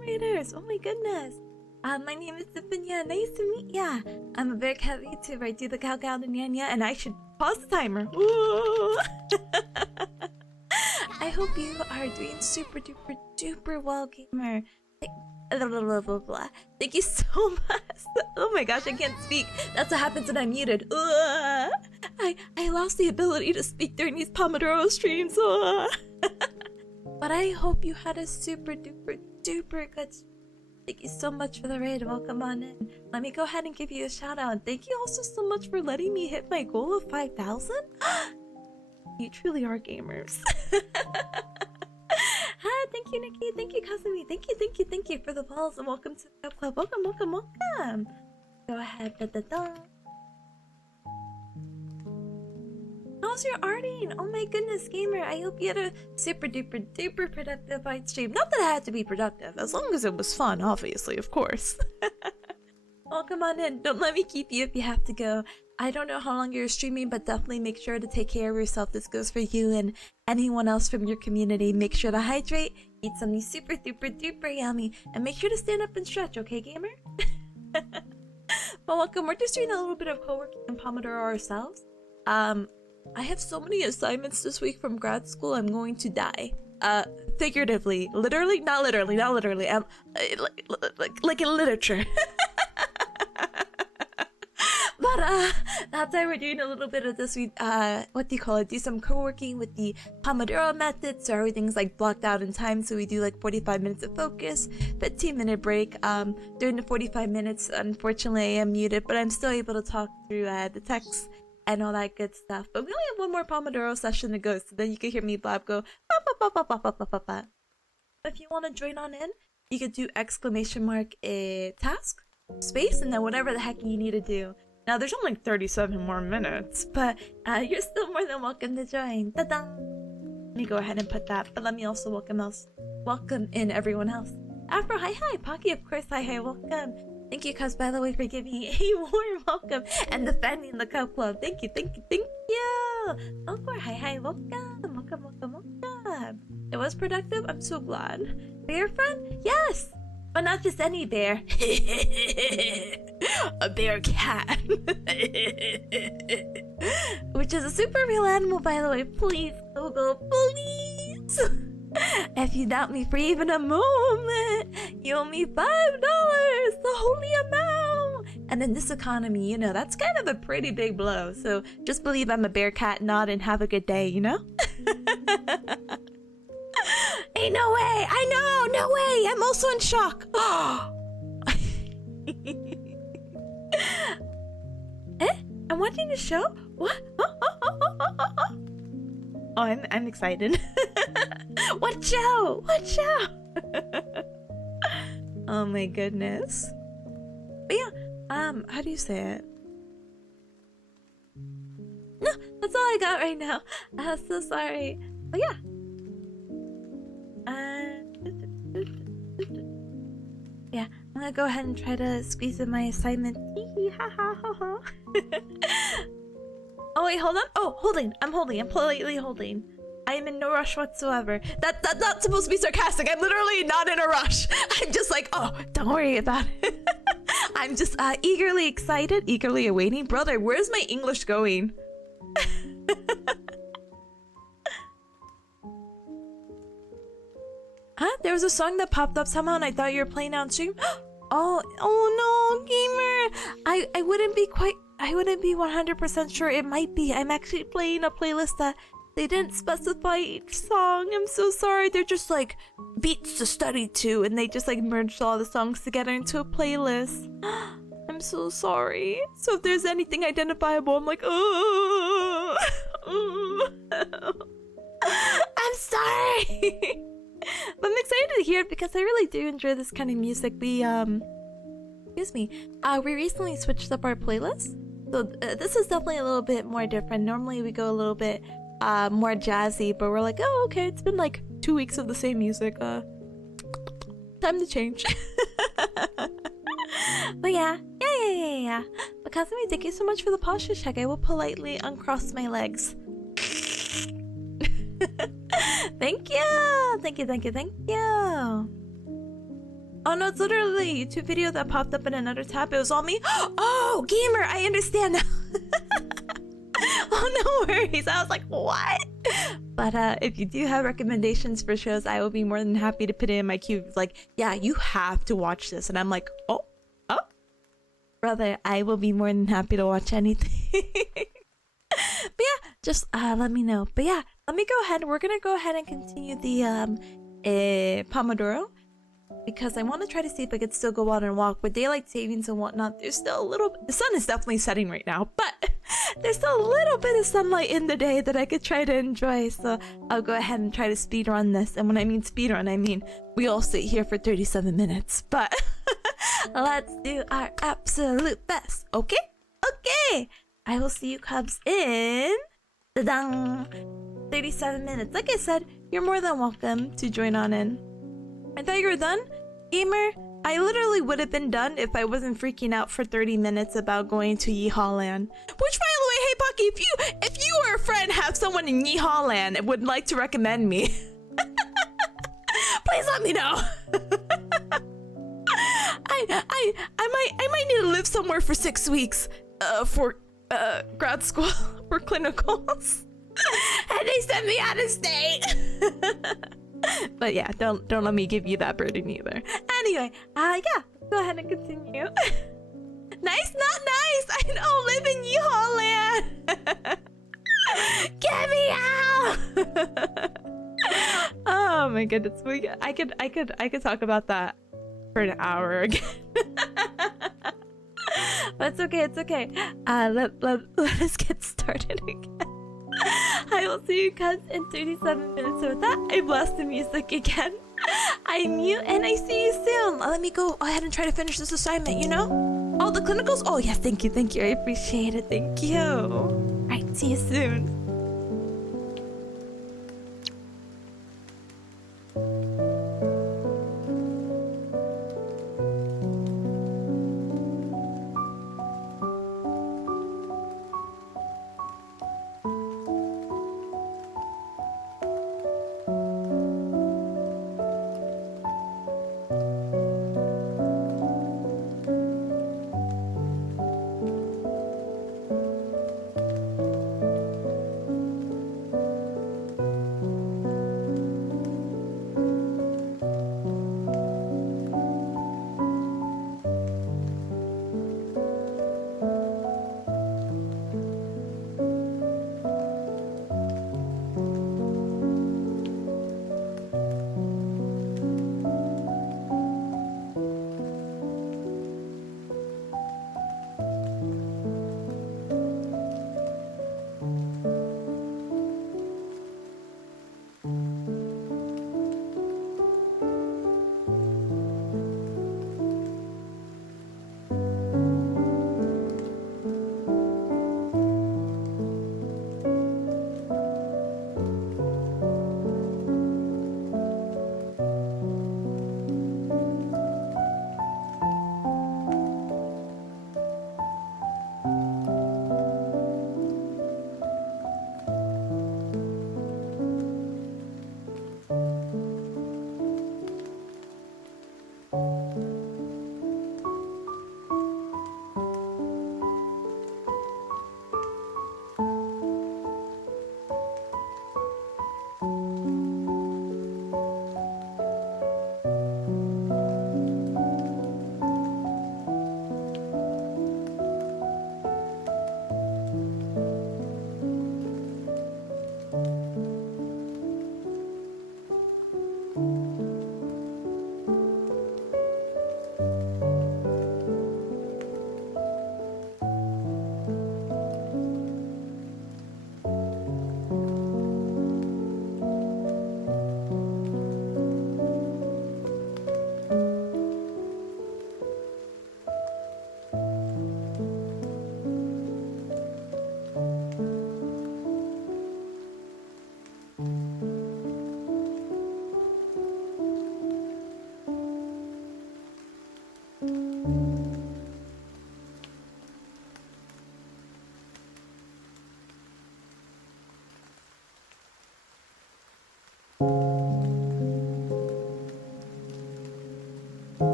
raiders. Oh my goodness. My name is Tipanya. Nice to meet ya. I'm a bearcat YouTuber. I do the cow cow the nya nya, and I should pause the timer. Ooh. I hope you are doing super duper duper well, gamer. Blah, blah, blah, blah. Thank you so much. Oh my gosh, I can't speak. That's what happens when I'm muted. I lost the ability to speak during these Pomodoro streams. But I hope you had a super duper duper good stream. Thank you so much for the raid. Welcome on in. Let me go ahead and give you a shout out. Thank you also so much for letting me hit my goal of 5,000. You truly are gamers. Hi, thank you, Nikki. Thank you, Kazumi. Thank you for the balls and welcome to the Cup Club. Welcome. Go ahead. How's your arting? Oh my goodness, gamer. I hope you had a super duper duper productive fight stream. Not that it had to be productive, as long as it was fun, obviously, of course. Welcome on in. Don't let me keep you if you have to go. I don't know how long you're streaming, but definitely make sure to take care of yourself. This goes for you and anyone else from your community. Make sure to hydrate, eat something super duper duper yummy, and make sure to stand up and stretch, okay, gamer? Well, welcome. We're just doing a little bit of co-working in Pomodoro ourselves. I have so many assignments this week from grad school, I'm going to die. Figuratively. Literally? Not literally. Like in literature. But, that's why we're doing a little bit of this. We, what do you call it? Do some co-working with the Pomodoro method, so everything's like blocked out in time. So we do like 45 minutes of focus, 15-minute break. During the 45 minutes, unfortunately, I am muted, but I'm still able to talk through the text and all that good stuff. But we only have one more Pomodoro session to go, so then you can hear me blab go. If you want to join on in, you could do task, space, and then whatever the heck you need to do. Now, there's only 37 more minutes, but you're still more than welcome to join. Ta-da! Let me go ahead and put that, but let me also welcome in everyone else. Afro, hi, Pocky, of course, hi, welcome. Thank you, Cuz, by the way, for giving me a warm welcome and defending the Cup Club. Thank you. Encore, hi, welcome. It was productive, I'm so glad. Bear friend? Yes! But not just any bear. A bear cat. Which is a super real animal, by the way. Please, go, please. If you doubt me for even a moment, you owe me $5, the holy amount. And in this economy, you know, that's kind of a pretty big blow. So just believe I'm a bear cat, nod, and have a good day, you know? Ain't no way! I know! No way! I'm also in shock! I'm watching the show? What? Oh, I'm excited. What show? Oh my goodness. But yeah, how do you say it? No, that's all I got right now. I'm so sorry. But yeah. Yeah, I'm gonna go ahead and try to squeeze in my assignment. Oh wait, hold on. Oh, I'm politely holding. I am in no rush whatsoever. That's not supposed to be sarcastic. I'm literally not in a rush. I'm just like, oh, don't worry about it. I'm just eagerly excited, eagerly awaiting. Brother, where's my English going? Huh? There was a song that popped up somehow and I thought you were playing on stream. Oh no, gamer. I wouldn't be 100% sure. It might be. I'm actually playing a playlist that they didn't specify each song. I'm so sorry. They're just like beats to study to, and they just like merged all the songs together into a playlist. I'm so sorry. So if there's anything identifiable, I'm like, oh. I'm sorry. But I'm excited to hear it because I really do enjoy this kind of music. We we recently switched up our playlist, so this is definitely a little bit more different. Normally we go a little bit more jazzy, but we're like, oh, okay, it's been like 2 weeks of the same music. Time to change. But yeah. But Kazumi, thank you so much for the posture check. I will politely uncross my legs. Thank you. thank you, thank you, thank you. Oh no, it's literally a YouTube video that popped up in another tab. It was all me. Oh, gamer, I understand now. Oh, no worries. I was like, what? But if you do have recommendations for shows, I will be more than happy to put it in my queue. Like, yeah, you have to watch this. And I'm like, oh, brother, I will be more than happy to watch anything. But yeah, just let me know. But yeah, let me go ahead. We're gonna go ahead and continue the pomodoro, because I want to try to see if I could still go out and walk with daylight savings and whatnot. There's still a little. The sun is definitely setting right now, but there's still a little bit of sunlight in the day that I could try to enjoy. So I'll go ahead and try to speed run this. And when I mean speed run, I mean we all sit here for 37 minutes. But let's do our absolute best. Okay? Okay. I will see you cubs in 37 minutes. Like I said, you're more than welcome to join on in. I thought you were done, gamer. I literally would have been done if I wasn't freaking out for 30 minutes about going to Yeehaw Land. Which, by the way, hey Pocky, if you or a friend have someone in Yeehaw Land and would like to recommend me, please let me know. I might need to live somewhere for 6 weeks for grad school for clinicals, and they sent me out of state. But yeah, don't let me give you that burden either. Anyway, yeah, go ahead and continue. Nice, not nice. I don't live in Yeehaw Land. Get me out. Oh my goodness, I could talk about that for an hour again. But it's okay, it's okay. Let us get started again. I will see you guys in 37 minutes. So with that, I blast the music again. I mute and I see you soon. Let me go ahead and try to finish this assignment, you know? Oh, the clinicals? Oh, yes, thank you. I appreciate it. Thank you. All right, see you soon.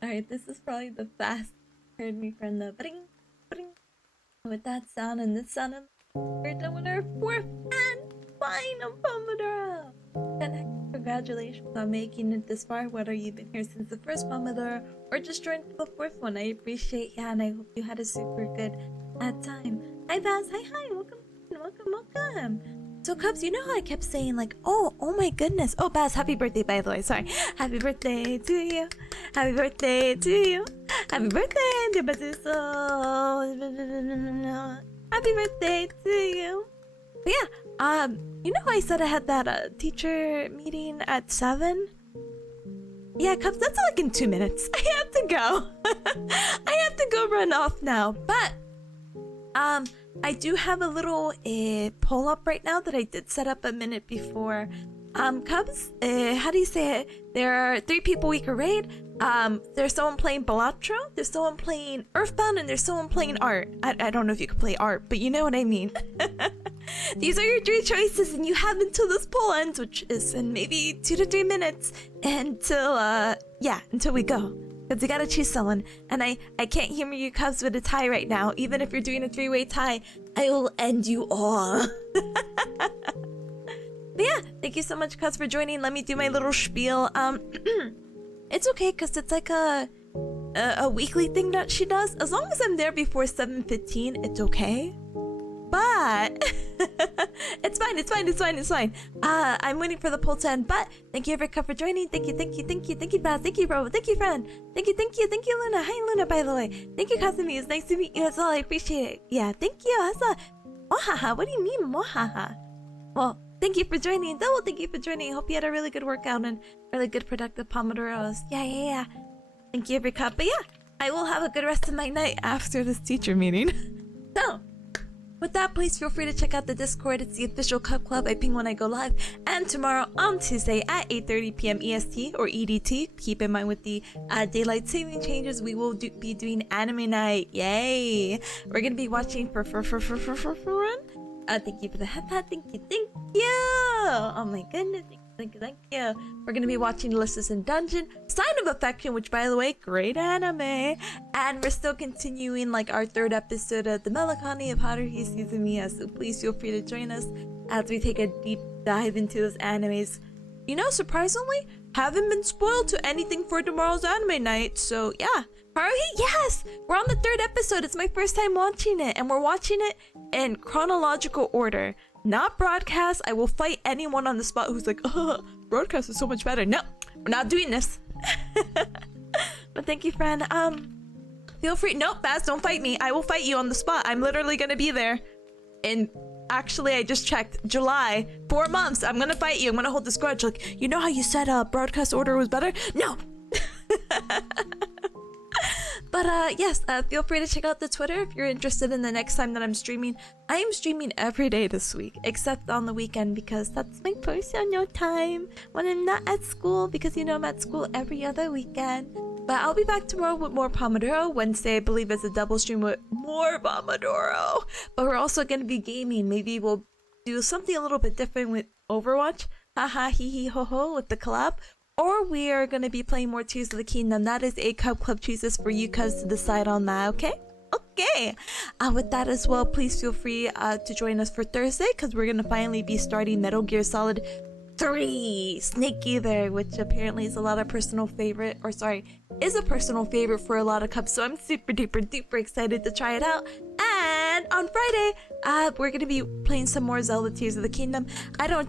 sorry. This is probably the fast heard me from the bring, bring. With that sound and this sound, we're done with our fourth and final Pomodoro. And congratulations on making it this far, whether you've been here since the first Pomodoro or just joined for the fourth one. I appreciate ya, and I hope you had a super good time. Hi Baz, hi, welcome. So Cubs, you know how I kept saying like, oh my goodness. Oh Baz, happy birthday by the way, sorry. Happy birthday to you. Happy birthday to you. Happy birthday, dear Bazuso. Happy birthday to you. But yeah, you know how I said I had that teacher meeting at 7? Yeah, Cubs, that's like in 2 minutes. I have to go. I have to go run off now. But I do have a little poll up right now that I did set up a minute before. Cubs, how do you say it? There are 3 people we can raid. There's someone playing Balatro, there's someone playing Earthbound, and there's someone playing Art. I don't know if you can play Art, but you know what I mean. These are your 3 choices, and you have until this poll ends, which is in maybe 2 to 3 minutes, until we go. Because you gotta choose someone, and I can't humor you Cubs with a tie right now. Even if you're doing a 3-way tie, I will end you all. But yeah, thank you so much Cubs for joining. Let me do my little spiel. It's okay because it's like a weekly thing that she does. As long as I'm there before 7:15, it's okay. But it's fine. I'm waiting for the poll to end. But thank you everyone for joining. Thank you, Baz. Thank you, bro. Thank you, friend. Thank you, Luna. Hi, Luna, by the way. Thank you, Kazumi. It's nice to meet you as well. I appreciate it. Yeah, thank you. Asa. Mohaha. What do you mean, mohaha? Well, thank you for joining. Double thank you for joining. Hope you had a really good workout and really good productive Pomodoros. Yeah. Thank you, everyone. But yeah, I will have a good rest of my night after this teacher meeting. So, with that, please feel free to check out the Discord. It's the official Cub Club. I ping when I go live. And tomorrow on Tuesday at 8:30 p.m. EST or EDT. Keep in mind with the daylight saving changes, we will be doing anime night. Yay! We're gonna be watching for run. Thank you for the head pad. Thank you. Oh my goodness. Thank you. We're gonna be watching Alyssa's in Dungeon, Sign of Affection, which by the way, great anime. And we're still continuing like our 3rd episode of the Melancholy of Haruhi Suzumiya. So please feel free to join us as we take a deep dive into those animes. You know, surprisingly, haven't been spoiled to anything for tomorrow's anime night. So yeah. Haruhi, yes! We're on the 3rd episode. It's my first time watching it, and we're watching it in chronological order. Not broadcast. I will fight anyone on the spot who's like, broadcast is so much better. No, we're not doing this. But thank you, friend. Feel free. Nope, Baz, don't fight me. I will fight you on the spot. I'm literally gonna be there. And actually, I just checked. July, 4 months. I'm gonna fight you. I'm gonna hold this grudge. Like, you know how you said broadcast order was better? No. But yes, feel free to check out the Twitter if you're interested in the next time that I'm streaming. I am streaming every day this week, except on the weekend because that's my personal time when I'm not at school, because you know I'm at school every other weekend. But I'll be back tomorrow with more Pomodoro. Wednesday, I believe, is a double stream with more Pomodoro. But we're also going to be gaming. Maybe we'll do something a little bit different with Overwatch. Haha, hee hee ho ho with the collab. Or we are going to be playing more Tears of the Kingdom. That is a Cub Club choices for you guys to decide on that, okay? Okay. With that as well, please feel free to join us for Thursday, because we're going to finally be starting Metal Gear Solid 3 Snake Eater, which apparently is a lot of personal favorite, is a personal favorite for a lot of Cubs. So I'm super duper excited to try it out. And on Friday, we're going to be playing some more Zelda Tears of the Kingdom. I don't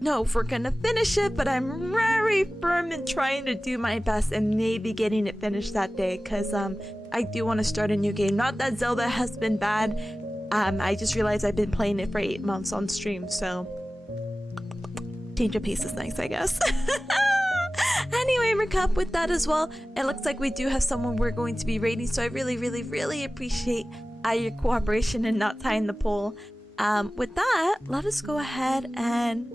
know if we're gonna finish it, but I'm very firm in trying to do my best and maybe getting it finished that day, because I do want to start a new game. Not that Zelda has been bad, I just realized I've been playing it for 8 months on stream, so change of pace is nice, I guess. Anyway, recap with that as well, it looks like we do have someone we're going to be rating, so I really appreciate your cooperation in not tying the poll. With that, let us go ahead and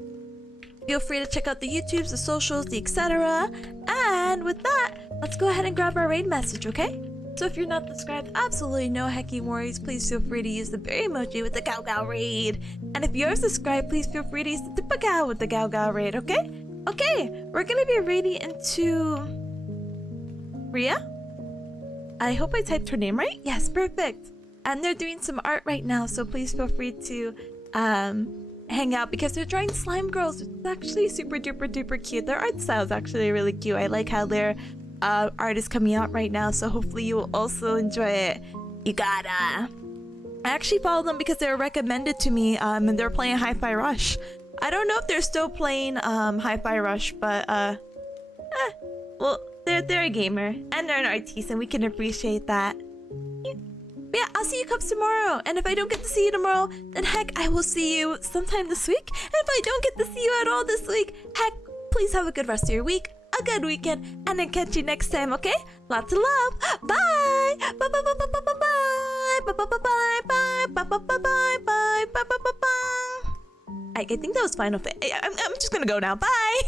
feel free to check out the YouTubes, the socials, the etc. And with that, let's go ahead and grab our raid message, okay? So if you're not subscribed, absolutely no hecky worries. Please feel free to use the berry emoji with the Gao Gao raid. And if you're subscribed, please feel free to use the Tipanya with the Gao Gao raid, okay? Okay, we're gonna be raiding into Ria? I hope I typed her name right. Yes, perfect. And they're doing some art right now, so please feel free to hang out because they're drawing slime girls. It's actually super duper duper cute. Their art style is actually really cute. I like how their art is coming out right now, so hopefully you will also enjoy it. You gotta. I actually follow them because they were recommended to me, and they're playing Hi-Fi Rush. I don't know if they're still playing Hi-Fi Rush, but well, they're a gamer and they're an artist, and we can appreciate that. Yeah, I'll see you Cubs tomorrow. And if I don't get to see you tomorrow, then heck, I will see you sometime this week. And if I don't get to see you at all this week, heck, please have a good rest of your week, a good weekend, and then catch you next time, okay? Lots of love. Bye. Bye bye bye bye bye bye bye. Bye bye bye bye bye bye bye bye bye bye bye bye bye. I think that was Final Fit. I'm just gonna go now. Bye.